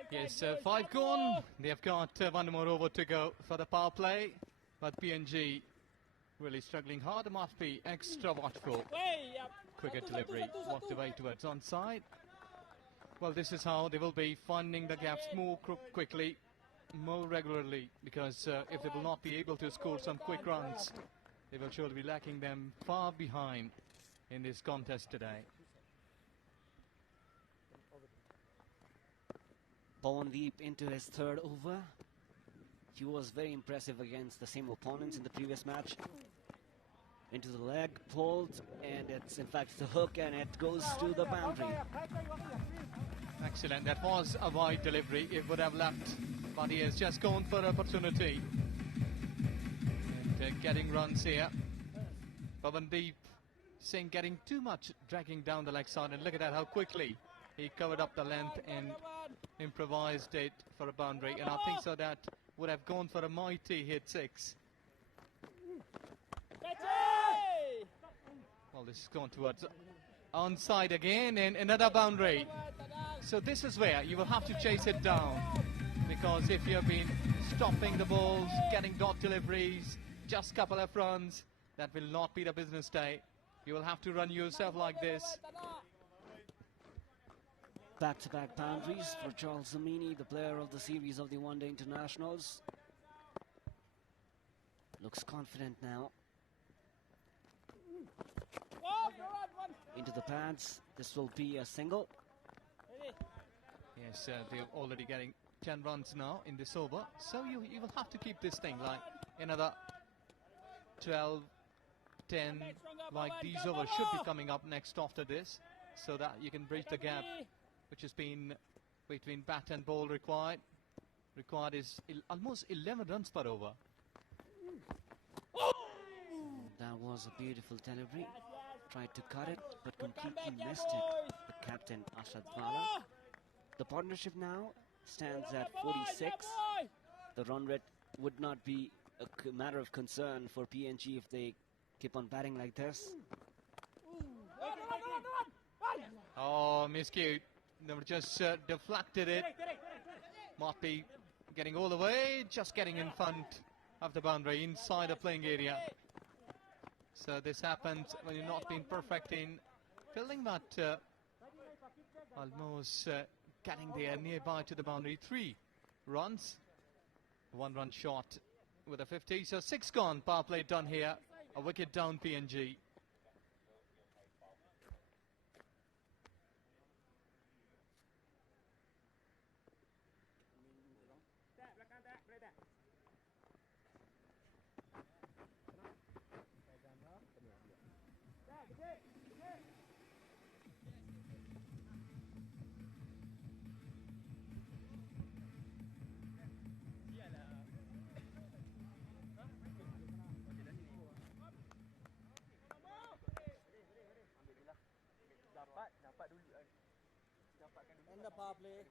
Yes, 5 gone. They've got 1 more over to go for the power play. But PNG really struggling hard. Must be extra watchful. Quicker delivery. Walked away towards onside. Well, this is how they will be finding the gaps more quickly, more regularly. Because if they will not be able to score some quick runs, they will surely be lacking them far behind in this contest today. Pawandeep into his third over. He was very impressive against the same opponents in the previous match. Into the leg, pulled, and it's in fact the hook, and it goes to the boundary. Excellent. That was a wide delivery. It would have left, but he has just gone for opportunity. And getting runs here. Pawandeep saying getting too much, dragging down the leg side, and look at that, how quickly he covered up the length and improvised it for a boundary. And I think so that would have gone for a mighty hit 6. Well, this is gone towards onside again, and another boundary. So this is where you will have to chase it down, because if you've been stopping the balls, getting dot deliveries, just couple of runs, that will not be the business day. You will have to run yourself like this. Back-to-back boundaries for Charles Zamini, the player of the series of the one-day internationals. Looks confident now. Into the pads. This will be a single. Yes, they're already getting 10 runs now in this over. So you will have to keep this thing like another 12, 10, like these overs should be coming up next after this, so that you can bridge the gap which has been between bat and ball required. Required is almost 11 runs per over. That was a beautiful delivery. Tried to cut it, but completely missed it. The captain, Ashad Vala. The partnership now stands at 46. The run rate would not be a matter of concern for PNG if they keep on batting like this. Oh, miscue. They were just deflected it. Might be getting all the way, just getting in front of the boundary, inside the playing area. So this happens when you're not being perfect in fielding, but almost getting there nearby to the boundary. 3 runs, 1 run short with a 50. So 6 gone, power play done here. A wicket down PNG. And the power play.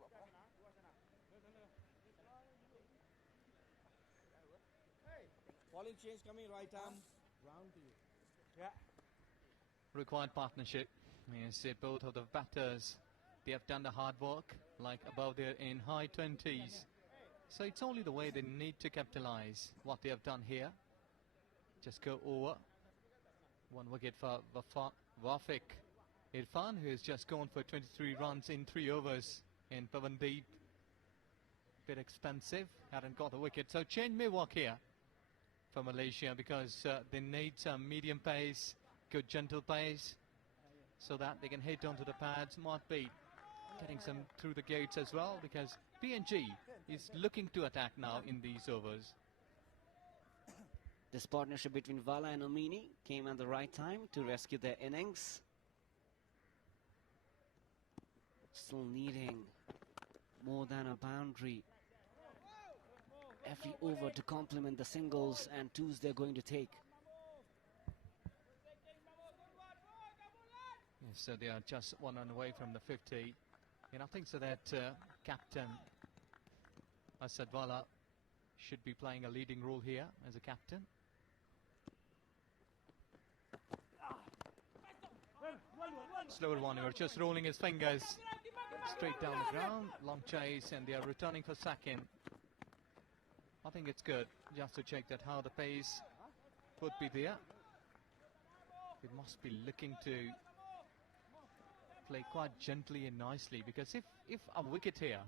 Falling change coming right arm. Round to you. Yeah. Required partnership. Yes, both of the batters, they have done the hard work, like above there in high 20s. So it's only the way they need to capitalize what they have done here. Just go over. 1 wicket for Wafik Irfan, who has just gone for 23 runs in 3 overs. And Pawandeep, bit expensive, hadn't got a wicket. So change may work here for Malaysia, because they need some medium pace, good gentle pace, so that they can hit onto the pads. Might be getting some through the gates as well, because PNG is looking to attack now in these overs. This partnership between Vala and Amini came at the right time to rescue their innings. Still needing more than a boundary every over to complement the singles and twos they're going to take. Yes, so they are just 1 run away from the 50. And I think so that captain Asad Vala should be playing a leading role here as a captain. Slower one, he was just rolling his fingers straight down the ground, long chase, and they are returning for second. I think it's good just to check that how the pace would be there. They must be looking to play quite gently and nicely, because if a wicket here,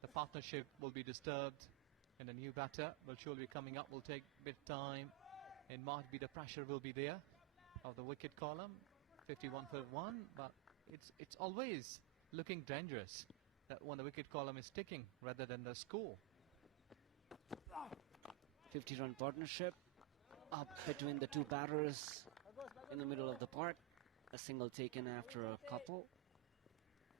the partnership will be disturbed, and a new batter will surely be coming up, will take a bit of time, and might be the pressure will be there of the wicket column. 51 for 1, but it's always looking dangerous that when the wicket column is ticking rather than the score. 50-run partnership up between the two batters in the middle of the park. A single taken after a couple.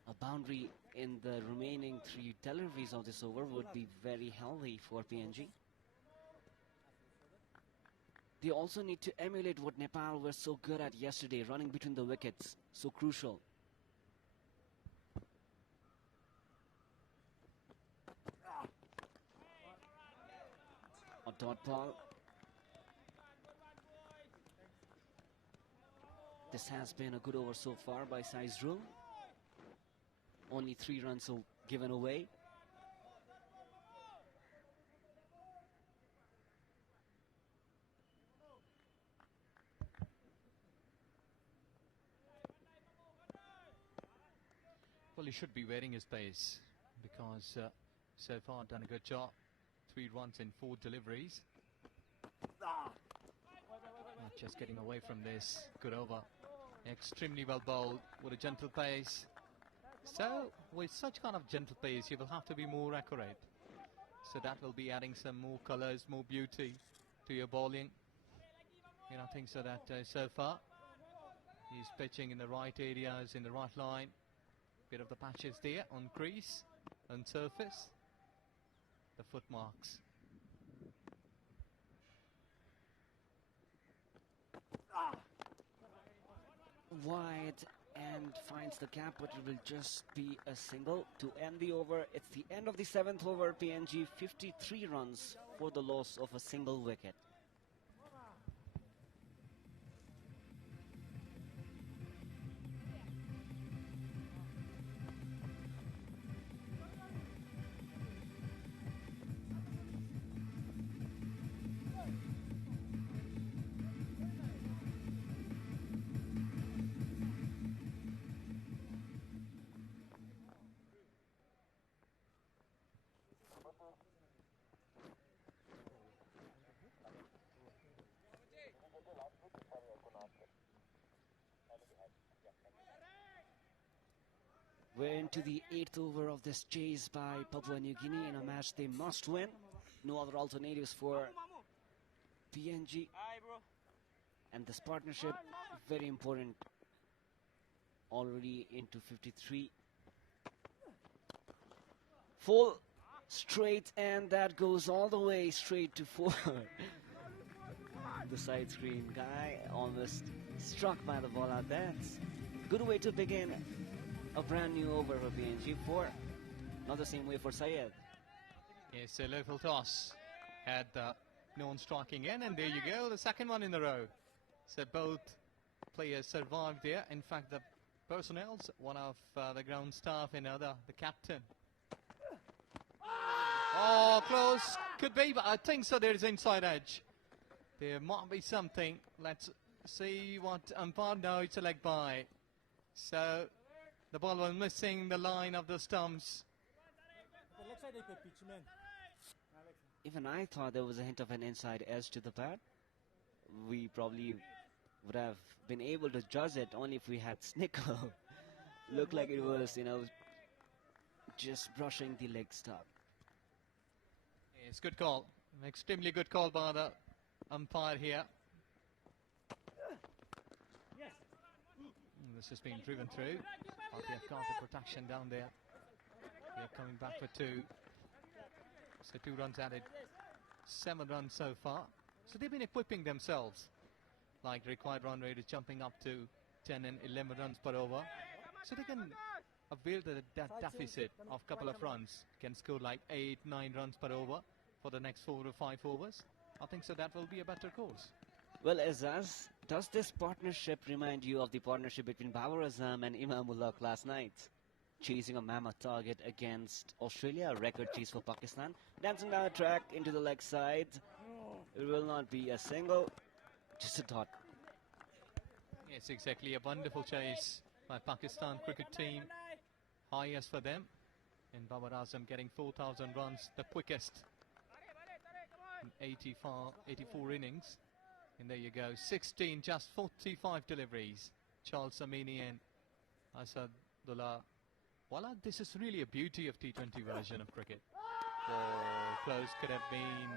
A boundary in the remaining 3 deliveries of this over would be very healthy for PNG. They also need to emulate what Nepal were so good at yesterday, running between the wickets, so crucial. A dot ball. This has been a good over so far by Saizrul. Only 3 runs given away. Well, he should be wearing his pace, because so far done a good job. 3 runs in 4 deliveries. Just getting away from this. Good over. Extremely well bowled with a gentle pace. So with such kind of gentle pace, you will have to be more accurate. So that will be adding some more colours, more beauty to your bowling. And I think so that so far he's pitching in the right areas, in the right line. Bit of the patches there on crease, on surface. The foot marks. Wide and finds the gap, but it will just be a single to end the over. It's the end of the 7th over. PNG 53 runs for the loss of a single wicket. We're into the 8th over of this chase by Papua New Guinea in a match they must win. No other alternatives for PNG. And this partnership, very important. Already into 53. Full straight, and that goes all the way straight to 4. The side screen guy almost struck by the ball out there. It's a good way to begin a brand new over for PNG. 4. Not the same way for Syed. Yes, a local toss had no one striking in, and there you go, the second one in a row. So both players survived there. In fact, the personnel, one of the ground staff, another, the captain. Oh, close. Could be, but I think so. There is inside edge. There might be something. Let's see what umpire. No, it's a leg by. So the ball was missing the line of the stumps. Even I thought there was a hint of an inside edge to the bat. We probably would have been able to judge it only if we had Snicker. Looked like it was, just brushing the leg stump. Yes, good call. An extremely good call by the umpire here. This has been driven through, but they've got the protection down there. They're coming back for 2. So 2 runs added, 7 runs so far. So they've been equipping themselves. Like the required run rate is jumping up to 10 and 11 runs per over. So they can avail that deficit of a couple of runs. Can score like 8, 9 runs per over for the next 4 or 5 overs. I think so that will be a better course. Well, Azaz, does this partnership remind you of the partnership between Babar Azam and Imamullah last night? chasing a mammoth target against Australia, a record chase for Pakistan. Dancing down the track into the leg side. It will not be a single, just a dot. Yes, exactly. A wonderful chase by Pakistan cricket team. Highest for them. And Babar Azam getting 4,000 runs, the quickest in 84 innings. And there you go, 16, just 45 deliveries. Charles Amini and Asadullah. Voila, this is really a beauty of T20 version of cricket. Oh, close could have been,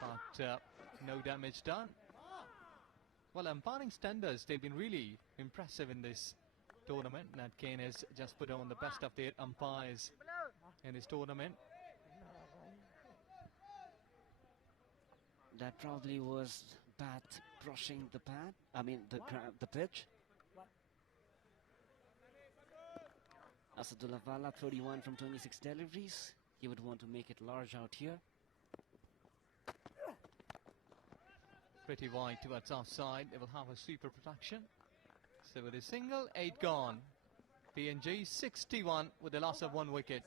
but no damage done. Well, umpiring standards, they've been really impressive in this tournament. Nat Kane has just put on the best of their umpires in this tournament. That probably was bat brushing the pad. I mean the pitch. Asadullah Vala, 31 from 26 deliveries. He would want to make it large out here. Pretty wide towards offside. They will have a super protection. So with a single, 8 gone. PNG 61 with the loss of 1 wicket.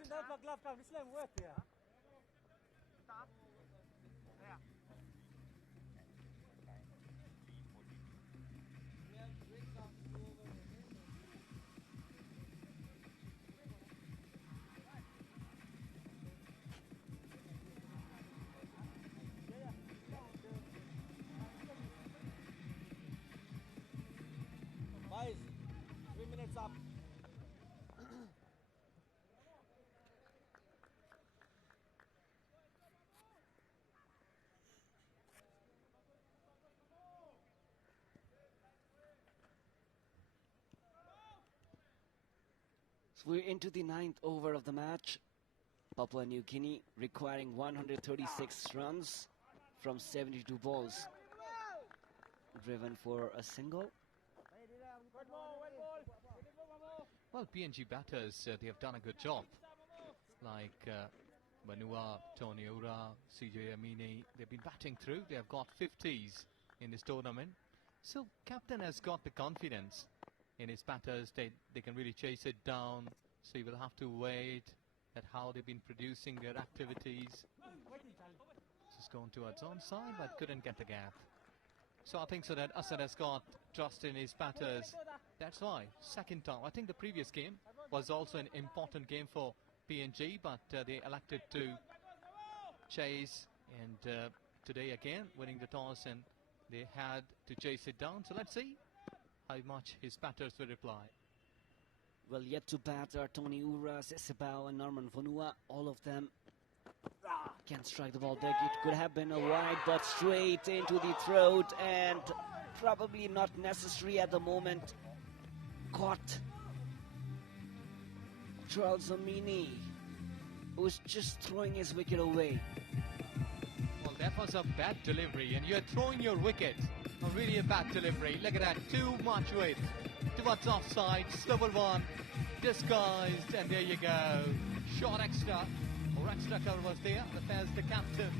Guys, 3 minutes up. So we're into the 9th over of the match. Papua New Guinea requiring 136 runs from 72 balls. Driven for a single. Well, PNG batters, they have done a good job. Like Banua, Tony Ura, CJ Amini, they've been batting through. They have got 50s in this tournament. So captain has got the confidence in his batters. They can really chase it down. So you will have to wait at how they've been producing their activities. Just gone towards onside, but couldn't get the gap. So I think so that Asad has got trust in his batters. That's why, second time. I think the previous game was also an important game for PNG, but they elected to chase. And today again, winning the toss, and they had to chase it down. So let's see how much his batters will reply. Well, yet to bat are Tony Ura, Sesebao and Norman Vanua. All of them can strike the ball big. It could have been a wide, but straight into the throat, and probably not necessary at the moment. Caught Charles Amini, who's just throwing his wicket away. Well, that was a bad delivery, and you're throwing your wicket. Really a bad delivery. Look at that, too much weight. Towards offside, slower one, disguised, and there you go. Short extra, or extra cover was there. There's the captain,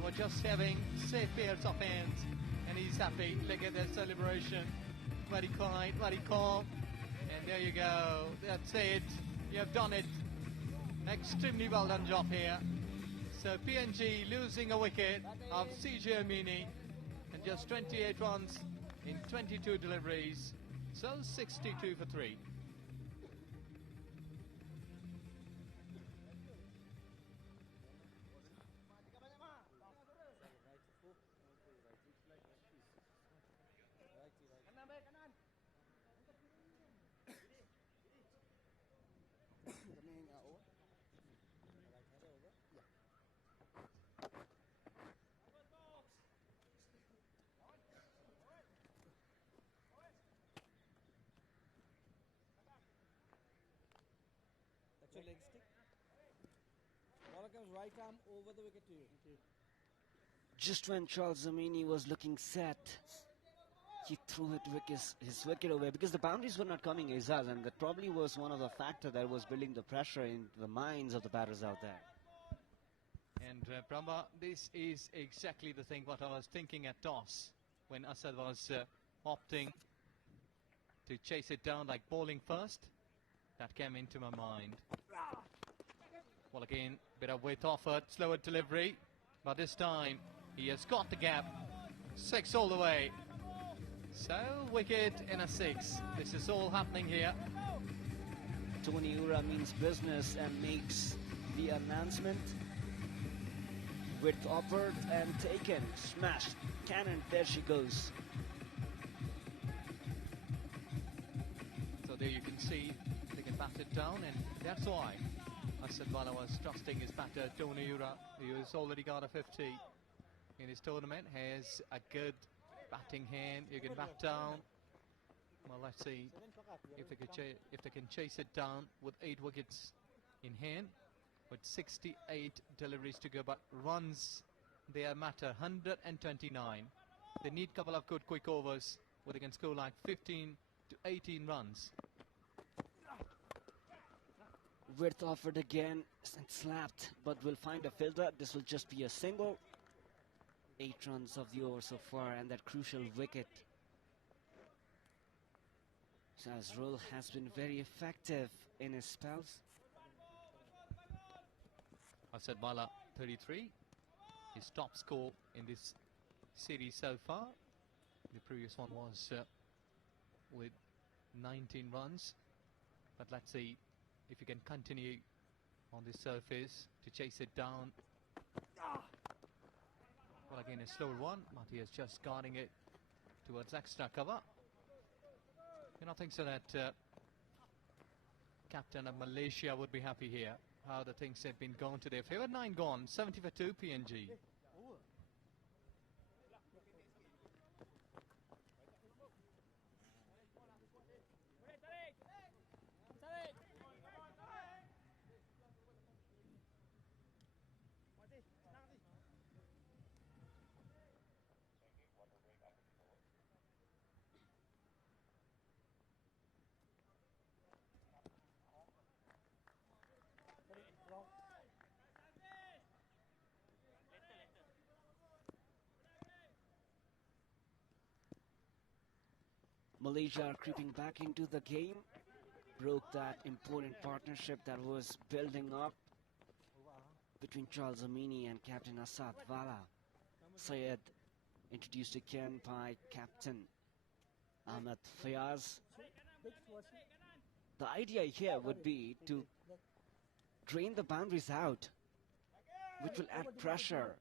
who are just having safe pairs of hands, and he's happy. Look at their celebration. Very quiet, very calm. And there you go. That's it. You have done it. Extremely well done job here. So PNG losing a wicket of CJ Amini and just 28 runs in 22 deliveries. So 62 for 3. That's your leg stick. Ball comes right arm over the wicket to you. Just when Charles Amini was looking set, he threw his wicket away because the boundaries were not coming Azaz, and that probably was one of the factors that was building the pressure in the minds of the batters out there. And Brahma, this is exactly the thing what I was thinking at toss when Asad was opting to chase it down like bowling first. That came into my mind. Well, again, bit of width offered, slower delivery, but this time he has got the gap. 6 all the way. So, wicket in a 6. This is all happening here. Tony Ura means business and makes the announcement. Width offered and taken. Smashed. Cannon, there she goes. So there you can see they can bat it down, and that's why Asadwala was trusting his batter, Tony Ura, who has already got a 50 in his tournament. Has a good batting hand. You can bat down. Well, let's see if they can chase it down with 8 wickets in hand, with 68 deliveries to go. But runs, they matter. 129. They need a couple of good quick overs where they can score like 15 to 18 runs. Width offered again and slapped, but will find a fielder. This will just be a single. 8 runs of the over so far, and that crucial wicket. Shah's role has been very effective in his spells. Asadwala 33, his top score in this series so far. The previous one was with 19 runs. But let's see if he can continue on this surface to chase it down. Well, again, a slower one. Mati is just guarding it towards extra cover. You know, I think so that captain of Malaysia would be happy here. How the things have been gone today. Favourite 9 gone, 70 for 2 PNG. Malaysia are creeping back into the game. Broke that important partnership that was building up between Charles Amini and Captain Asadwala. Syed introduced again by Captain Ahmed Fayaz. The idea here would be to drain the boundaries out, which will add pressure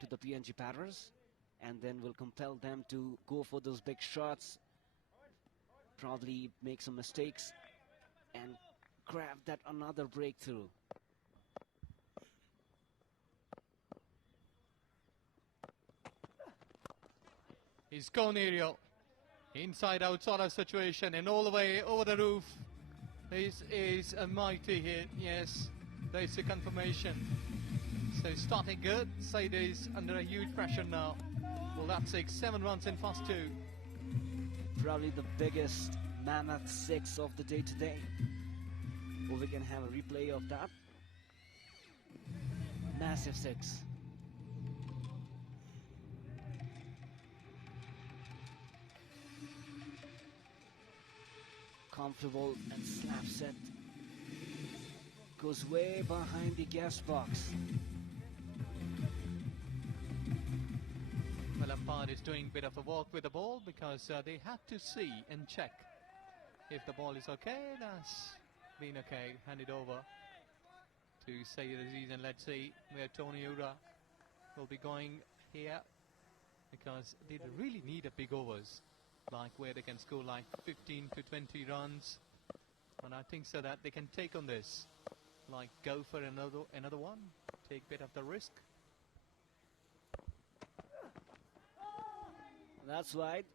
to the PNG batters, and then will compel them to go for those big shots, probably make some mistakes, and grab that another breakthrough. He's gone aerial. Inside out sort of situation, and all the way over the roof. This is a mighty hit. Yes, there's a confirmation. So starting good. Said is under a huge pressure now. Well, that's 7 runs in first 2. Probably the biggest mammoth 6 of the day today. Or we can have a replay of that. Massive 6. Comfortable and slaps it. Goes way behind the guest box. Well, umpire is doing a bit of a walk with the ball because they have to see and check if the ball is okay. That's been okay. Hand it over to Sayyid Aziz, and let's see where Tony Ura will be going here, because they really need a big overs, like where they can score like 15 to 20 runs, and I think so that they can take on this, like go for another one, take a bit of the risk. That's wide.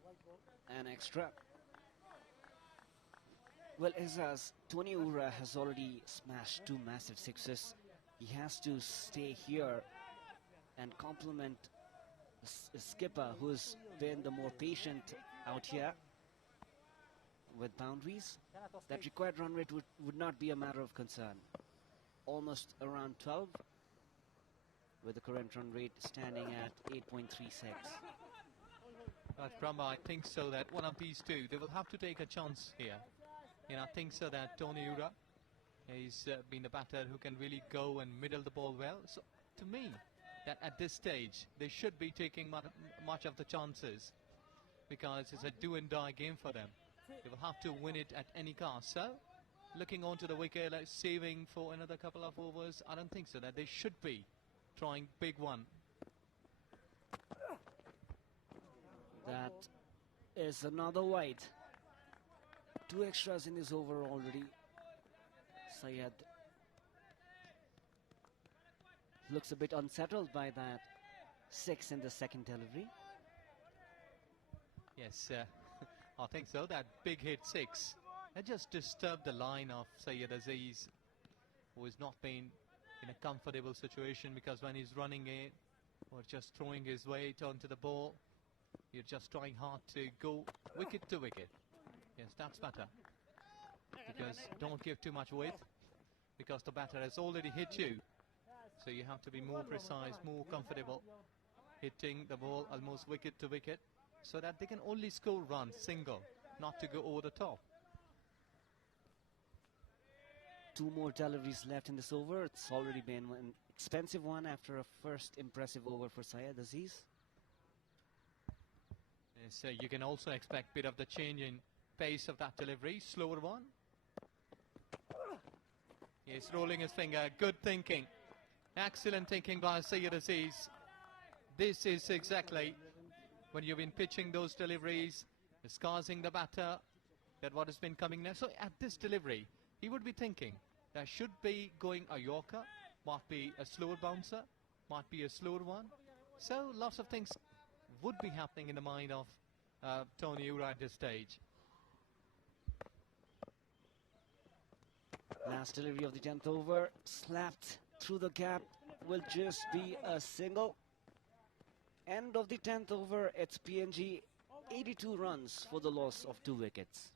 An extra. Well, as Tony Ura has already smashed 2 massive 6s, he has to stay here and compliment the skipper, who's been the more patient out here with boundaries. That required run rate would not be a matter of concern. Almost around 12, with the current run rate standing at 8.36. But Brahma, I think so that one of these two, they will have to take a chance here. I think so that Tony Ura has been the batter who can really go and middle the ball well. So to me, that at this stage, they should be taking much of the chances, because it's a do and die game for them. They will have to win it at any cost. So looking onto the wicket, like saving for another couple of overs, I don't think so that they should be trying big one. That is another wide. 2 extras in this over already. Syed looks a bit unsettled by that 6 in the second delivery. Yes, I think so. That big hit 6, that just disturbed the line of Syed Aziz, who has not been in a comfortable situation, because when he's running in or just throwing his weight onto the ball, you're just trying hard to go wicket to wicket. Yes, that's better, because don't give too much weight, because the batter has already hit you. So you have to be more precise, more comfortable, hitting the ball almost wicket to wicket, so that they can only score runs, single, not to go over the top. 2 more deliveries left in this over. It's already been an expensive one after a first impressive over for Syed Aziz. So you can also expect a bit of the change in pace of that delivery, slower one. He's rolling his finger, good thinking. Excellent thinking by Syed Aziz. This is exactly when you've been pitching those deliveries, disguising the batter, that what has been coming now. So at this delivery, he would be thinking that should be going a Yorker, might be a slower bouncer, might be a slower one. So lots of things would be happening in the mind of Tony Ura at this stage. Last delivery of the 10th over, slapped through the gap, will just be a single. End of the 10th over, it's PNG 82 runs for the loss of 2 wickets.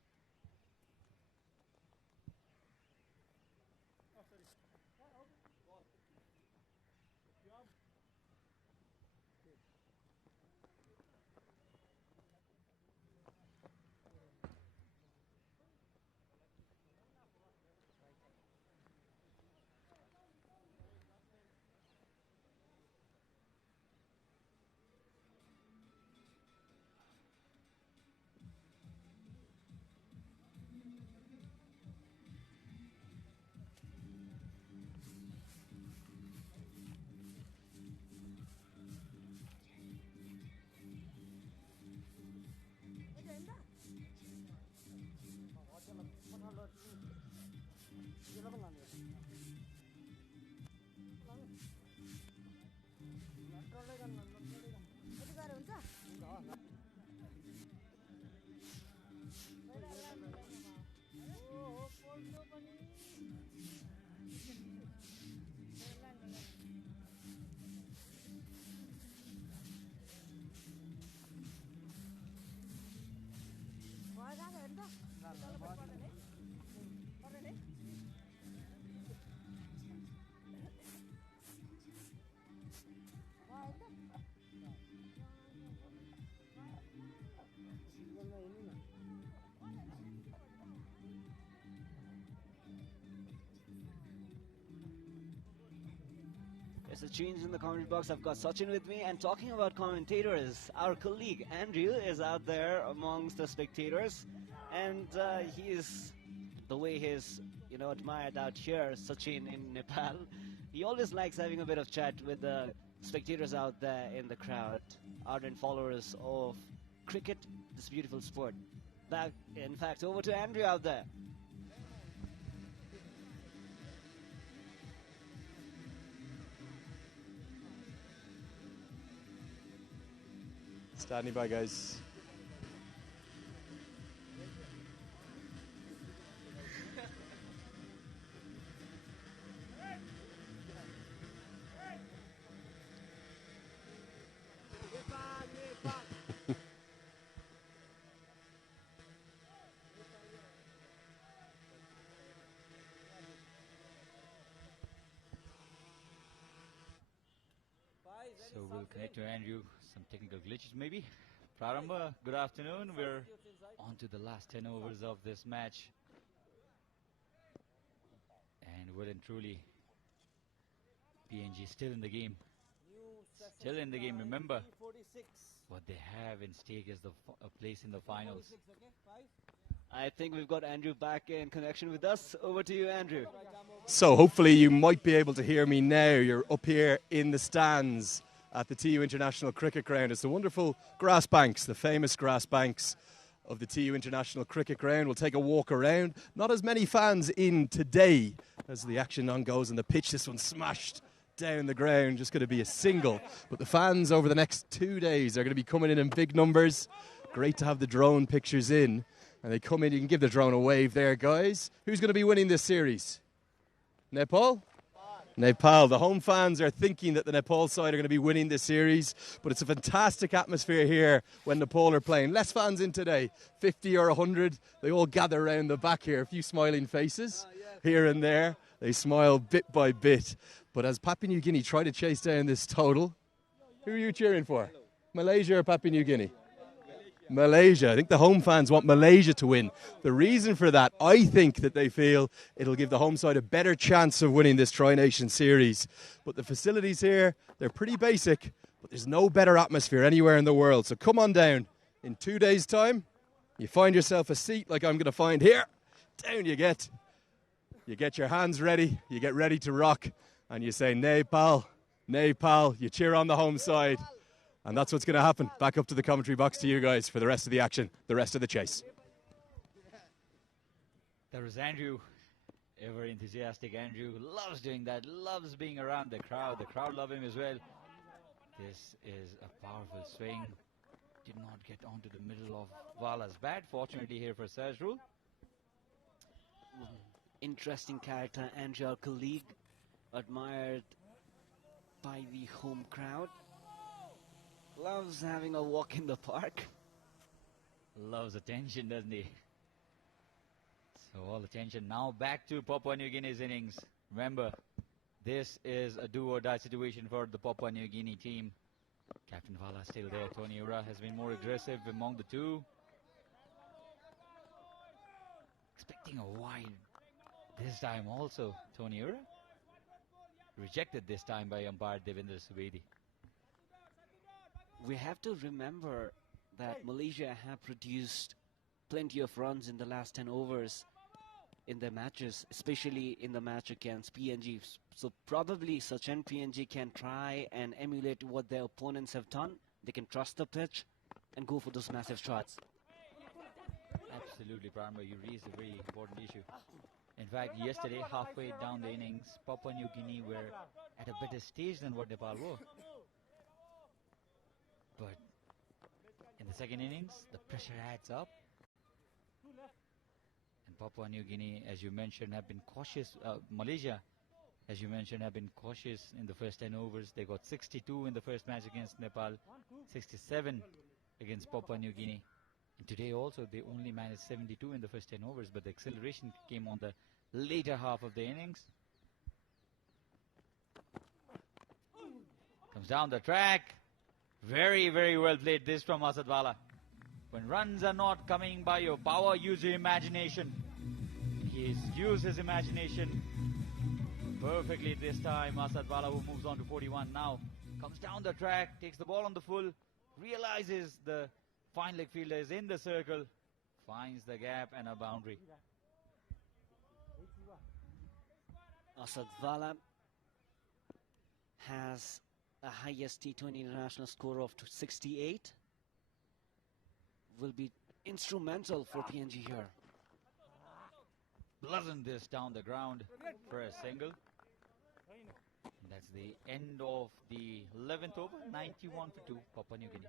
There's a change in the comment box. I've got Sachin with me, and talking about commentators, our colleague Andrew is out there amongst the spectators, and he is, the way he's admired out here, Sachin in Nepal. He always likes having a bit of chat with the spectators out there in the crowd, ardent followers of cricket, this beautiful sport. Back, in fact, over to Andrew out there. Standing by, guys. So we'll connect to Andrew. Some technical glitches maybe. Prarambha, good afternoon. We're on to the last 10 overs of this match. well and truly, PNG still in the game. Still in the game. Remember, what they have in stake is a place in the finals. I think we've got Andrew back in connection with us. Over to you, Andrew. So hopefully you might be able to hear me now. You're up here in the stands at the TU International Cricket Ground. It's the wonderful grass banks, the famous grass banks of the TU International Cricket Ground. We'll take a walk around. Not as many fans in today as the action on goes on the pitch. This one smashed down the ground, just going to be a single. But the fans over the next 2 days are going to be coming in big numbers. Great to have the drone pictures in. And they come in, you can give the drone a wave there, guys. Who's going to be winning this series? Nepal? Nepal. The home fans are thinking that the Nepal side are going to be winning this series, but it's a fantastic atmosphere here when Nepal are playing. Less fans in today, 50 or 100. They all gather around the back here. A few smiling faces here and there. They smile bit by bit. But as Papua New Guinea try to chase down this total, who are you cheering for? Malaysia or Papua New Guinea? Malaysia. I think the home fans want Malaysia to win. The reason for that, I think that they feel it'll give the home side a better chance of winning this Tri-Nation series. But the facilities here, they're pretty basic, but there's no better atmosphere anywhere in the world. So come on down. In 2 days' time, you find yourself a seat like I'm going to find here. Down you get. You get your hands ready. You get ready to rock. And you say, Nepal, Nepal. You cheer on the home side. And that's what's going to happen. Back up to the commentary box to you guys for the rest of the action, the rest of the chase. There is Andrew, ever enthusiastic Andrew, loves doing that, loves being around the crowd. The crowd love him as well. This is a powerful swing. Did not get onto the middle of Vala's bat. Fortunately here for Sajrul. Interesting character, Andrew, our colleague, admired by the home crowd. Loves having a walk in the park. Loves attention, doesn't he? So all attention now back to Papua New Guinea's innings. Remember, this is a do-or-die situation for the Papua New Guinea team. Captain Vala still there. Tony Ura has been more aggressive among the two. Expecting a wide this time also. Tony Ura rejected this time by umpire Devendra Subedi. We have to remember that Malaysia have produced plenty of runs in the last 10 overs in their matches, especially in the match against PNG. So probably Sachin PNG can try and emulate what their opponents have done. They can trust the pitch and go for those massive shots. Absolutely, Parma, you raised a very important issue. In fact, yesterday, halfway down the innings, Papua New Guinea were at a better stage than what Nepal were. But in the second innings, the pressure adds up. And Papua New Guinea, as you mentioned, have been cautious. Malaysia, as you mentioned, have been cautious in the first 10 overs. They got 62 in the first match against Nepal, 67 against Papua New Guinea. And today also, they only managed 72 in the first 10 overs, but the acceleration came on the later half of the innings. Comes down the track. Very, very well played this from Asad Vala. When runs are not coming by your power, use your imagination. He's used his imagination perfectly this time. Asad Vala, who moves on to 41 now, comes down the track, takes the ball on the full, realizes the fine leg fielder is in the circle, finds the gap and a boundary. Asad Vala has a highest T20 international score of 68. Will be instrumental for PNG here. Blazing this down the ground for a single. And that's the end of the 11th over, 91 for 2, Papua New Guinea.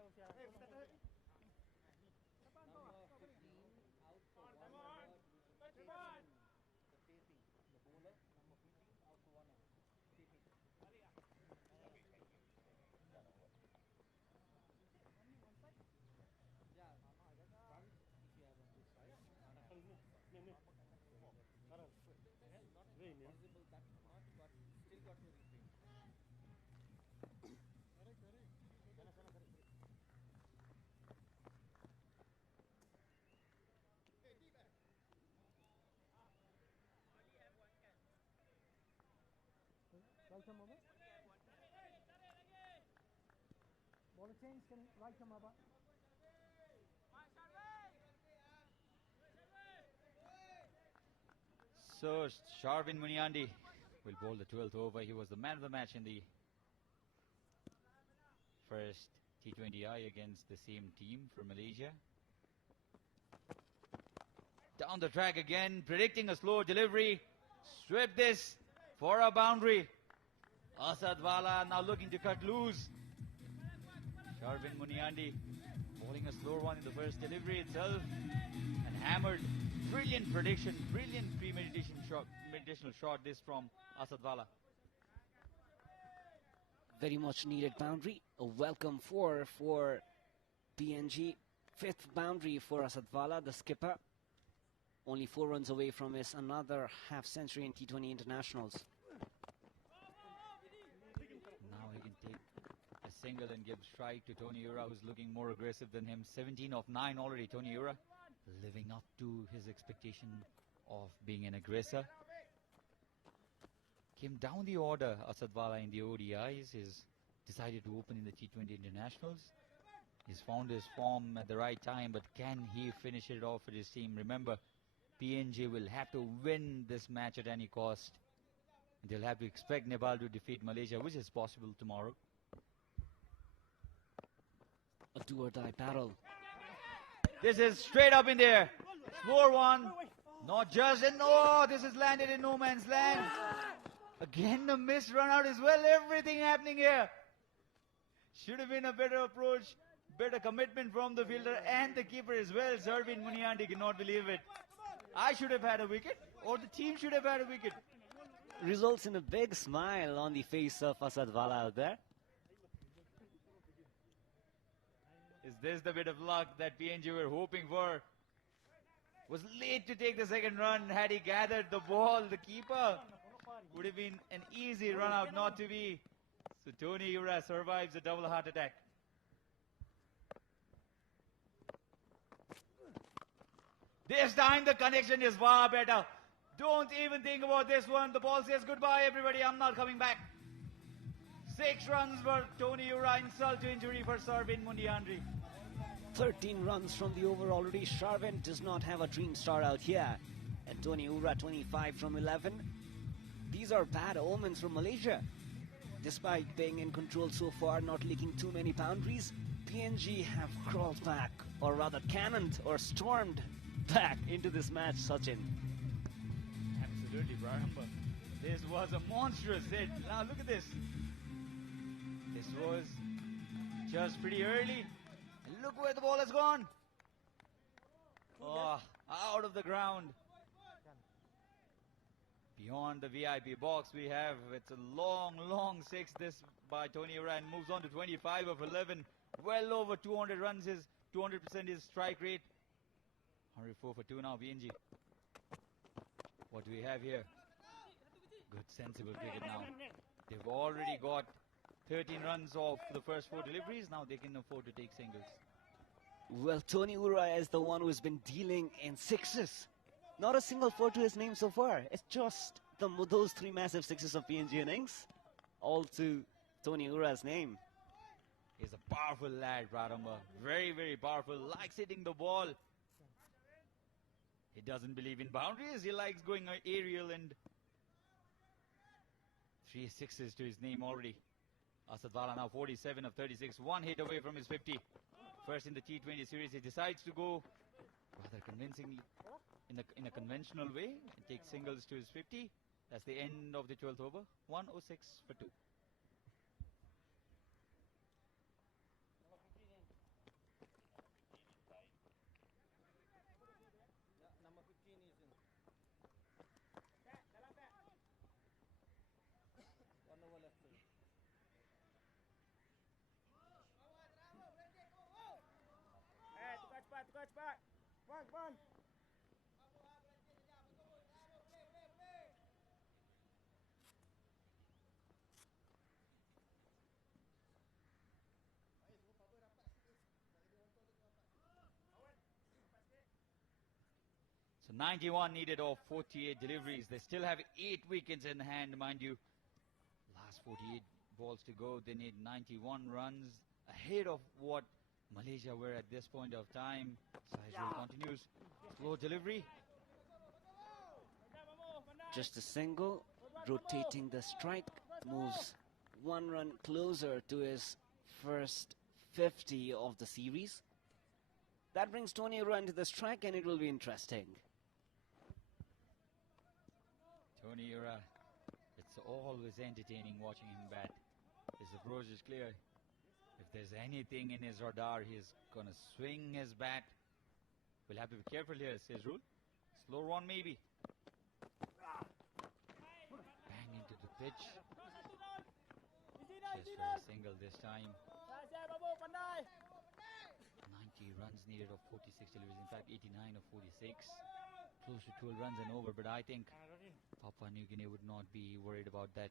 arm over. Ball change, can right arm over. So Sharvin Muniandi will bowl the 12th over. He was the man of the match in the first T20I against the same team from Malaysia. Down the track again, predicting a slow delivery. Swept this for a boundary. Asad Wala now looking to cut loose. Sharvin Muniandi bowling a slower one in the first delivery itself and hammered. Brilliant prediction, brilliant meditational shot this from Asad Wala. Very much needed boundary. A welcome four for PNG. 5th boundary for Asad Wala, the skipper. Only 4 runs away from his another half century in T20 internationals. Now he can take a single and give strike to Tony Ura, who's looking more aggressive than him. 17 of 9 already, Tony Ura, living up to his expectation of being an aggressor. Came down the order, Asad Wala, in the ODIs. He's decided to open in the T20 internationals. He's found his form at the right time, but can he finish it off with his team? Remember, PNG will have to win this match at any cost. They'll have to expect Nepal to defeat Malaysia, which is possible tomorrow. A do-or-die battle. This is straight up in there. Slower one. Not just in. Oh, this is landed in no man's land. Again, the missed run out as well. Everything happening here. Should have been a better approach, better commitment from the fielder and the keeper as well. Sharvin Muniandi cannot believe it. I should have had a wicket, or the team should have had a wicket. Results in a big smile on the face of Asad Wala out there. Is this the bit of luck that PNG were hoping for? Was late to take the second run. Had he gathered the ball, the keeper would have been an easy run out, not to be. So Tony Ura survives a double heart attack. This time the connection is far better. Don't even think about this one. The ball says goodbye, everybody. I'm not coming back. 6 runs for Tony Ura. Insult to injury for Sharvin Muniandi. 13 runs from the over already. Sharvin does not have a dream start out here. And Tony Ura 25 from 11. These are bad omens from Malaysia. Despite being in control so far, not leaking too many boundaries, PNG have crawled back, or rather cannoned or stormed back into this match, Sachin. Absolutely, Brahma. This was a monstrous hit. Now look at this. This was just pretty early. And look where the ball has gone. Oh, out of the ground. Beyond the VIP box we have, it's a long 6 this by Tony Ura, and moves on to 25 of 11. Well over 200 runs, 200% his strike rate. 104 for 2 now, PNG. What do we have here? Good, sensible cricket now. They've already got 13 runs off the first 4 deliveries. Now they can afford to take singles. Well, Tony Ura is the one who's been dealing in 6s. Not a single 4 to his name so far. It's just those 3 massive 6s of PNG innings, all to Tony Ura's name. He's a powerful lad, Radamba. Very, very powerful. Likes hitting the ball. He doesn't believe in boundaries. He likes going aerial, and 3 6s to his name already. Asad Wala now 47 of 36. 1 hit away from his 50. First in the T20 series, he decides to go rather convincingly in a conventional way and take singles to his 50. That's the end of the 12th over. 106 for 2. Number 15 is in. One over left. Hey, tukar cepat. One. So 91 needed of 48 deliveries. They still have 8 wickets in hand, mind you. Last 48 balls to go. They need 91 runs, ahead of what Malaysia were at this point of time. Saizul continues. Slow delivery. Just a single, rotating the strike, moves 1 run closer to his first 50 of the series. That brings Tony Ura into the strike, and it will be interesting. Tony Ura, it's always entertaining watching him bat. His approach is clear. If there's anything in his radar, he's going to swing his bat. We'll have to be careful here, says Rule. Slow one maybe. Bang into the pitch. Just for a single this time. 90 runs needed of 46 deliveries. In fact, 89 of 46. Close to 12 runs and over, but I think Papua New Guinea would not be worried about that.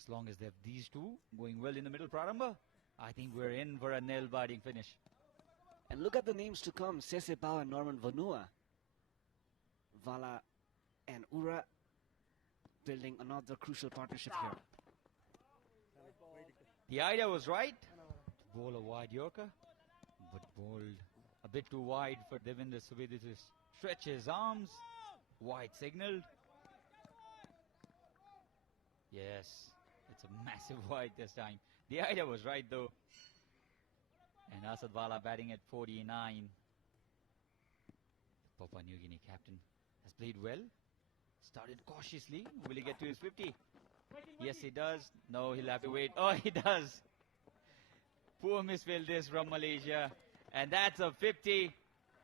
As long as they have these two going well in the middle, Prarambha, I think we're in for a nail-biting finish. And look at the names to come. Sesebao and Norman Vanua. Vala and Ura building another crucial partnership here. The idea was right to bowl a wide Yorker, but bowled a bit too wide for Devinder Subedhi to stretch his arms. Wide signaled. Yes, it's a massive wide this time. The idea was right though. And Asad Vala batting at 49. The Papua New Guinea captain has played well. Started cautiously. Will he get to his 50? Yes, he does. No, he'll have to wait. Oh, he does. Poor misfield this from Malaysia. And that's a 50.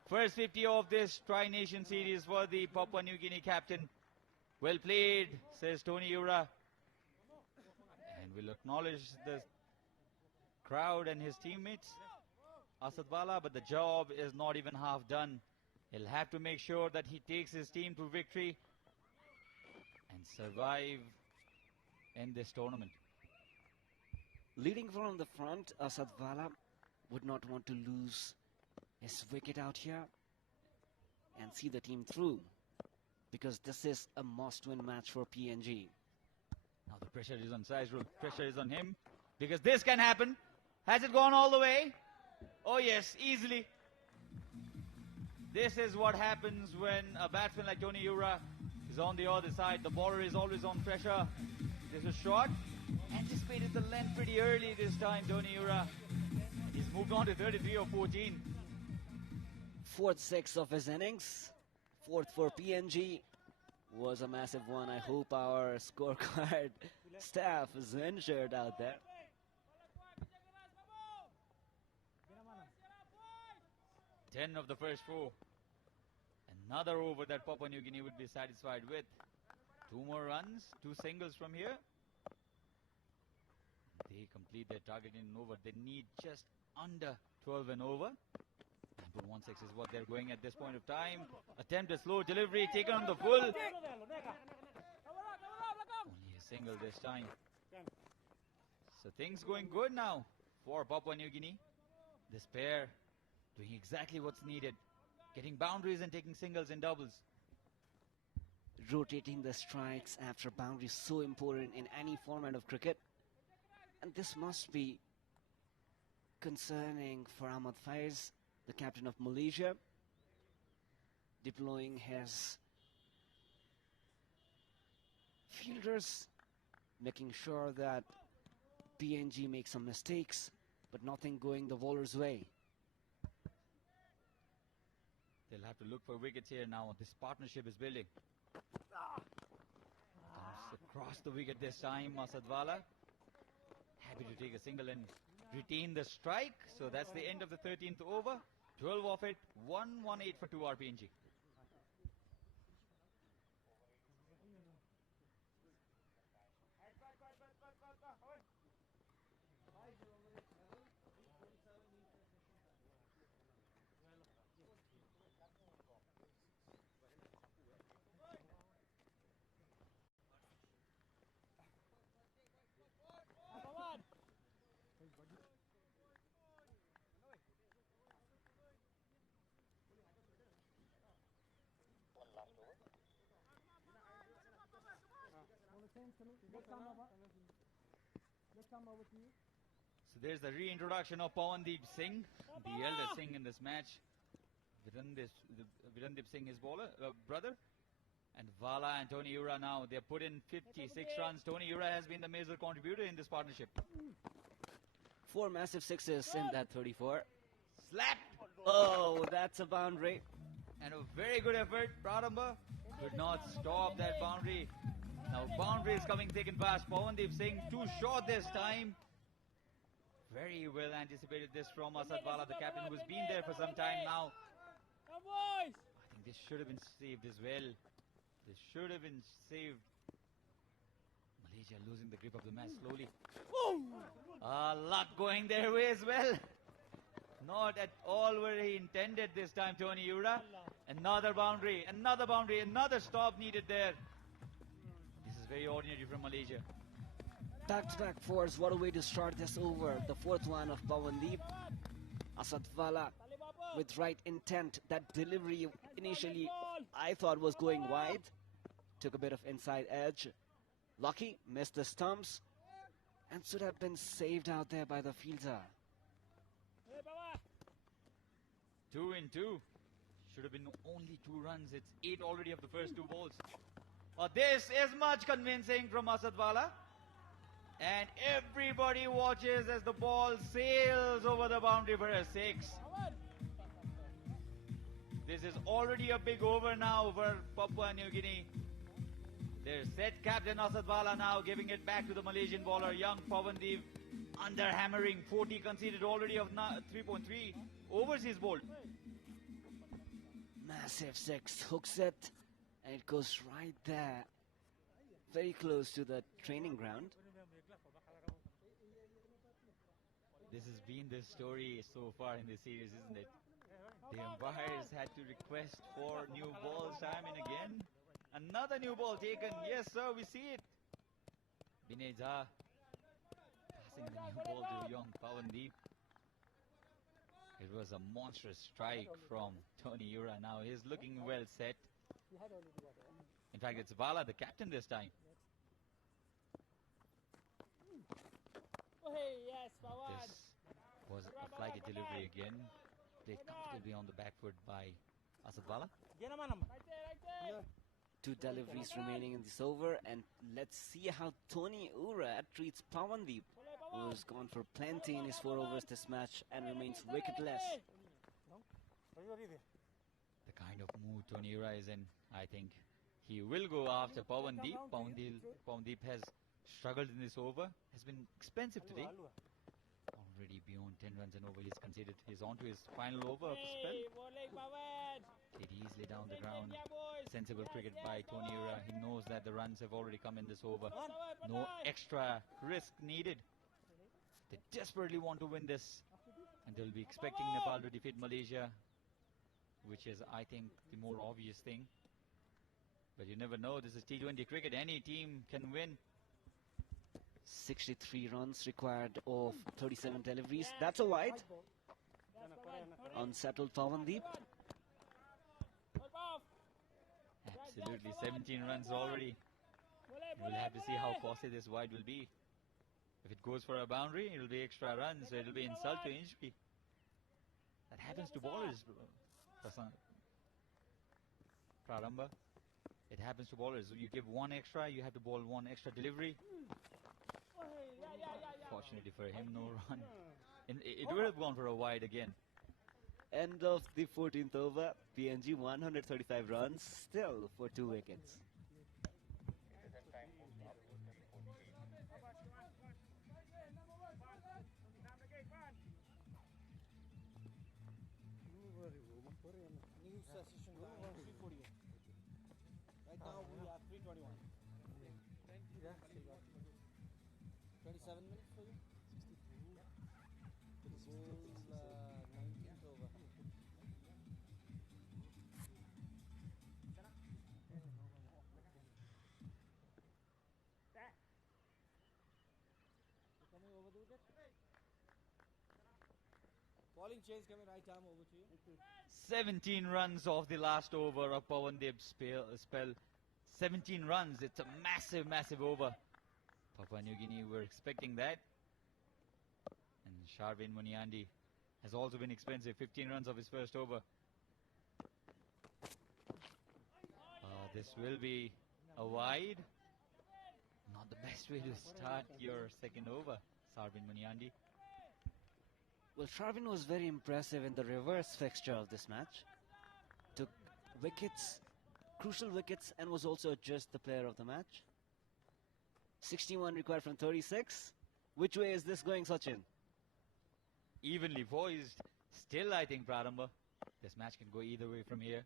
First 50 of this Tri-Nation series for the Papua New Guinea captain. Well played, says Tony Ura. And we'll acknowledge the crowd and his teammates. Asad Vala, but the job is not even half done. He'll have to make sure that he takes his team to victory and survive in this tournament. Leading from the front, Asad Vala would not want to lose his wicket out here and see the team through, because this is a must-win match for PNG. Now the pressure is on Saizul. Pressure is on him, because this can happen. Has it gone all the way? Oh yes, easily. This is what happens when a batsman like Tony Ura is on the other side. The bowler is always on pressure. This is short. Anticipated the length pretty early this time, Tony Ura. He's moved on to 33 or 14. Fourth six of his innings. Fourth for PNG was a massive one. I hope our scorecard staff is injured out there. Ten of the first four. Another over that Papua New Guinea would be satisfied with. 2 more runs, 2 singles from here. They complete their target in an over. They need just under 12 and over. 9.16 is what they're going at this point of time. Attempt a slow delivery, taken on the full. Only a single this time. So things going good now for Papua New Guinea. This pair doing exactly what's needed. Getting boundaries and taking singles and doubles. Rotating the strikes after boundaries, so important in any format of cricket. And this must be concerning for Ahmad Faiz, the captain of Malaysia, deploying his fielders, making sure that PNG makes some mistakes, but nothing going the bowler's way. They'll have to look for wickets here now. This partnership is building. Comes across the wicket this time, Asad Vala. Happy to take a single and retain the strike. So that's the end of the 13th over. 12 off it, 118 for 2 RPNG. So there's the reintroduction of Pawandeep Singh, the elder Singh in this match. Virandip Singh, his brother. And Vala and Tony Ura now, they put in 56 runs. Tony Ura has been the major contributor in this partnership. 4 massive sixes in that 34. Slap! Oh, that's a boundary. And a very good effort. Pradamba could not stop that boundary. Now boundary is coming thick and fast. Pawandeep Singh too short this time. Very well anticipated this from Asad Vala, the captain, who's been there for some time now. I think this should have been saved as well. This should have been saved. Malaysia losing the grip of the match slowly. Luck going their way as well. Not at all where he intended this time, Tony Ura. Another boundary, another stop needed there. This is very ordinary from Malaysia. Back-to-back fours, what a way to start this over. The 4th one of Pawandeep. Asad Vala with right intent. That delivery initially I thought was going wide. Took a bit of inside edge. Lucky, missed the stumps. And should have been saved out there by the fielder. 2 in 2. Should have been only 2 runs. It's 8 already of the first 2 balls. This is much convincing from Asad Vala. And everybody watches as the ball sails over the boundary for a 6. This is already a big over now for Papua New Guinea. Their set captain Asad Vala now giving it back to the Malaysian bowler, young Pawandeep, under hammering. 40 conceded already of 3.3 overs he's bowled. Massive 6, hooks it, and it goes right there. Very close to the training ground. This has been the story so far in this series, isn't it? The umpires had to request for new balls time and again. Another new ball taken. Yes, sir, we see it. Binay Jha passing the new ball to young Pawandeep. It was a monstrous strike from Tony Ura. Now he's looking well set. In fact, it's Vala, the captain this time. This was a flighty delivery again. Played comfortably on the back foot by Asad Vala. 2 deliveries remaining in this over, and let's see how Tony Ura treats Pawandeep, who's gone for plenty in his 4 overs this match and remains wicketless. The kind of mood Tony Ura is in, I think he will go after Pawandeep. Pawandeep has struggled in this over, has been expensive today. Already beyond 10 runs and over he's conceded. He's on to his final over of the spell. Played easily down the ground. Sensible cricket by Tony Ura. He knows that the runs have already come in this over. No extra risk needed. They desperately want to win this, and they'll be expecting Nepal to defeat Malaysia, which is, I think, the more obvious thing. But you never know. This is T20 cricket. Any team can win. 63 runs required of 37 deliveries. That's a wide. Unsettled Pawandeep. Absolutely, 17 runs already. We'll have to see how costly this wide will be. If it goes for a boundary, it will be extra runs, so it will be insult to injury. That happens to bowlers, Praramba. It happens to bowlers. You give 1 extra, you have to bowl 1 extra delivery. Fortunately for him, no run. It would have gone for a wide again. End of the 14th over. PNG 135 runs, still for 2 wickets. Right now we are 3:21. 27 minutes for you? 19th over. Coming over the wicket. Bowling change coming right arm over to you. 17 runs off the last over of Pawandeep's spell. 17 runs. It's a massive, massive over. Papua New Guinea were expecting that. Sharvin Muniandi has also been expensive. 15 runs of his first over. This will be a wide. Not the best way to start your second over, Sharvin Muniandi. Well, Sharvin was very impressive in the reverse fixture of this match. Took wickets, crucial wickets, and was also just the player of the match. 61 required from 36. Which way is this going, Sachin? Evenly poised. Still, I think, Prarambha, this match can go either way from here.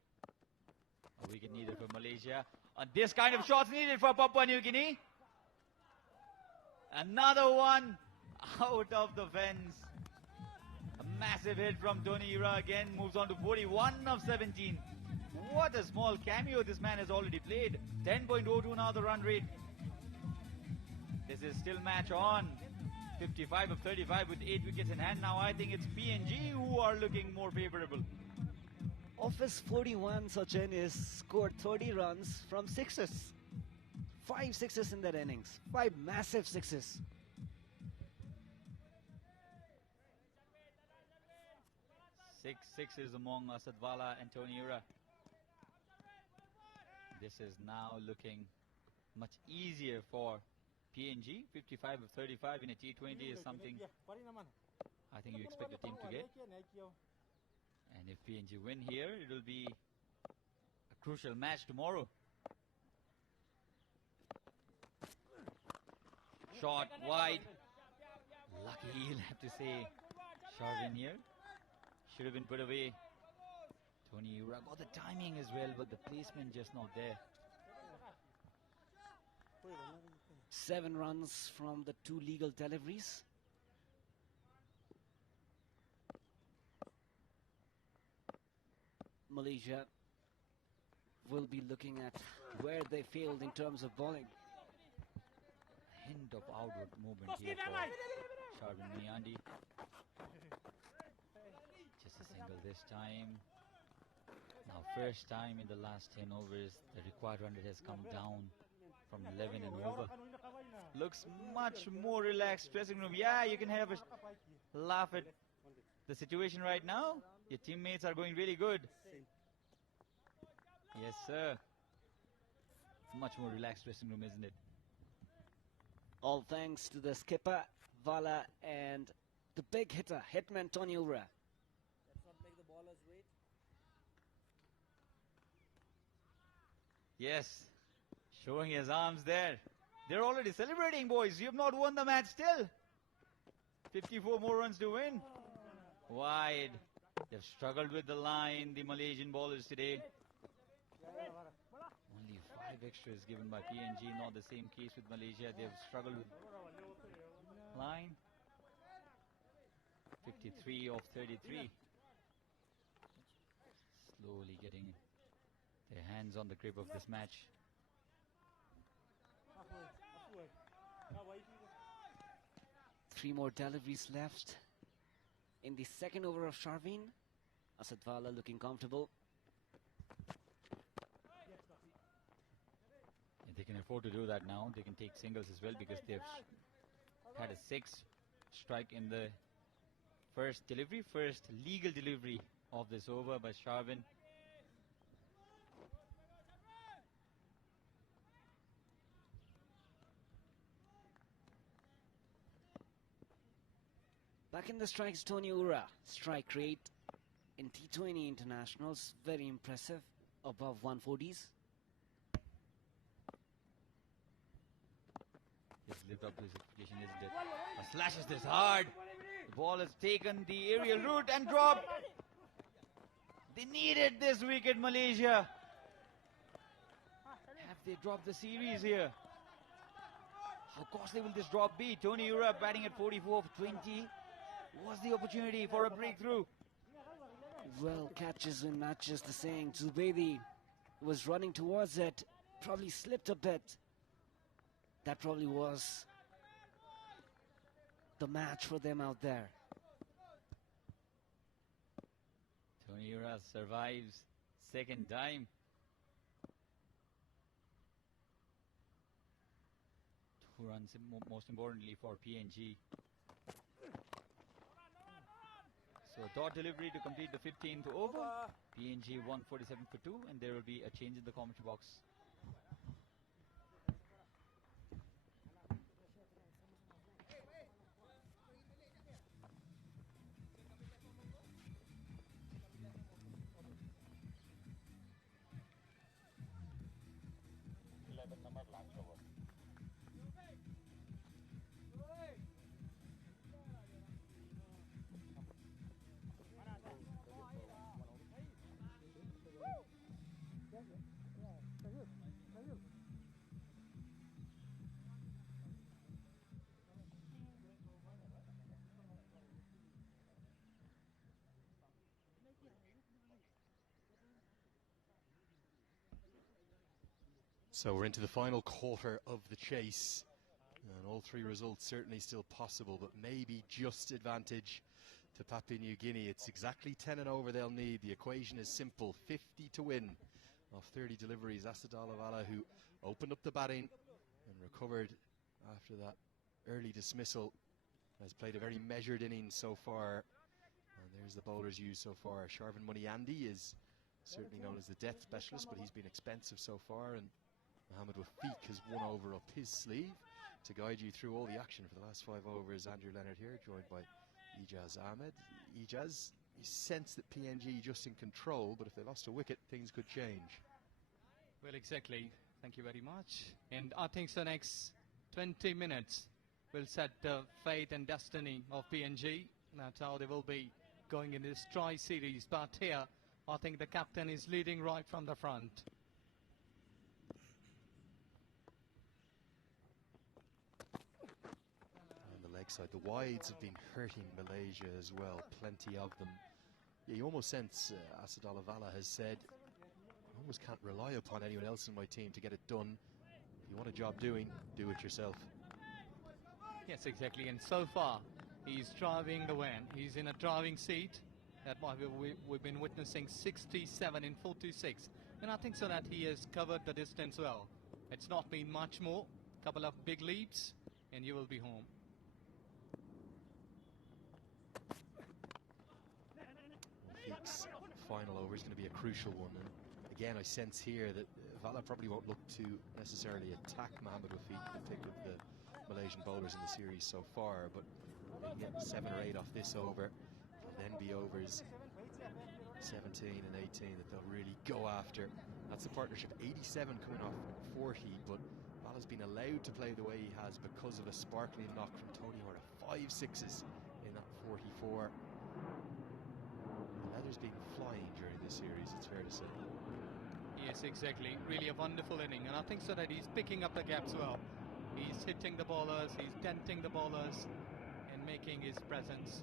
A wicket needed for Malaysia. And this kind of shots needed for Papua New Guinea. Another one out of the fence. A massive hit from Tony Ira again. Moves on to 41 of 17. What a small cameo this man has already played. 10.02 now the run rate. This is still match on. 55 of 35 with 8 wickets in hand. Now I think it's PNG who are looking more favourable. Of his 41, Sachin is scored 30 runs from sixes. 5 sixes in that innings. 5 massive sixes. Six sixes among Asadvala and Tony Ura. This is now looking much easier for PNG. 55 of 35 in a T20 is something I think you expect the team to get. And if PNG win here, it will be a crucial match tomorrow. Shot wide. Lucky, he'll have to say. Sharvin here. Should have been put away. Tony Ura got the timing as well, but the placement just not there. 7 runs from the 2 legal deliveries. Malaysia will be looking at where they failed in terms of bowling. Hint of outward movement here for Sharvin Muniandi. Just a single this time. Now first time in the last 10 overs the required run rate has come down from 11 and over. Looks much more relaxed dressing room. Yeah, you can have a laugh at the situation right now. Your teammates are going really good. Yes, sir. Much more relaxed dressing room, isn't it? All thanks to the skipper, Vala, and the big hitter, hitman Tony Ura. Let's not make the ballers wait. Yes, showing his arms there. They're already celebrating, boys. You have not won the match still. 54 more runs to win. Wide. They've struggled with the line, the Malaysian bowlers today. Only 5 extras given by PNG, not the same case with Malaysia. They've struggled with line. 53 of 33. Slowly getting their hands on the grip of this match. 3 more deliveries left in the second over of Sharvin. Asadvala looking comfortable. They can afford to do that now. They can take singles as well because they've had a 6 strike in the first legal delivery of this over by Sharvin. Back in the strikes, Tony Ura. Strike rate in T20 internationals, very impressive, above 140s. He's lived up to his expectation, isn't it? Slashes this hard. The ball has taken the aerial route and dropped. They needed this wicket, Malaysia. Have they dropped the series here? How costly will this drop be? Tony Ura batting at 44 for 20. Was the opportunity for a breakthrough? Well, catches in matches, the saying. Zubedi was running towards it, probably slipped a bit. That probably was the match for them out there. Tony Ura survives second time. 2 runs most importantly for PNG. So dot delivery to complete the 15th over. PNG 147 for 2, and there will be a change in the commentary box. So we're into the final quarter of the chase, and all three results certainly still possible, but maybe just advantage to Papua New Guinea. It's exactly 10 and over they'll need. The equation is simple: 50 to win off 30 deliveries. Asadalavala, who opened up the batting and recovered after that early dismissal, has played a very measured innings so far. And there's the bowlers used so far. Sharvin Muniandi is certainly known as the death specialist, but he's been expensive so far, and Mohammed Wafiq has one over up his sleeve to guide you through all the action for the last 5 overs. Andrew Leonard here, joined by Ijaz Ahmed. Ijaz, you sense that PNG just in control, but if they lost a wicket, things could change. Well, exactly. Thank you very much. And I think the next 20 minutes will set the fate and destiny of PNG. That's how they will be going in this tri-series. But here, I think the captain is leading right from the front. Side. The wides have been hurting Malaysia as well, plenty of them. Yeah, you almost sense, Asadalavala has said, I almost can't rely upon anyone else in my team to get it done. If you want a job doing, do it yourself. Yes, exactly, and so far he's driving the win. He's in a driving seat. That's why we've been witnessing 67 in 46, and I think so that he has covered the distance well. It's not been much more, couple of big leaps, and you will be home. Wafiq's final over is going to be a crucial one, and again I sense here that Vala probably won't look to necessarily attack Mohammed Wafiq, the pick of the Malaysian bowlers in the series so far, but they can get 7 or 8 off this over. It'll then be overs 17 and 18 that they'll really go after. That's the partnership. 87 coming off 40, but Vala's been allowed to play the way he has because of a sparkling knock from Tony Horner. 5 sixes in that 44. Leather's been flying during this series, it's fair to say. Yes, exactly. Really a wonderful inning, and I think so that he's picking up the gaps well. He's hitting the bowlers, he's denting the bowlers, and making his presence.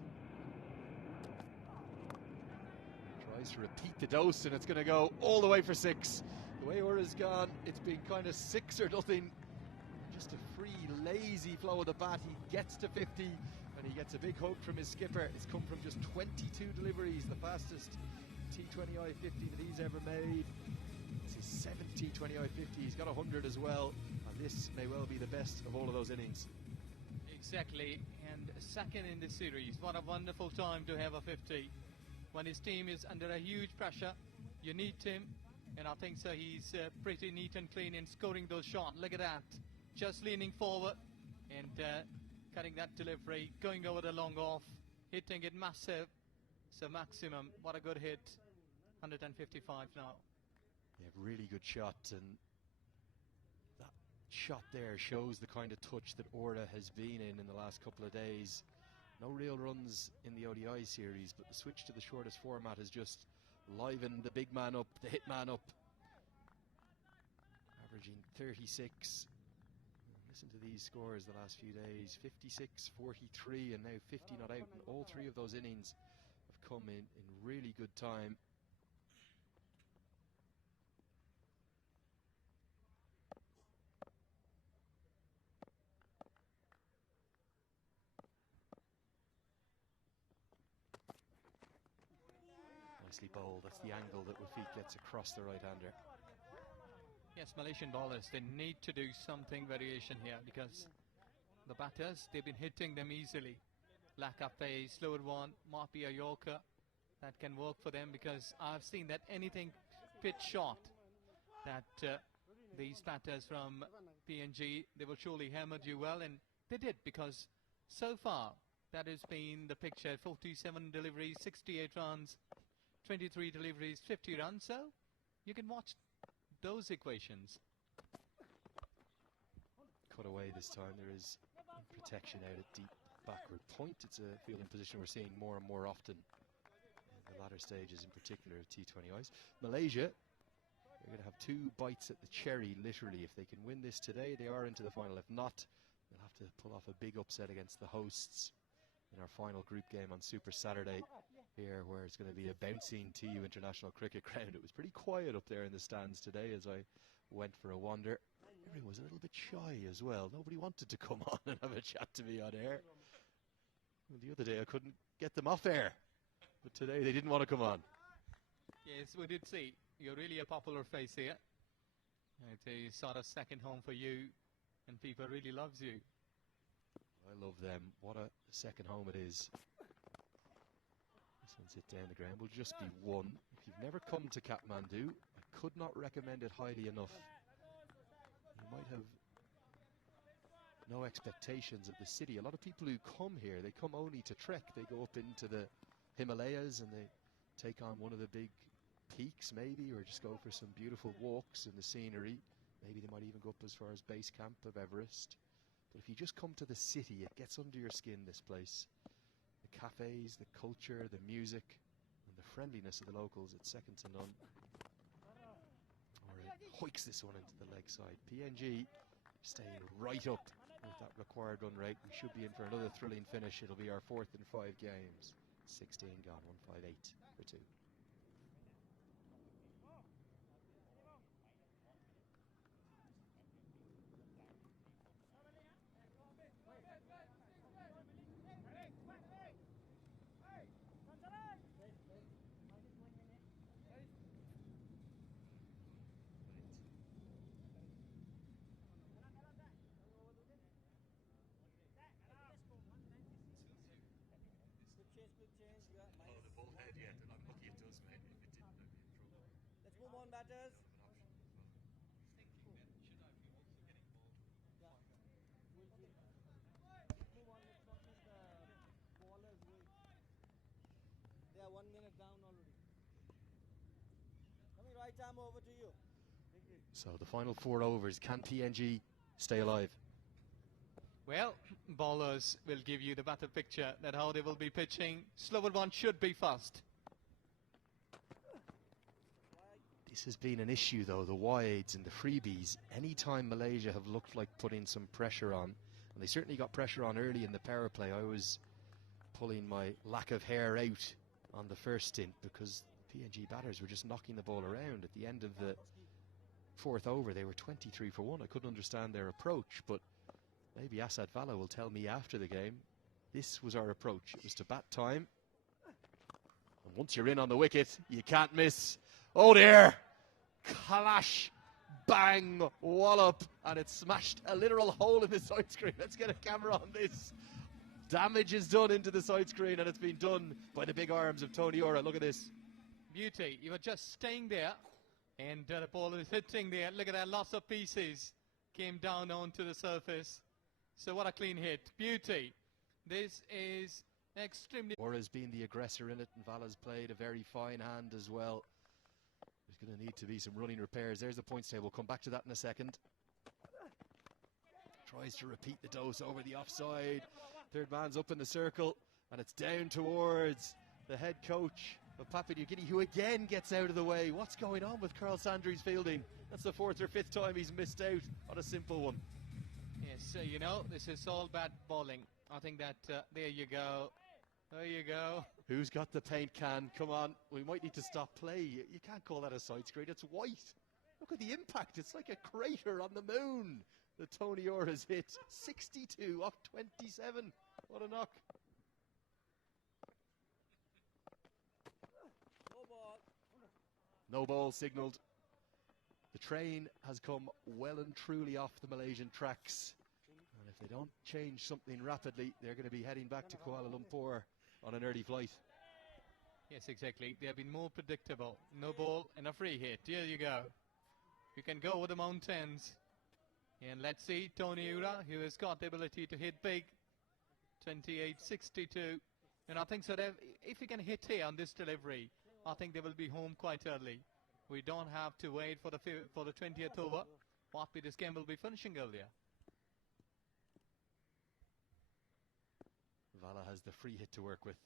Tries to repeat the dose, and it's going to go all the way for 6. The way Ura's gone, it's been kind of 6 or nothing. Just a free, lazy flow of the bat. He gets to 50. And he gets a big hug from his skipper. It's come from just 22 deliveries, the fastest T20I 50 that he's ever made. It's his 7th T20I 50. He's got 100 as well, and this may well be the best of all of those innings. Exactly, and second in this series. What a wonderful time to have a 50. When his team is under a huge pressure, you need him, and I think so he's pretty neat and clean in scoring those shots. Look at that, just leaning forward and cutting that delivery, going over the long off, hitting it massive. So maximum, what a good hit. 155 now. Yeah, really good shot, and that shot there shows the kind of touch that Ora has been in the last couple of days. No real runs in the ODI series, but the switch to the shortest format has just livened the big man up, the hit man up. Averaging 36. Listen to these scores the last few days: 56, 43, and now 50 not out. And all 3 of those innings have come in really good time. Nicely bowled. That's the angle that Wafiq gets across the right-hander. Yes, Malaysian bowlers, they need to do something variation here, because the batters, they've been hitting them easily. lack of pace. Slower one might be a Yorker that can work for them, because I've seen that anything pitch shot that these batters from PNG, they will surely hammer you well, and they did, because so far that has been the picture. 47 deliveries, 68 runs, 23 deliveries, 50 runs. So you can watch those equations. Cut away this time. There is protection out at deep backward point. It's a fielding position we're seeing more and more often in the latter stages, in particular of T20Is. Malaysia, they're going to have 2 bites at the cherry, literally. If they can win this today, they are into the final. If not, they'll have to pull off a big upset against the hosts in our final group game on Super Saturday here, where it's going to be a bouncing TU International Cricket Ground. It was pretty quiet up there in the stands today as I went for a wander. Everyone was a little bit shy as well. Nobody wanted to come on and have a chat to me on air. Well, the other day I couldn't get them off air, but today they didn't want to come on. Yes, we did see. You're really a popular face here. It's a sort of second home for you, and people really loves you. I love them. What a second home it is. This one's hit down the ground. Will just be 1. If you've never come to Kathmandu, I could not recommend it highly enough. You might have no expectations of the city. A lot of people who come here, they come only to trek. They go up into the Himalayas and they take on one of the big peaks maybe, or just go for some beautiful walks in the scenery. Maybe they might even go up as far as base camp of Everest. But if you just come to the city, it gets under your skin, this place. The cafes, the culture, the music, and the friendliness of the locals, it's second to none. Hoiks this one into the leg side. PNG staying right up with that required run rate. We should be in for another thrilling finish. It'll be our 4th in 5 games. 16 gone, 158 for 2. Let's move on, batters. Move on, let's not miss the ballers wait. They are 1 minute down already. Coming right arm over to you. So the final 4 overs. Can PNG stay alive? Well, bowlers will give you the better picture that how they will be pitching. Slower one should be fast. This has been an issue though, the wides and the freebies. Anytime Malaysia have looked like putting some pressure on, and they certainly got pressure on early in the power play. I was pulling my lack of hair out on the first stint because PNG batters were just knocking the ball around. At the end of the 4th over, they were 23 for 1. I couldn't understand their approach, but maybe Asad Vala will tell me after the game. This was our approach. It was to bat time. And once you're in on the wicket, you can't miss. Oh dear! Clash, bang, wallop, and it smashed a literal hole in the side screen. Let's get a camera on this. Damage is done into the side screen, and it's been done by the big arms of Tony Ora. Look at this. Beauty. You were just staying there, and the ball is hitting there. Look at that, lots of pieces came down onto the surface. So what a clean hit. Beauty. This is extremely... Ora's been the aggressor in it, and Vala's played a very fine hand as well. There's going to need to be some running repairs. There's the points table. We'll come back to that in a second. Tries to repeat the dose over the offside. Third man's up in the circle, and it's down towards the head coach of Papua New Guinea, who again gets out of the way. What's going on with Carl Sandry's fielding? That's the 4th or 5th time he's missed out on a simple one. Yes, you know, this is all bad bowling. I think that, there you go. There you go. Who's got the paint can? Come on, we might need to stop play. You can't call that a side screen, it's white. Look at the impact, it's like a crater on the moon. The Tony Ora's hit, 62 off 27. What a knock. No ball. No ball signalled. The train has come well and truly off the Malaysian tracks. And if they don't change something rapidly, they're going to be heading back to Kuala Lumpur on an early flight. Yes, exactly. They have been more predictable. No ball and a free hit. Here you go. You can go over the mountains. And let's see Tony Ura, who has got the ability to hit big. 28-62. And I think so that if he can hit here on this delivery, I think they will be home quite early. We don't have to wait for the 20th over. Possibly this game will be finishing earlier. Vala has the free hit to work with.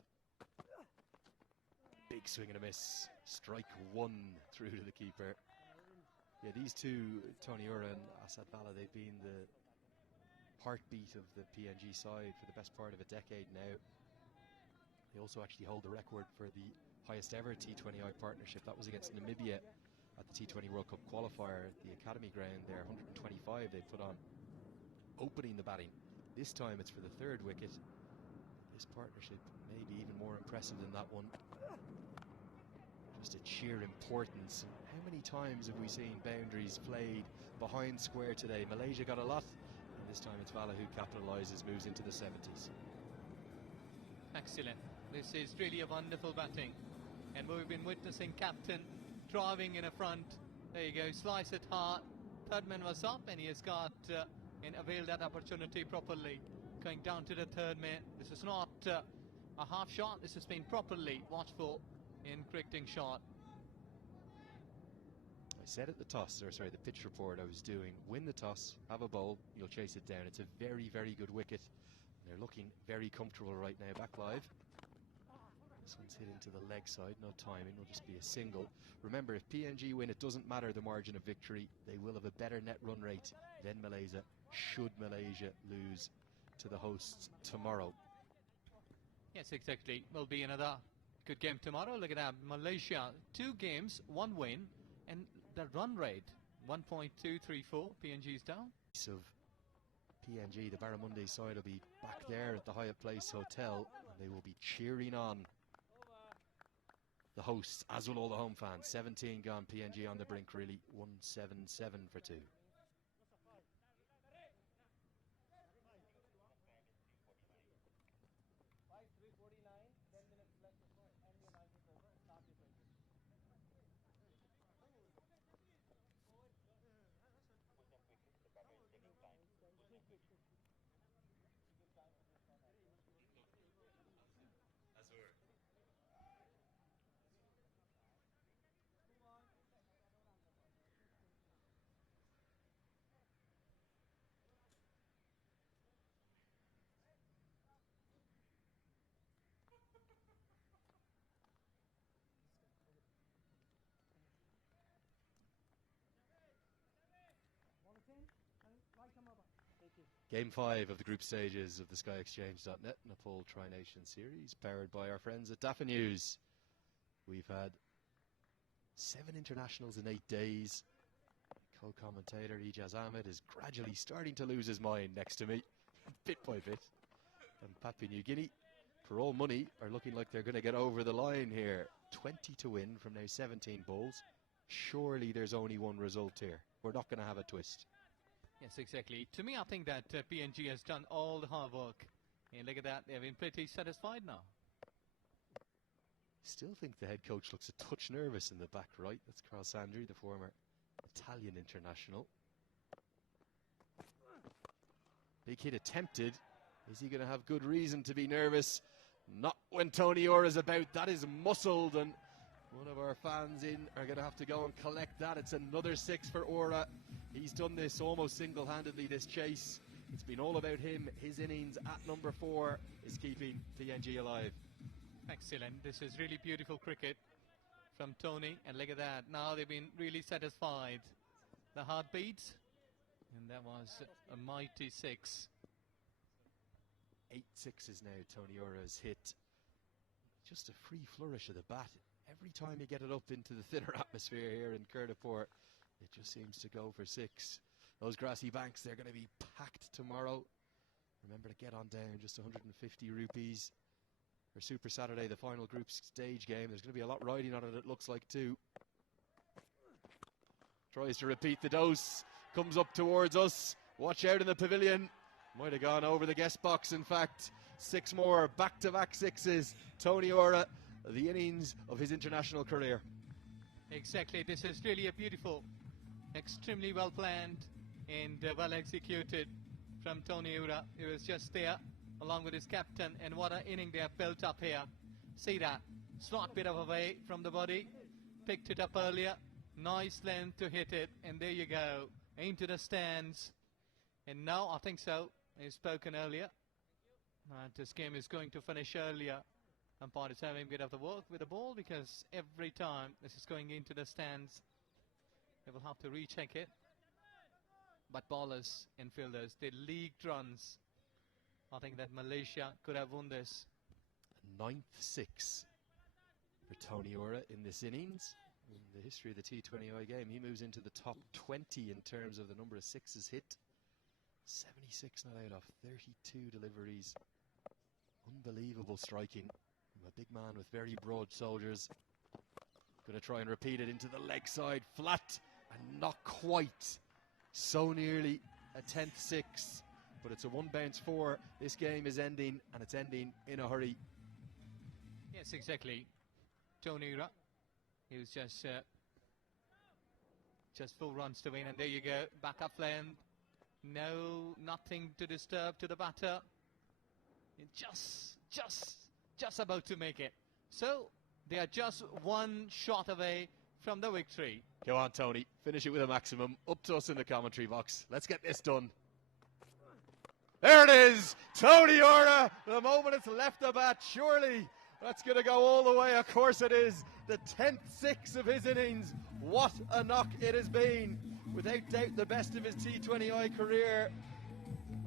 Big swing and a miss. Strike one through to the keeper. Yeah, these two, Tony Ura and Asad Vala, they've been the heartbeat of the PNG side for the best part of a decade now. They also actually hold the record for the highest ever T20I partnership. That was against Namibia at the T20 World Cup qualifier at the Academy ground there. 125 they put on opening the batting. This time it's for the third wicket. This partnership may be even more impressive than that one. Just a sheer importance. How many times have we seen boundaries played behind square today? Malaysia got a lot, and this time it's Vala who capitalises, moves into the 70s. Excellent. This is really a wonderful batting. And we've been witnessing captain driving in a front. There you go, slice it hard. Third man was up and he has got and availed that opportunity properly. Going down to the third man. This is not a half shot. This has been properly watchful in cricketing shot. I said at the toss, or sorry, the pitch report I was doing, win the toss, have a bowl, you'll chase it down. It's a very, very good wicket. They're looking very comfortable right now. Back live. This one's hit into the leg side, no timing, will just be a single. Remember, if PNG win, it doesn't matter the margin of victory. They will have a better net run rate than Malaysia, should Malaysia lose to the hosts tomorrow. Yes, exactly. Will be another good game tomorrow. Look at that. Malaysia, 2 games, 1 win, and the run rate, 1.234. PNG's down. Of PNG, the Barramundi side will be back there at the Hyatt Place Hotel, and they will be cheering on the hosts, as will all the home fans. 17 gone, PNG on the brink, really. 177 for 2. Game 5 of the group stages of the SkyExchange.net Nepal Tri-Nation Series, powered by our friends at Dafa News. We've had 7 internationals in 8 days. Co-commentator Ijaz Ahmed is gradually starting to lose his mind next to me, bit by bit. And Papua New Guinea, for all money, are looking like they're going to get over the line here. 20 to win from now 17 balls. Surely there's only one result here. We're not going to have a twist. Yes, exactly. To me, I think that PNG has done all the hard work. And look at that, they've been pretty satisfied now. Still think the head coach looks a touch nervous in the back right. That's Carl Sandri, the former Italian international. Big hit attempted. Is he going to have good reason to be nervous? Not when Tony Ura's about. That is muscled, and one of our fans in are going to have to go and collect that. It's another 6 for Ura. He's done this almost single-handedly, this chase. It's been all about him. His innings at number 4 is keeping PNG alive. Excellent. This is really beautiful cricket from Tony. And look at that. Now they've been really satisfied. The heartbeats. And that was a mighty 6. 8 6s now Tony Ura's hit. Just a free flourish of the bat. Every time you get it up into the thinner atmosphere here in Kirtipur, it just seems to go for 6. Those grassy banks, they're going to be packed tomorrow. Remember to get on down, just 150 rupees. For Super Saturday, the final group stage game. There's going to be a lot riding on it, it looks like, too. Tries to repeat the dose. Comes up towards us. Watch out in the pavilion. Might have gone over the guest box, in fact. 6 more back-to-back sixes. Tony Ora, the innings of his international career. Exactly, this is really a beautiful, extremely well planned and well executed from Tony Ura. He was just there along with his captain, and what an inning they have built up here. See that, slot bit of away from the body, picked it up earlier, nice length to hit it, and there you go, into the stands. And now I think so, he's spoken earlier, this game is going to finish earlier. Umpire is having a bit of the work with the ball, because every time this is going into the stands, they will have to recheck it. But bowlers and fielders, they leaked runs. I think that Malaysia could have won this. 9th 6 for Tony Ora in this innings. In the history of the T20I game, he moves into the top 20 in terms of the number of sixes hit. 76 not out off 32 deliveries. Unbelievable striking. A big man with very broad shoulders. Going to try and repeat it into the leg side, flat, and not quite. So nearly a 10th 6, but it's a 1-bounce 4. This game is ending, and it's ending in a hurry. Yes, exactly. Tony Ura, he was just 4 runs to win, and there you go, back up lane. No, nothing to disturb to the batter. Just about to make it. So they are just 1 shot away from the victory. Go on, Tony. Finish it with a maximum. Up to us in the commentary box. Let's get this done. There it is. Tony Ora. The moment it's left the bat, surely that's going to go all the way. Of course it is. The 10th 6 of his innings. What a knock it has been. Without doubt, the best of his T20I career.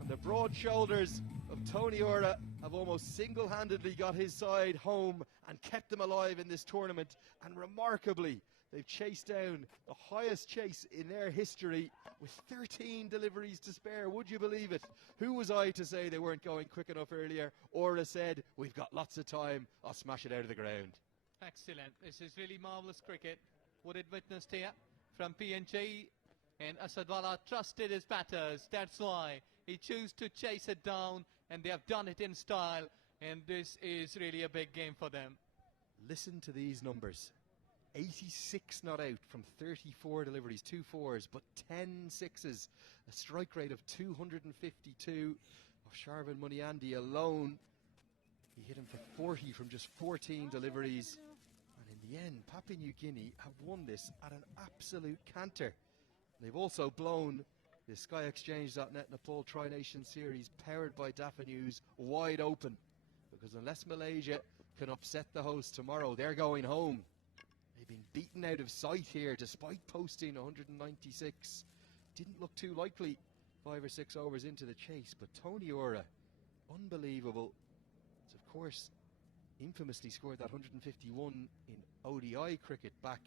And the broad shoulders of Tony Ora have almost single-handedly got his side home and kept them alive in this tournament. And remarkably, they've chased down the highest chase in their history with 13 deliveries to spare. Would you believe it? Who was I to say they weren't going quick enough earlier? Ora said, we've got lots of time, I'll smash it out of the ground. Excellent. This is really marvellous cricket. What it witnessed here from PNG, and Asadwala trusted his batters. That's why he chose to chase it down, and they have done it in style, and this is really a big game for them. Listen to these numbers. 86 not out from 34 deliveries, 2 4s, but 10 6s. A strike rate of 252 of Sharvin Muniandi alone. He hit him for 40 from just 14 deliveries. And in the end, Papua New Guinea have won this at an absolute canter. They've also blown the SkyExchange.net Nepal Tri-Nation Series, powered by Dafa News, wide open. Because unless Malaysia can upset the host tomorrow, they're going home. They've been beaten out of sight here despite posting 196. Didn't look too likely 5 or 6 overs into the chase, but Tony Ora, unbelievable. It's of course infamously scored that 151 in ODI cricket back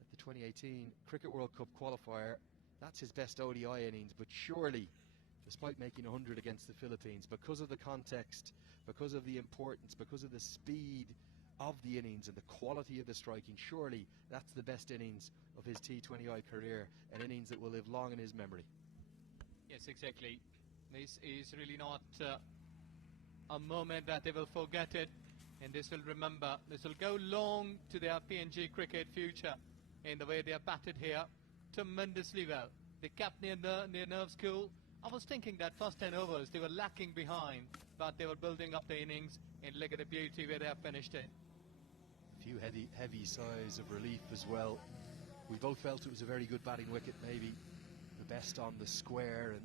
at the 2018 Cricket World Cup qualifier. That's his best ODI innings, but surely, despite making 100 against the Philippines, because of the context, because of the importance, because of the speed of the innings and the quality of the striking, surely that's the best innings of his T20I career, an innings that will live long in his memory. Yes, exactly. This is really not a moment that they will forget it, and this will remember. This will go long to their PNG cricket future in the way they have batted here tremendously well. They kept their nerves cool. I was thinking that first 10 overs they were lacking behind, but they were building up the innings, and look at the beauty where they have finished it. A few heavy sighs of relief as well. We both felt it was a very good batting wicket, maybe the best on the square, and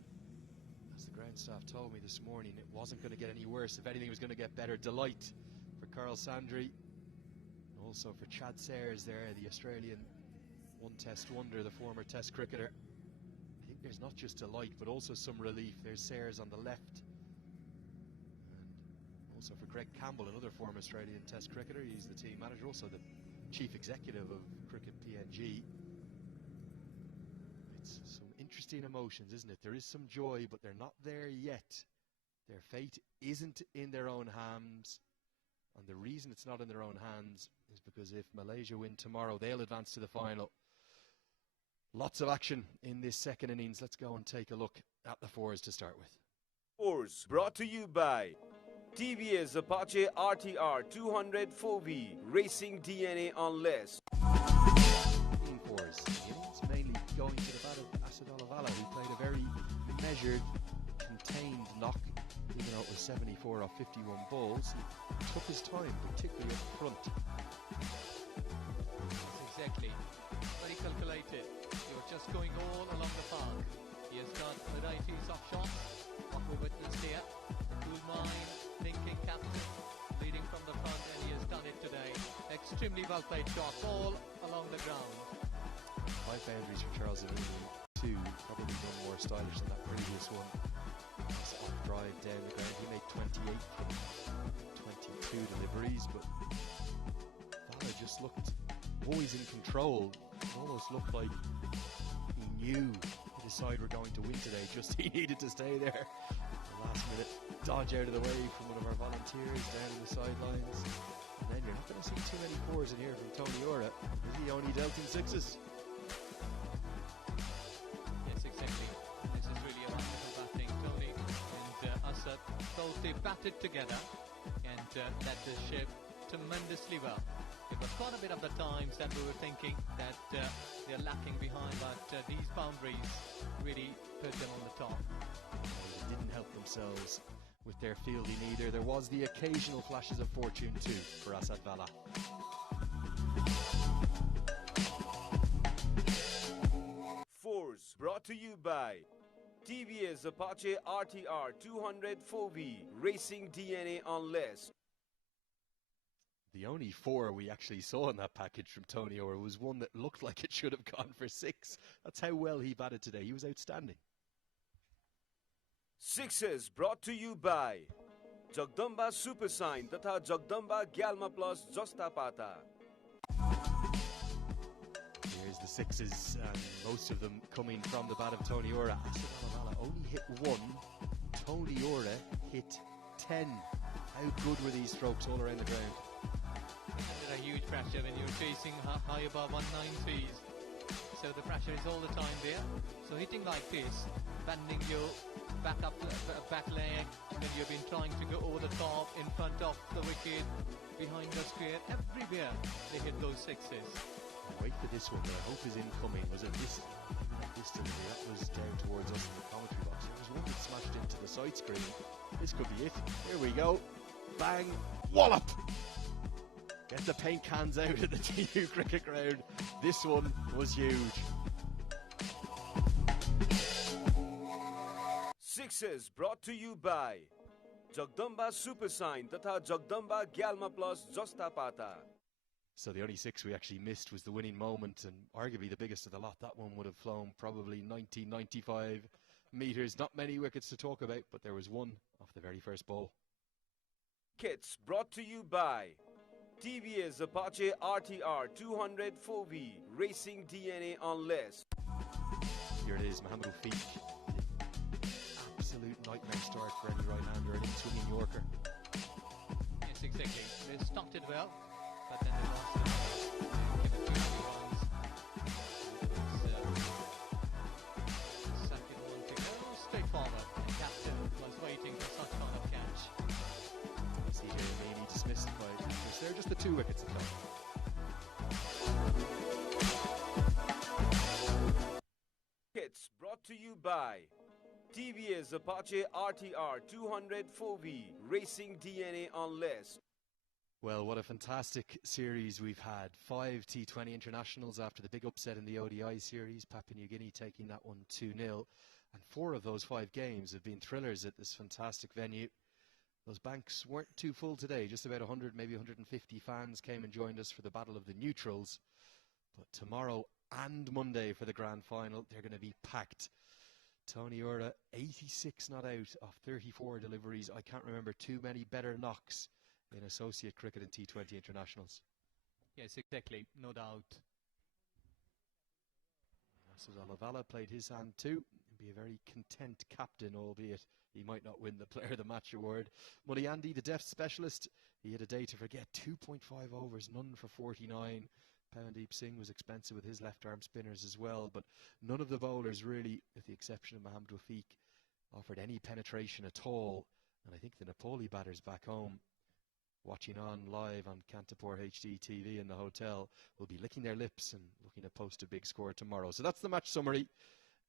as the ground staff told me this morning, it wasn't going to get any worse. If anything, it was going to get better. Delight for Carl Sandry, and also for Chad Sayers there, the Australian one-test wonder, the former test cricketer. I think there's not just delight, but also some relief. There's Sayers on the left, and also for Greg Campbell, another former Australian test cricketer. He's the team manager, also the chief executive of Cricket PNG. It's some interesting emotions, isn't it? There is some joy, but they're not there yet. Their fate isn't in their own hands, and the reason it's not in their own hands is because if Malaysia win tomorrow, they'll advance to the final. Lots of action in this second innings. Let's go and take a look at the fours to start with. Fours brought to you by TVS Apache RTR 204V Racing DNA on less. 4s. It's mainly going to the bat of Asad Olavala, who played a very measured, contained knock, even though it was 74 off 51 balls. He took his time, particularly up front. Yes, exactly. Very calculated. You're just going all along the park. He has got varieties of shots. What we witnessed here. Cool mind, thinking captain, leading from the front, and he has done it today. Extremely well played shots all along the ground. 5 boundaries for Charles Amini, 2, probably one more stylish than that previous one. It's off drive down the ground. He made 28 from 22 deliveries, but Vala just looked always in control. It almost looked like he knew the side were going to win today, just he needed to stay there. The last minute dodge out of the way from one of our volunteers down in the sidelines. And then you're not going to see too many 4s in here from Tony Ora. He only dealt in 6s. Yes, exactly. This is really a wonderful batting. Tony and Asad, both they batted together and led the ship tremendously well. It was quite a bit of the times that we were thinking that they're lacking behind, but these boundaries really put them on the top. They didn't help themselves with their fielding either. There was the occasional flashes of fortune too for Asad Vala. Fours brought to you by TVS Apache RTR 204V Racing DNA on less. The only 4 we actually saw in that package from Tony Ora was one that looked like it should have gone for 6. That's how well he batted today. He was outstanding. Sixes brought to you by Jagdamba Super Sign तथा Jagdamba Galma Plus Jasta Pata. Here's the 6s, and most of them coming from the bat of Tony Ora. Asad Olavala only hit 1. Tony Ora hit 10. How good were these strokes all around the ground? Under a huge pressure when you're chasing high above 190s. So the pressure is all the time there. So hitting like this, bending your back leg, when you've been trying to go over the top, in front of the wicket, behind the square, everywhere they hit those 6s. Wait for this one, that I hope is incoming. Was it this delivery? That was down towards us in the commentary box. There was one that smashed into the side screen. This could be it. Here we go. Bang. Wallop. Get the paint cans out of the TU cricket ground. This one was huge. Sixes brought to you by Jagdamba Super Sign तथा Jagdamba Galma Plus Jasta Pata. So the only 6 we actually missed was the winning moment, and arguably the biggest of the lot. That one would have flown probably 90, 95 metres. Not many wickets to talk about, but there was one off the very first ball. Kits brought to you by TVS Apache RTR 204V Racing DNA on less. Here it is, Mohammed Ufiq. Absolute nightmare start for any right-hander, an in-swinging Yorker. Yes, exactly. They started well, but then they lost the given 2 runs. Second one to go, straightforward. The captain was waiting for such kind of catch. CJ Amini dismissed by Chris. They're just the 2 wickets in total. Kits brought to you by TVS Apache RTR 204V Racing DNA on less. Well, what a fantastic series we've had. 5 T20 internationals after the big upset in the ODI series. Papua New Guinea taking that one 2-0. And 4 of those 5 games have been thrillers at this fantastic venue. Those banks weren't too full today. Just about 100, maybe 150 fans came and joined us for the Battle of the Neutrals. But tomorrow and Monday for the grand final, they're going to be packed. Tony Ora, 86 not out of 34 deliveries. I can't remember too many better knocks in associate cricket and T20 internationals. Yes, exactly, no doubt. Asad Olavala played his hand too. He'll be a very content captain, albeit he might not win the Player of the Match award. Muliandi, the depth specialist, he had a day to forget. 2.5 overs, none for 49. Pawandeep Singh was expensive with his left arm spinners as well, but none of the bowlers really, with the exception of Mohammed Wafiq, offered any penetration at all. And I think the Nepali batters back home, watching on live on Kirtipur HD TV in the hotel, will be licking their lips and looking to post a big score tomorrow. So that's the match summary.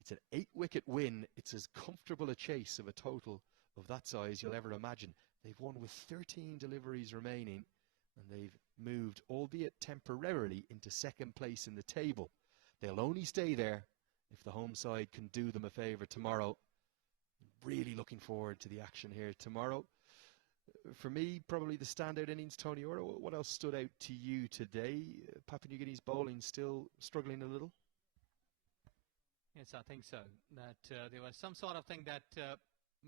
It's an 8-wicket win. It's as comfortable a chase of a total of that size you'll ever imagine. They've won with 13 deliveries remaining, and they've moved, albeit temporarily, into second place in the table. They'll only stay there if the home side can do them a favour tomorrow. Really looking forward to the action here tomorrow. For me, probably the standout innings, Tony Ora. What else stood out to you today? Papua New Guinea's bowling still struggling a little? Yes, I think so. That there was some sort of thing that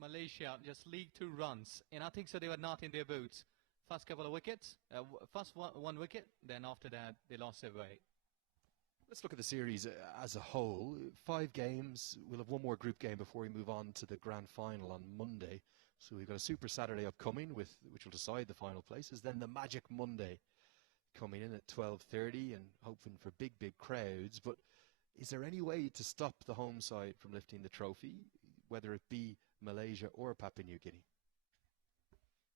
Malaysia just leaked 2 runs, and I think so they were not in their boots. First couple of wickets, first one wicket, then after that they lost their way. Let's look at the series as a whole. 5 games. We'll have one more group game before we move on to the grand final on Monday. So we've got a Super Saturday upcoming, which will decide the final places. Then the Magic Monday coming in at 12:30 and hoping for big crowds. But is there any way to stop the home side from lifting the trophy, whether it be Malaysia or Papua New Guinea?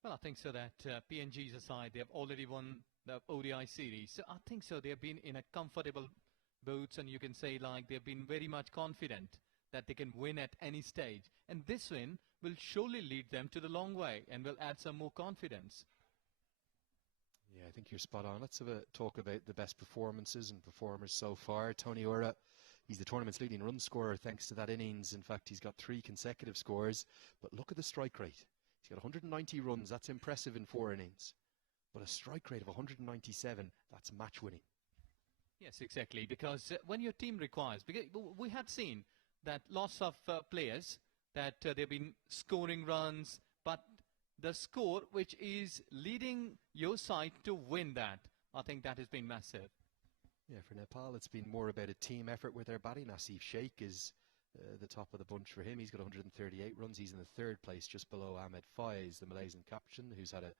Well, I think so that PNG's aside, they have already won the ODI series. So I think so they have been in a comfortable boots, and you can say like they've been very much confident that they can win at any stage. And this win will surely lead them to the long way and will add some more confidence. Yeah, I think you're spot on. Let's have a talk about the best performances and performers so far. Tony Ora, he's the tournament's leading run scorer thanks to that innings. In fact, he's got 3 consecutive scores. But look at the strike rate. He's got 190 runs. That's impressive in 4 innings. But a strike rate of 197, that's match winning. Yes, exactly. Because when your team requires, because we had seen that lots of players that they've been scoring runs, but the score which is leading your side to win that, I think that has been massive. Yeah, for Nepal, it's been more about a team effort with their batting. Asif Sheikh is the top of the bunch for him. He's got 138 runs. He's in the 3rd place, just below Ahmed Faiz, the Malaysian captain, who's had a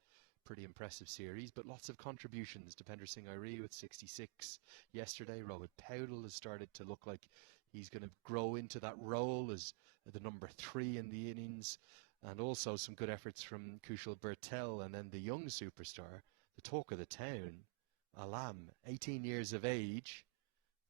pretty impressive series, but lots of contributions. Dipender Singh Airi with 66 yesterday. Rohit Powdell has started to look like he's going to grow into that role as the number 3 in the innings, and also some good efforts from Kushal Bertel, and then the young superstar, the talk of the town, Alam, 18 years of age,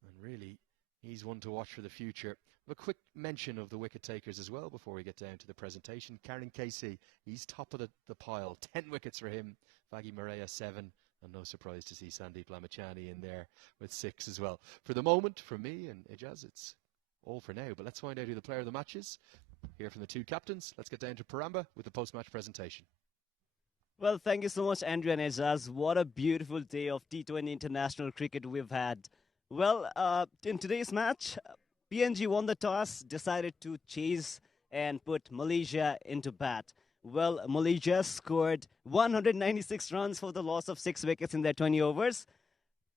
and really he's one to watch for the future. A quick mention of the wicket takers as well before we get down to the presentation. Karen Casey, he's top of the pile. 10 wickets for him. Vaggy Maria 7. And no surprise to see Sandeep Lamachani in there with 6 as well. For the moment, from me and Ijaz, it's all for now. But let's find out who the player of the match is. Hear from the 2 captains. Let's get down to Paramba with the post-match presentation. Well, thank you so much, Andrew and Ijaz. What a beautiful day of T20 international cricket we've had. Well, in today's match, PNG won the toss, decided to chase and put Malaysia into bat. Well, Malaysia scored 196 runs for the loss of 6 wickets in their 20 overs.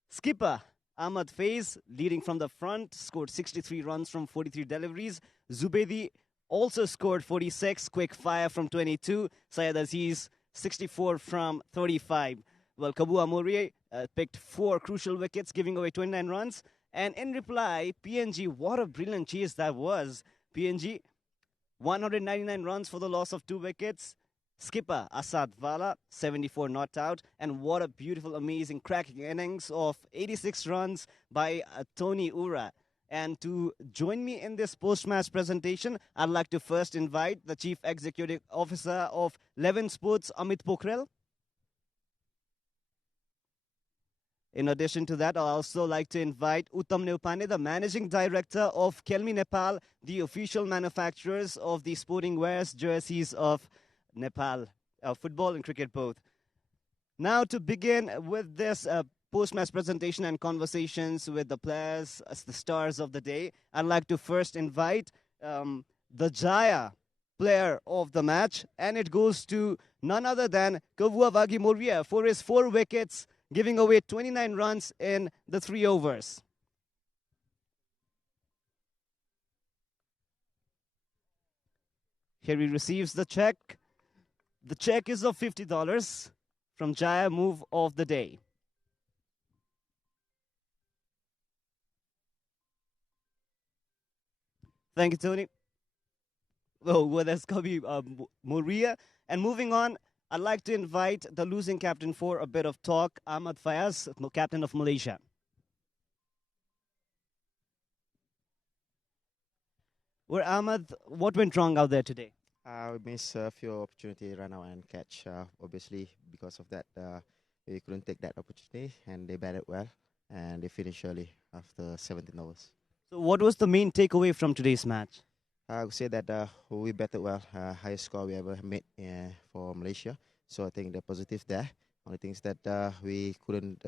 Skipper Ahmad Faiz, leading from the front, scored 63 runs from 43 deliveries. Zubedi also scored 46, quick fire from 22. Syed Aziz, 64 from 35. Well, Kabu Amorie picked 4 crucial wickets, giving away 29 runs. And in reply, PNG, what a brilliant chase that was. PNG, 199 runs for the loss of 2 wickets. Skipper Asad Vala, 74 not out. And what a beautiful, amazing, cracking innings of 86 runs by Tony Ura. And to join me in this post-match presentation, I'd like to first invite the Chief Executive Officer of Levin Sports, Amit Pokhrel. In addition to that, I'd also like to invite Uttam Neupane, the Managing Director of Kelmi Nepal, the official manufacturers of the sporting wears, jerseys of Nepal, football and cricket both. Now to begin with this post-match presentation and conversations with the players as the stars of the day, I'd like to first invite the Jaya player of the match, and it goes to none other than Kavua Vagi Moria for his 4 wickets, giving away 29 runs in the 3 overs. Here he receives the check. The check is of $50 from Jaya, move of the day. Thank you, Tony. well, that's going to be Moria. And moving on, I'd like to invite the losing captain for a bit of talk, Ahmad Fayaz, captain of Malaysia. Well, Ahmad, what went wrong out there today? We missed a few opportunities, run out and catch. Obviously, because of that, we couldn't take that opportunity, and they batted well, and they finished early after 17 hours. So, what was the main takeaway from today's match? I would say that we batted well, highest score we ever made for Malaysia. So I think the positive there. Only thing is that we couldn't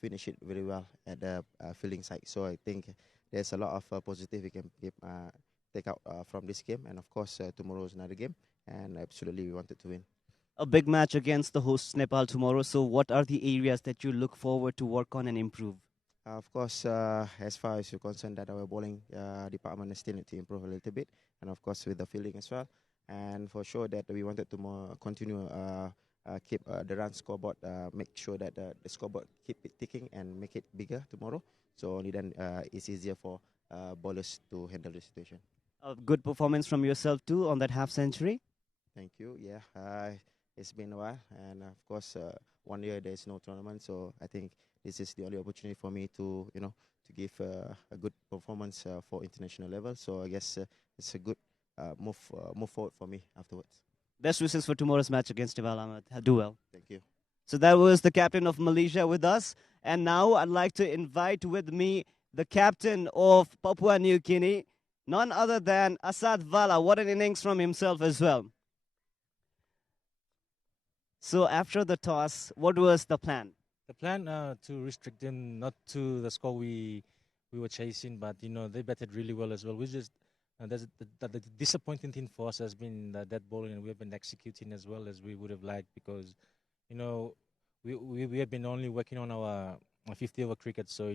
finish it very well at the fielding side. So I think there's a lot of positive we can take out from this game. And of course, tomorrow is another game. And absolutely, we wanted to win. A big match against the hosts Nepal tomorrow. So what are the areas that you look forward to work on and improve? Of course, as far as you're concerned, that our bowling department still need to improve a little bit. And of course, with the fielding as well. And for sure that we wanted to continue keep the run scoreboard, make sure that the scoreboard keep it ticking and make it bigger tomorrow. So only then it's easier for bowlers to handle the situation. A good performance from yourself too on that half century. Thank you. Yeah, it's been a while, and of course, 1 year there's no tournament, so I think this is the only opportunity for me to to give a good performance for international level. So I guess it's a good move forward for me afterwards. Best wishes for tomorrow's match against Nepal, Ahmad. Do well. Thank you. So that was the captain of Malaysia with us. And now I'd like to invite with me the captain of Papua New Guinea, none other than Asad Vala. What an innings from himself as well. So after the toss, what was the plan? The plan to restrict them not to the score we were chasing, but they batted really well as well. We just the disappointing thing for us has been that bowling, and we have been executing as well as we would have liked, because we have been only working on our 50 over cricket, so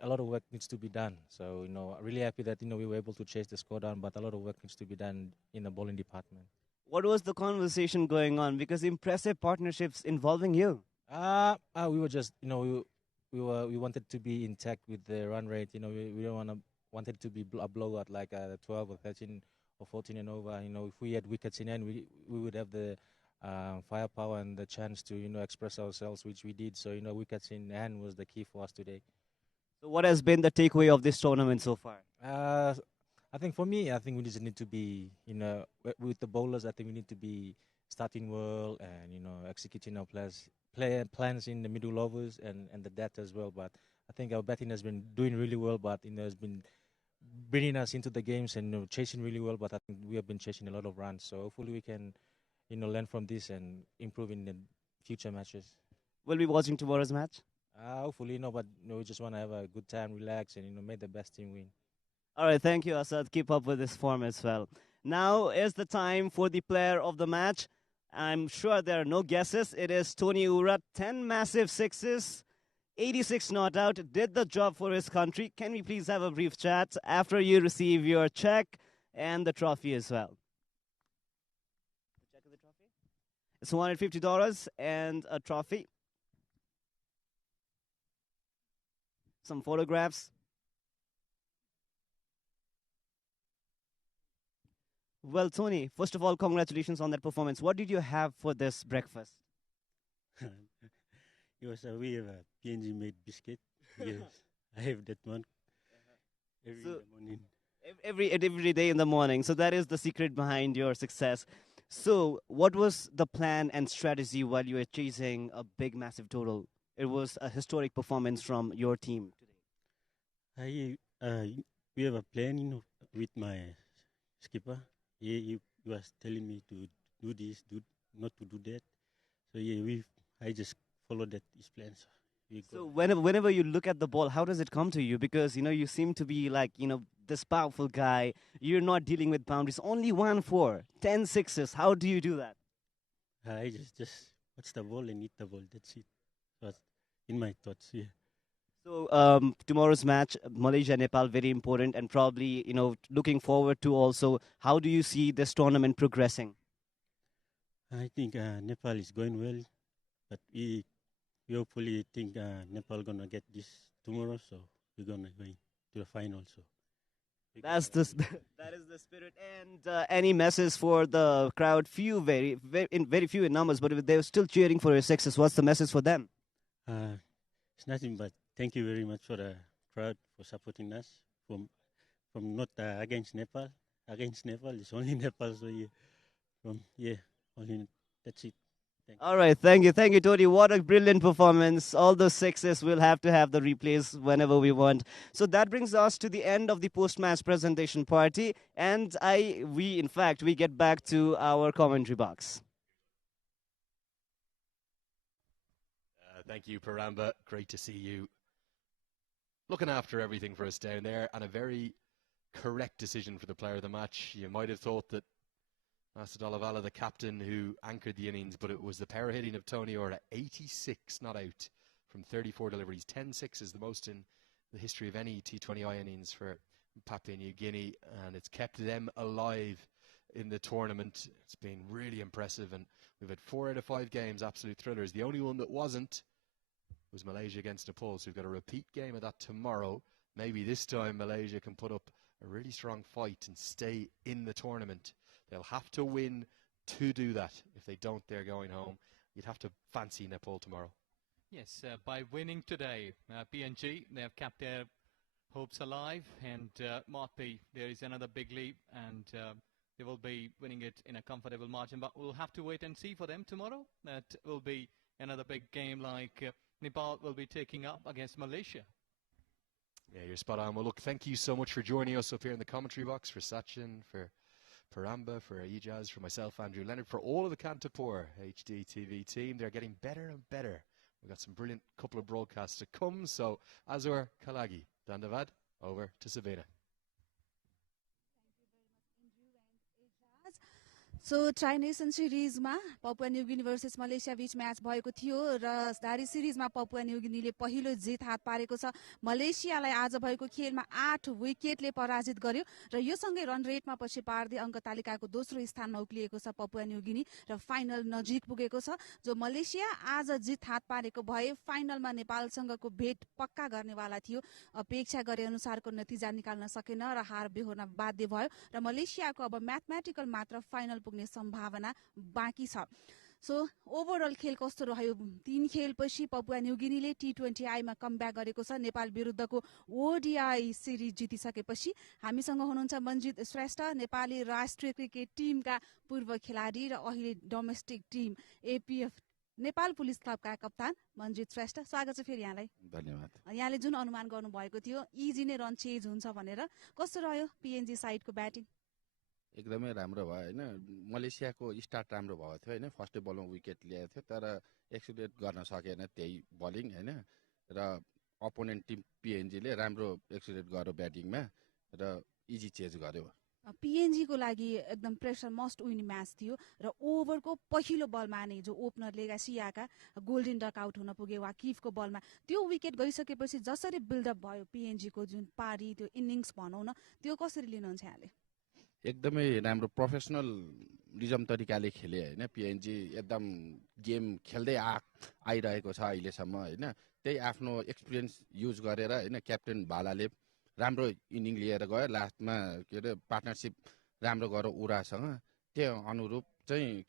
a lot of work needs to be done. So really happy that we were able to chase the score down, but a lot of work needs to be done in the bowling department. What was the conversation going on? Because impressive partnerships involving you. We were just we wanted to be intact with the run rate. We don't wanted to be a blowout like 12 or 13 or 14 and over. If we had wickets in hand, we would have the firepower and the chance to express ourselves, which we did. So wickets in hand was the key for us today. So what has been the takeaway of this tournament so far? I think for me, we just need to be with the bowlers. I think we need to be starting well and executing our plans in the middle overs and the depth as well. But I think our batting has been doing really well, but has been bringing us into the games and chasing really well. But I think we have been chasing a lot of runs. So hopefully we can learn from this and improve in the future matches. Will we be watching tomorrow's match? Hopefully, but we just want to have a good time, relax, and make the best team win. All right, thank you, Asad. Keep up with this form as well. Now is the time for the player of the match. I'm sure there are no guesses. It is Tony Ura, 10 massive sixes, 86 not out, did the job for his country. Can we please have a brief chat after you receive your check and the trophy as well? The check of the trophy? It's $150 and a trophy. Some photographs. Well, Tony, first of all, congratulations on that performance. What did you have for this breakfast? We have a PNG made biscuit. Yes, I have that one every in the morning. Every day in the morning. So that is the secret behind your success. So what was the plan and strategy while you were chasing a big, massive total? It was a historic performance from your team today. We have a plan, with my skipper. He was telling me to do this, not to do that. So I just followed his plans. So whenever you look at the ball, how does it come to you? Because you seem to be like this powerful guy. You're not dealing with boundaries. Only 1-4, 10 sixes. How do you do that? I just watch the ball and hit the ball. That's it. That's in my thoughts. Yeah. So tomorrow's match, Malaysia-Nepal, very important, and probably, looking forward to also, how do you see this tournament progressing? I think Nepal is going well, but we hopefully think Nepal going to get this tomorrow, so we're going to go to the final. So That's the that is the spirit. And any message for the crowd? Very few in numbers, but they're still cheering for your success. What's the message for them? It's nothing but thank you very much for the crowd for supporting us. From not against Nepal. Against Nepal, it's only Nepal. So only that's it. All right, thank you, Tony. What a brilliant performance. All those sixes, we'll have to have the replays whenever we want. So that brings us to the end of the post-match presentation party, and we get back to our commentary box. Thank you, Paramba. Great to see you looking after everything for us down there, and a very correct decision for the player of the match. You might have thought that Asadolavala, the captain who anchored the innings, but it was the power hitting of Tony Ora, 86 not out from 34 deliveries. 10-6 is the most in the history of any T20I innings for Papua New Guinea, and it's kept them alive in the tournament. It's been really impressive, and we've had 4 out of 5 games, absolute thrillers. The only one that wasn't was Malaysia against Nepal, so we've got a repeat game of that tomorrow. Maybe this time Malaysia can put up a really strong fight and stay in the tournament. They'll have to win to do that. If they don't, they're going home. You'd have to fancy Nepal tomorrow. Yes, by winning today, PNG, they have kept their hopes alive, and might be there is another big leap, and they will be winning it in a comfortable margin. But we'll have to wait and see for them tomorrow. That will be another big game like Nepal will be taking up against Malaysia. Yeah, you're spot on. Well, look, thank you so much for joining us up here in the commentary box, for Sachin, for Paramba, for Ijaz, for myself, Andrew Leonard, for all of the Kirtipur HD TV team. They're getting better and better. We've got some brilliant couple of broadcasts to come. So, Azur Kalagi, Dandavad, over to Sabina. So trination सिरिजमा Papua New Guinea versus Malaysia बीच match भएको थियो र धारी सिरिजमा Papua न्युगिनीले पहिलो जित हात पारेको छ। मलेसियालाई आज भएको खेलमा 8 विकेटले पराजित गर्यो र यो सँगै रन रेटमा पछि पार्दै अङ्क तालिकाको दोस्रो स्थानमा उक्लिएको छ पपुवा न्युगिनी र फाइनल नजिक पुगेको छ। जो मलेसिया आज जित हात पारेको भए फाइनलमा नेपालसँगको भेट पक्का गर्नेवाला थियो। अपेक्षा गरे अनुसारको नतिजा निकाल्न सकेन र हार बेहोर्न बाध्य भयो र मलेसियाको अब म्याथमेटिकल मात्र फाइनल पुग्ने सम्भावना बाँकी छ। सो ओभरअल खेल कस्तो रह्यो? 3 खेलपछि पपुवा न्युगिनीले T20I मा कमब्याक गरेको छ। नेपाल विरुद्धको ODI सिरिज जितिसकेपछि हामीसँग हुनुहुन्छ मन्जित श्रेष्ठ, नेपाली राष्ट्रिय क्रिकेट टिमका पूर्व खेलाडी र अहिले domestic team APF Nepal police क्लबका कप्तान मन्जित श्रेष्ठ। स्वागत छ फेरि यहाँलाई। धन्यवाद। यहाँले जुन अनुमान गर्नु भएको थियो इजी नै रन चेज हुन्छ भनेर, कस्तो रह्यो PNG साइडको ब्याटिङ? एकदमै राम्रो भयो हैन। मलेसियाको स्टार्ट राम्रो भएको थियो हैन। फर्स्ट बलमा विकेट ल्याएको थियो तर एक्सिक्युट गर्न सकेन त्यही बलिङ हैन र अपोनेन्ट टिम PNG ले राम्रो एक्सिक्युट गर्यो ब्याटिङमा र इजी चेज गर्यो। PNG को लागि एकदम प्रेसर मस्ट विन म्याच थियो र ओभरको पहिलो बलमा नै जो ओपनर लेगासियाका गोल्डन डक आउट हुन पुग्यो वाकिफको बलमा त्यो विकेट गइसकेपछि जसरी बिल्डअप भयो PNG को जुन पारी त्यो इनिङ्स भनौँ न त्यो कसरी लिनुहुन्छ यहाँले? एकदमै राम्रो प्रोफेसनलिजम तरिकाले खेले हैन। PNG एकदम गेम खेल्दै आइरहेको छ अहिलेसम्म हैन। त्यही आफ्नो एक्सपिरियन्स युज गरेर हैन क्याप्टेन भालाले राम्रो इनिङ लिएर गयो। लास्टमा के अरे पार्टनरशिप राम्रो गर्यो उरासँग। त्यो अनुरूप चाहिँ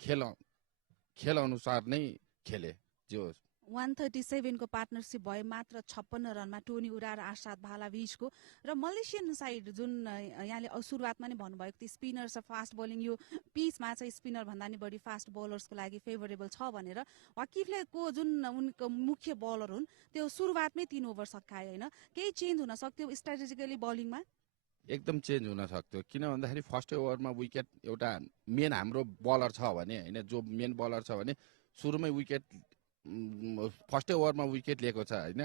खेल अनुसार नै खेले। जो 137 को पार्टनरशिप भए मात्र 56 रनमा टोनी उरा र आशाद भाला बीचको र मलेसियन साइड जुन यहाँले सुरुवातमा नै भन्नुभएको थियो स्पिनर्स र फास्ट बलिङ यो पिचमा चाहिँ स्पिनर भन्दा नि बढी फास्ट बलर्सको लागि फेभरेबल छ भनेर वाकिफले को जुन उनको मुख्य बलर हुन् त्यो सुरुवातमै 3 ओभर सकाए हैन। केही चेन्ज हुन सक्थ्यो स्ट्र्याटेजिकली बलिङमा? एकदम चेन्ज हुन सक्थ्यो। किन भन्दाखेरि फर्स्ट ओभरमा विकेट एउटा मेन हाम्रो बलर छ भने हैन, जो मेन बलर छ भने सुरुमै विकेट फर्स्ट ओभरमा विकेट लिएको छ हैन।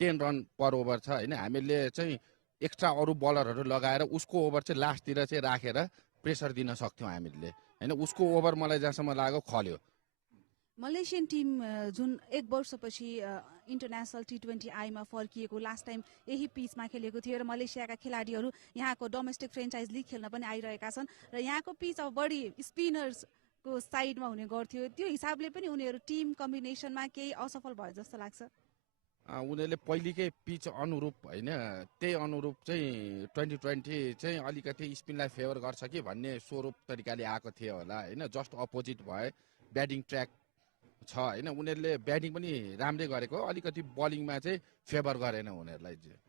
10 रन पर ओभर छ हैन। हामीले चाहिँ एक्स्ट्रा अरू बलरहरू लगाएर उसको ओभर चाहिँ लास्टतिर चाहिँ राखेर प्रेसर दिन सक्थ्यौं हामीले हैन। उसको ओभर मलाई जहाँसम्म लाग्यो खल्यो। मलेसियन टिम जुन 1 वर्षपछि इन्टरनेसनल T20I मा फर्किएको लास्ट टाइम यही पिचमा खेलेको थियो र मलेसियाका खेलाडीहरू यहाँको डोमेस्टिक फ्रेन्चाइज लिग खेल्न पनि आइरहेका छन् र यहाँको पिच अब बढी स्पिनर्स को साइडमा हुने गर्थ्यो। त्यो हिसाबले पनि उनीहरू टिम कम्बिनेसनमा केही असफल भयो जस्तो लाग्छ। उनीहरूले पहिलेकै पिच अनुरूप होइन त्यही अनुरूप चाहिँ 2020 चाहिँ अलिकति स्पिनलाई फेभर गर्छ कि भन्ने स्वरूप तरिकाले आएको थियो होला होइन जस्ट अपोजिट भए ब्याटिङ ट्र्याक छ होइन उनीहरूले ब्याटिङ पनि राम्रै गरेको अलिकति बलिङमा चाहिँ फेभर गरेन उनीहरूलाई चाहिँ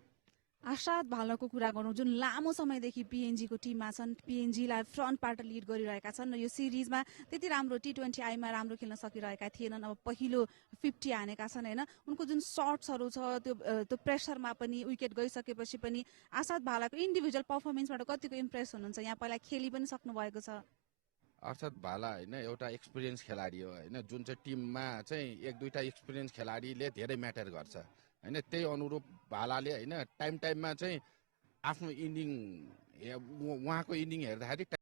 आशाद भालाको कुरा गरौँ जुन लामो समयदेखि पिएनजीको टिममा छन् पिएनजीलाई फ्रन्टबाट लिड गरिरहेका छन् र यो सिरिजमा त्यति राम्रो T20I मा राम्रो खेल्न सकिरहेका थिएनन् अब पहिलो 50 हानेका छन् होइन उनको जुन सर्ट्सहरू छ त्यो प्रेसरमा पनि विकेट गइसकेपछि पनि आशाद भालाको इन्डिभिजुअल पर्फर्मेन्सबाट कतिको इम्प्रेस हुनुहुन्छ यहाँ पहिला खेली पनि सक्नु भएको छ अर्थात् भाला होइन एउटा एक्सपिरियन्स खेलाडी हो होइन जुन चाहिँ टिममा चाहिँ एक दुईटा एक्सपिरियन्स खेलाडीले धेरै म्याटर गर्छ होइन त्यही अनुरूप भालाले होइन टाइममा चाहिँ आफ्नो इनिङ उहाँको इनिङ हेर्दाखेरि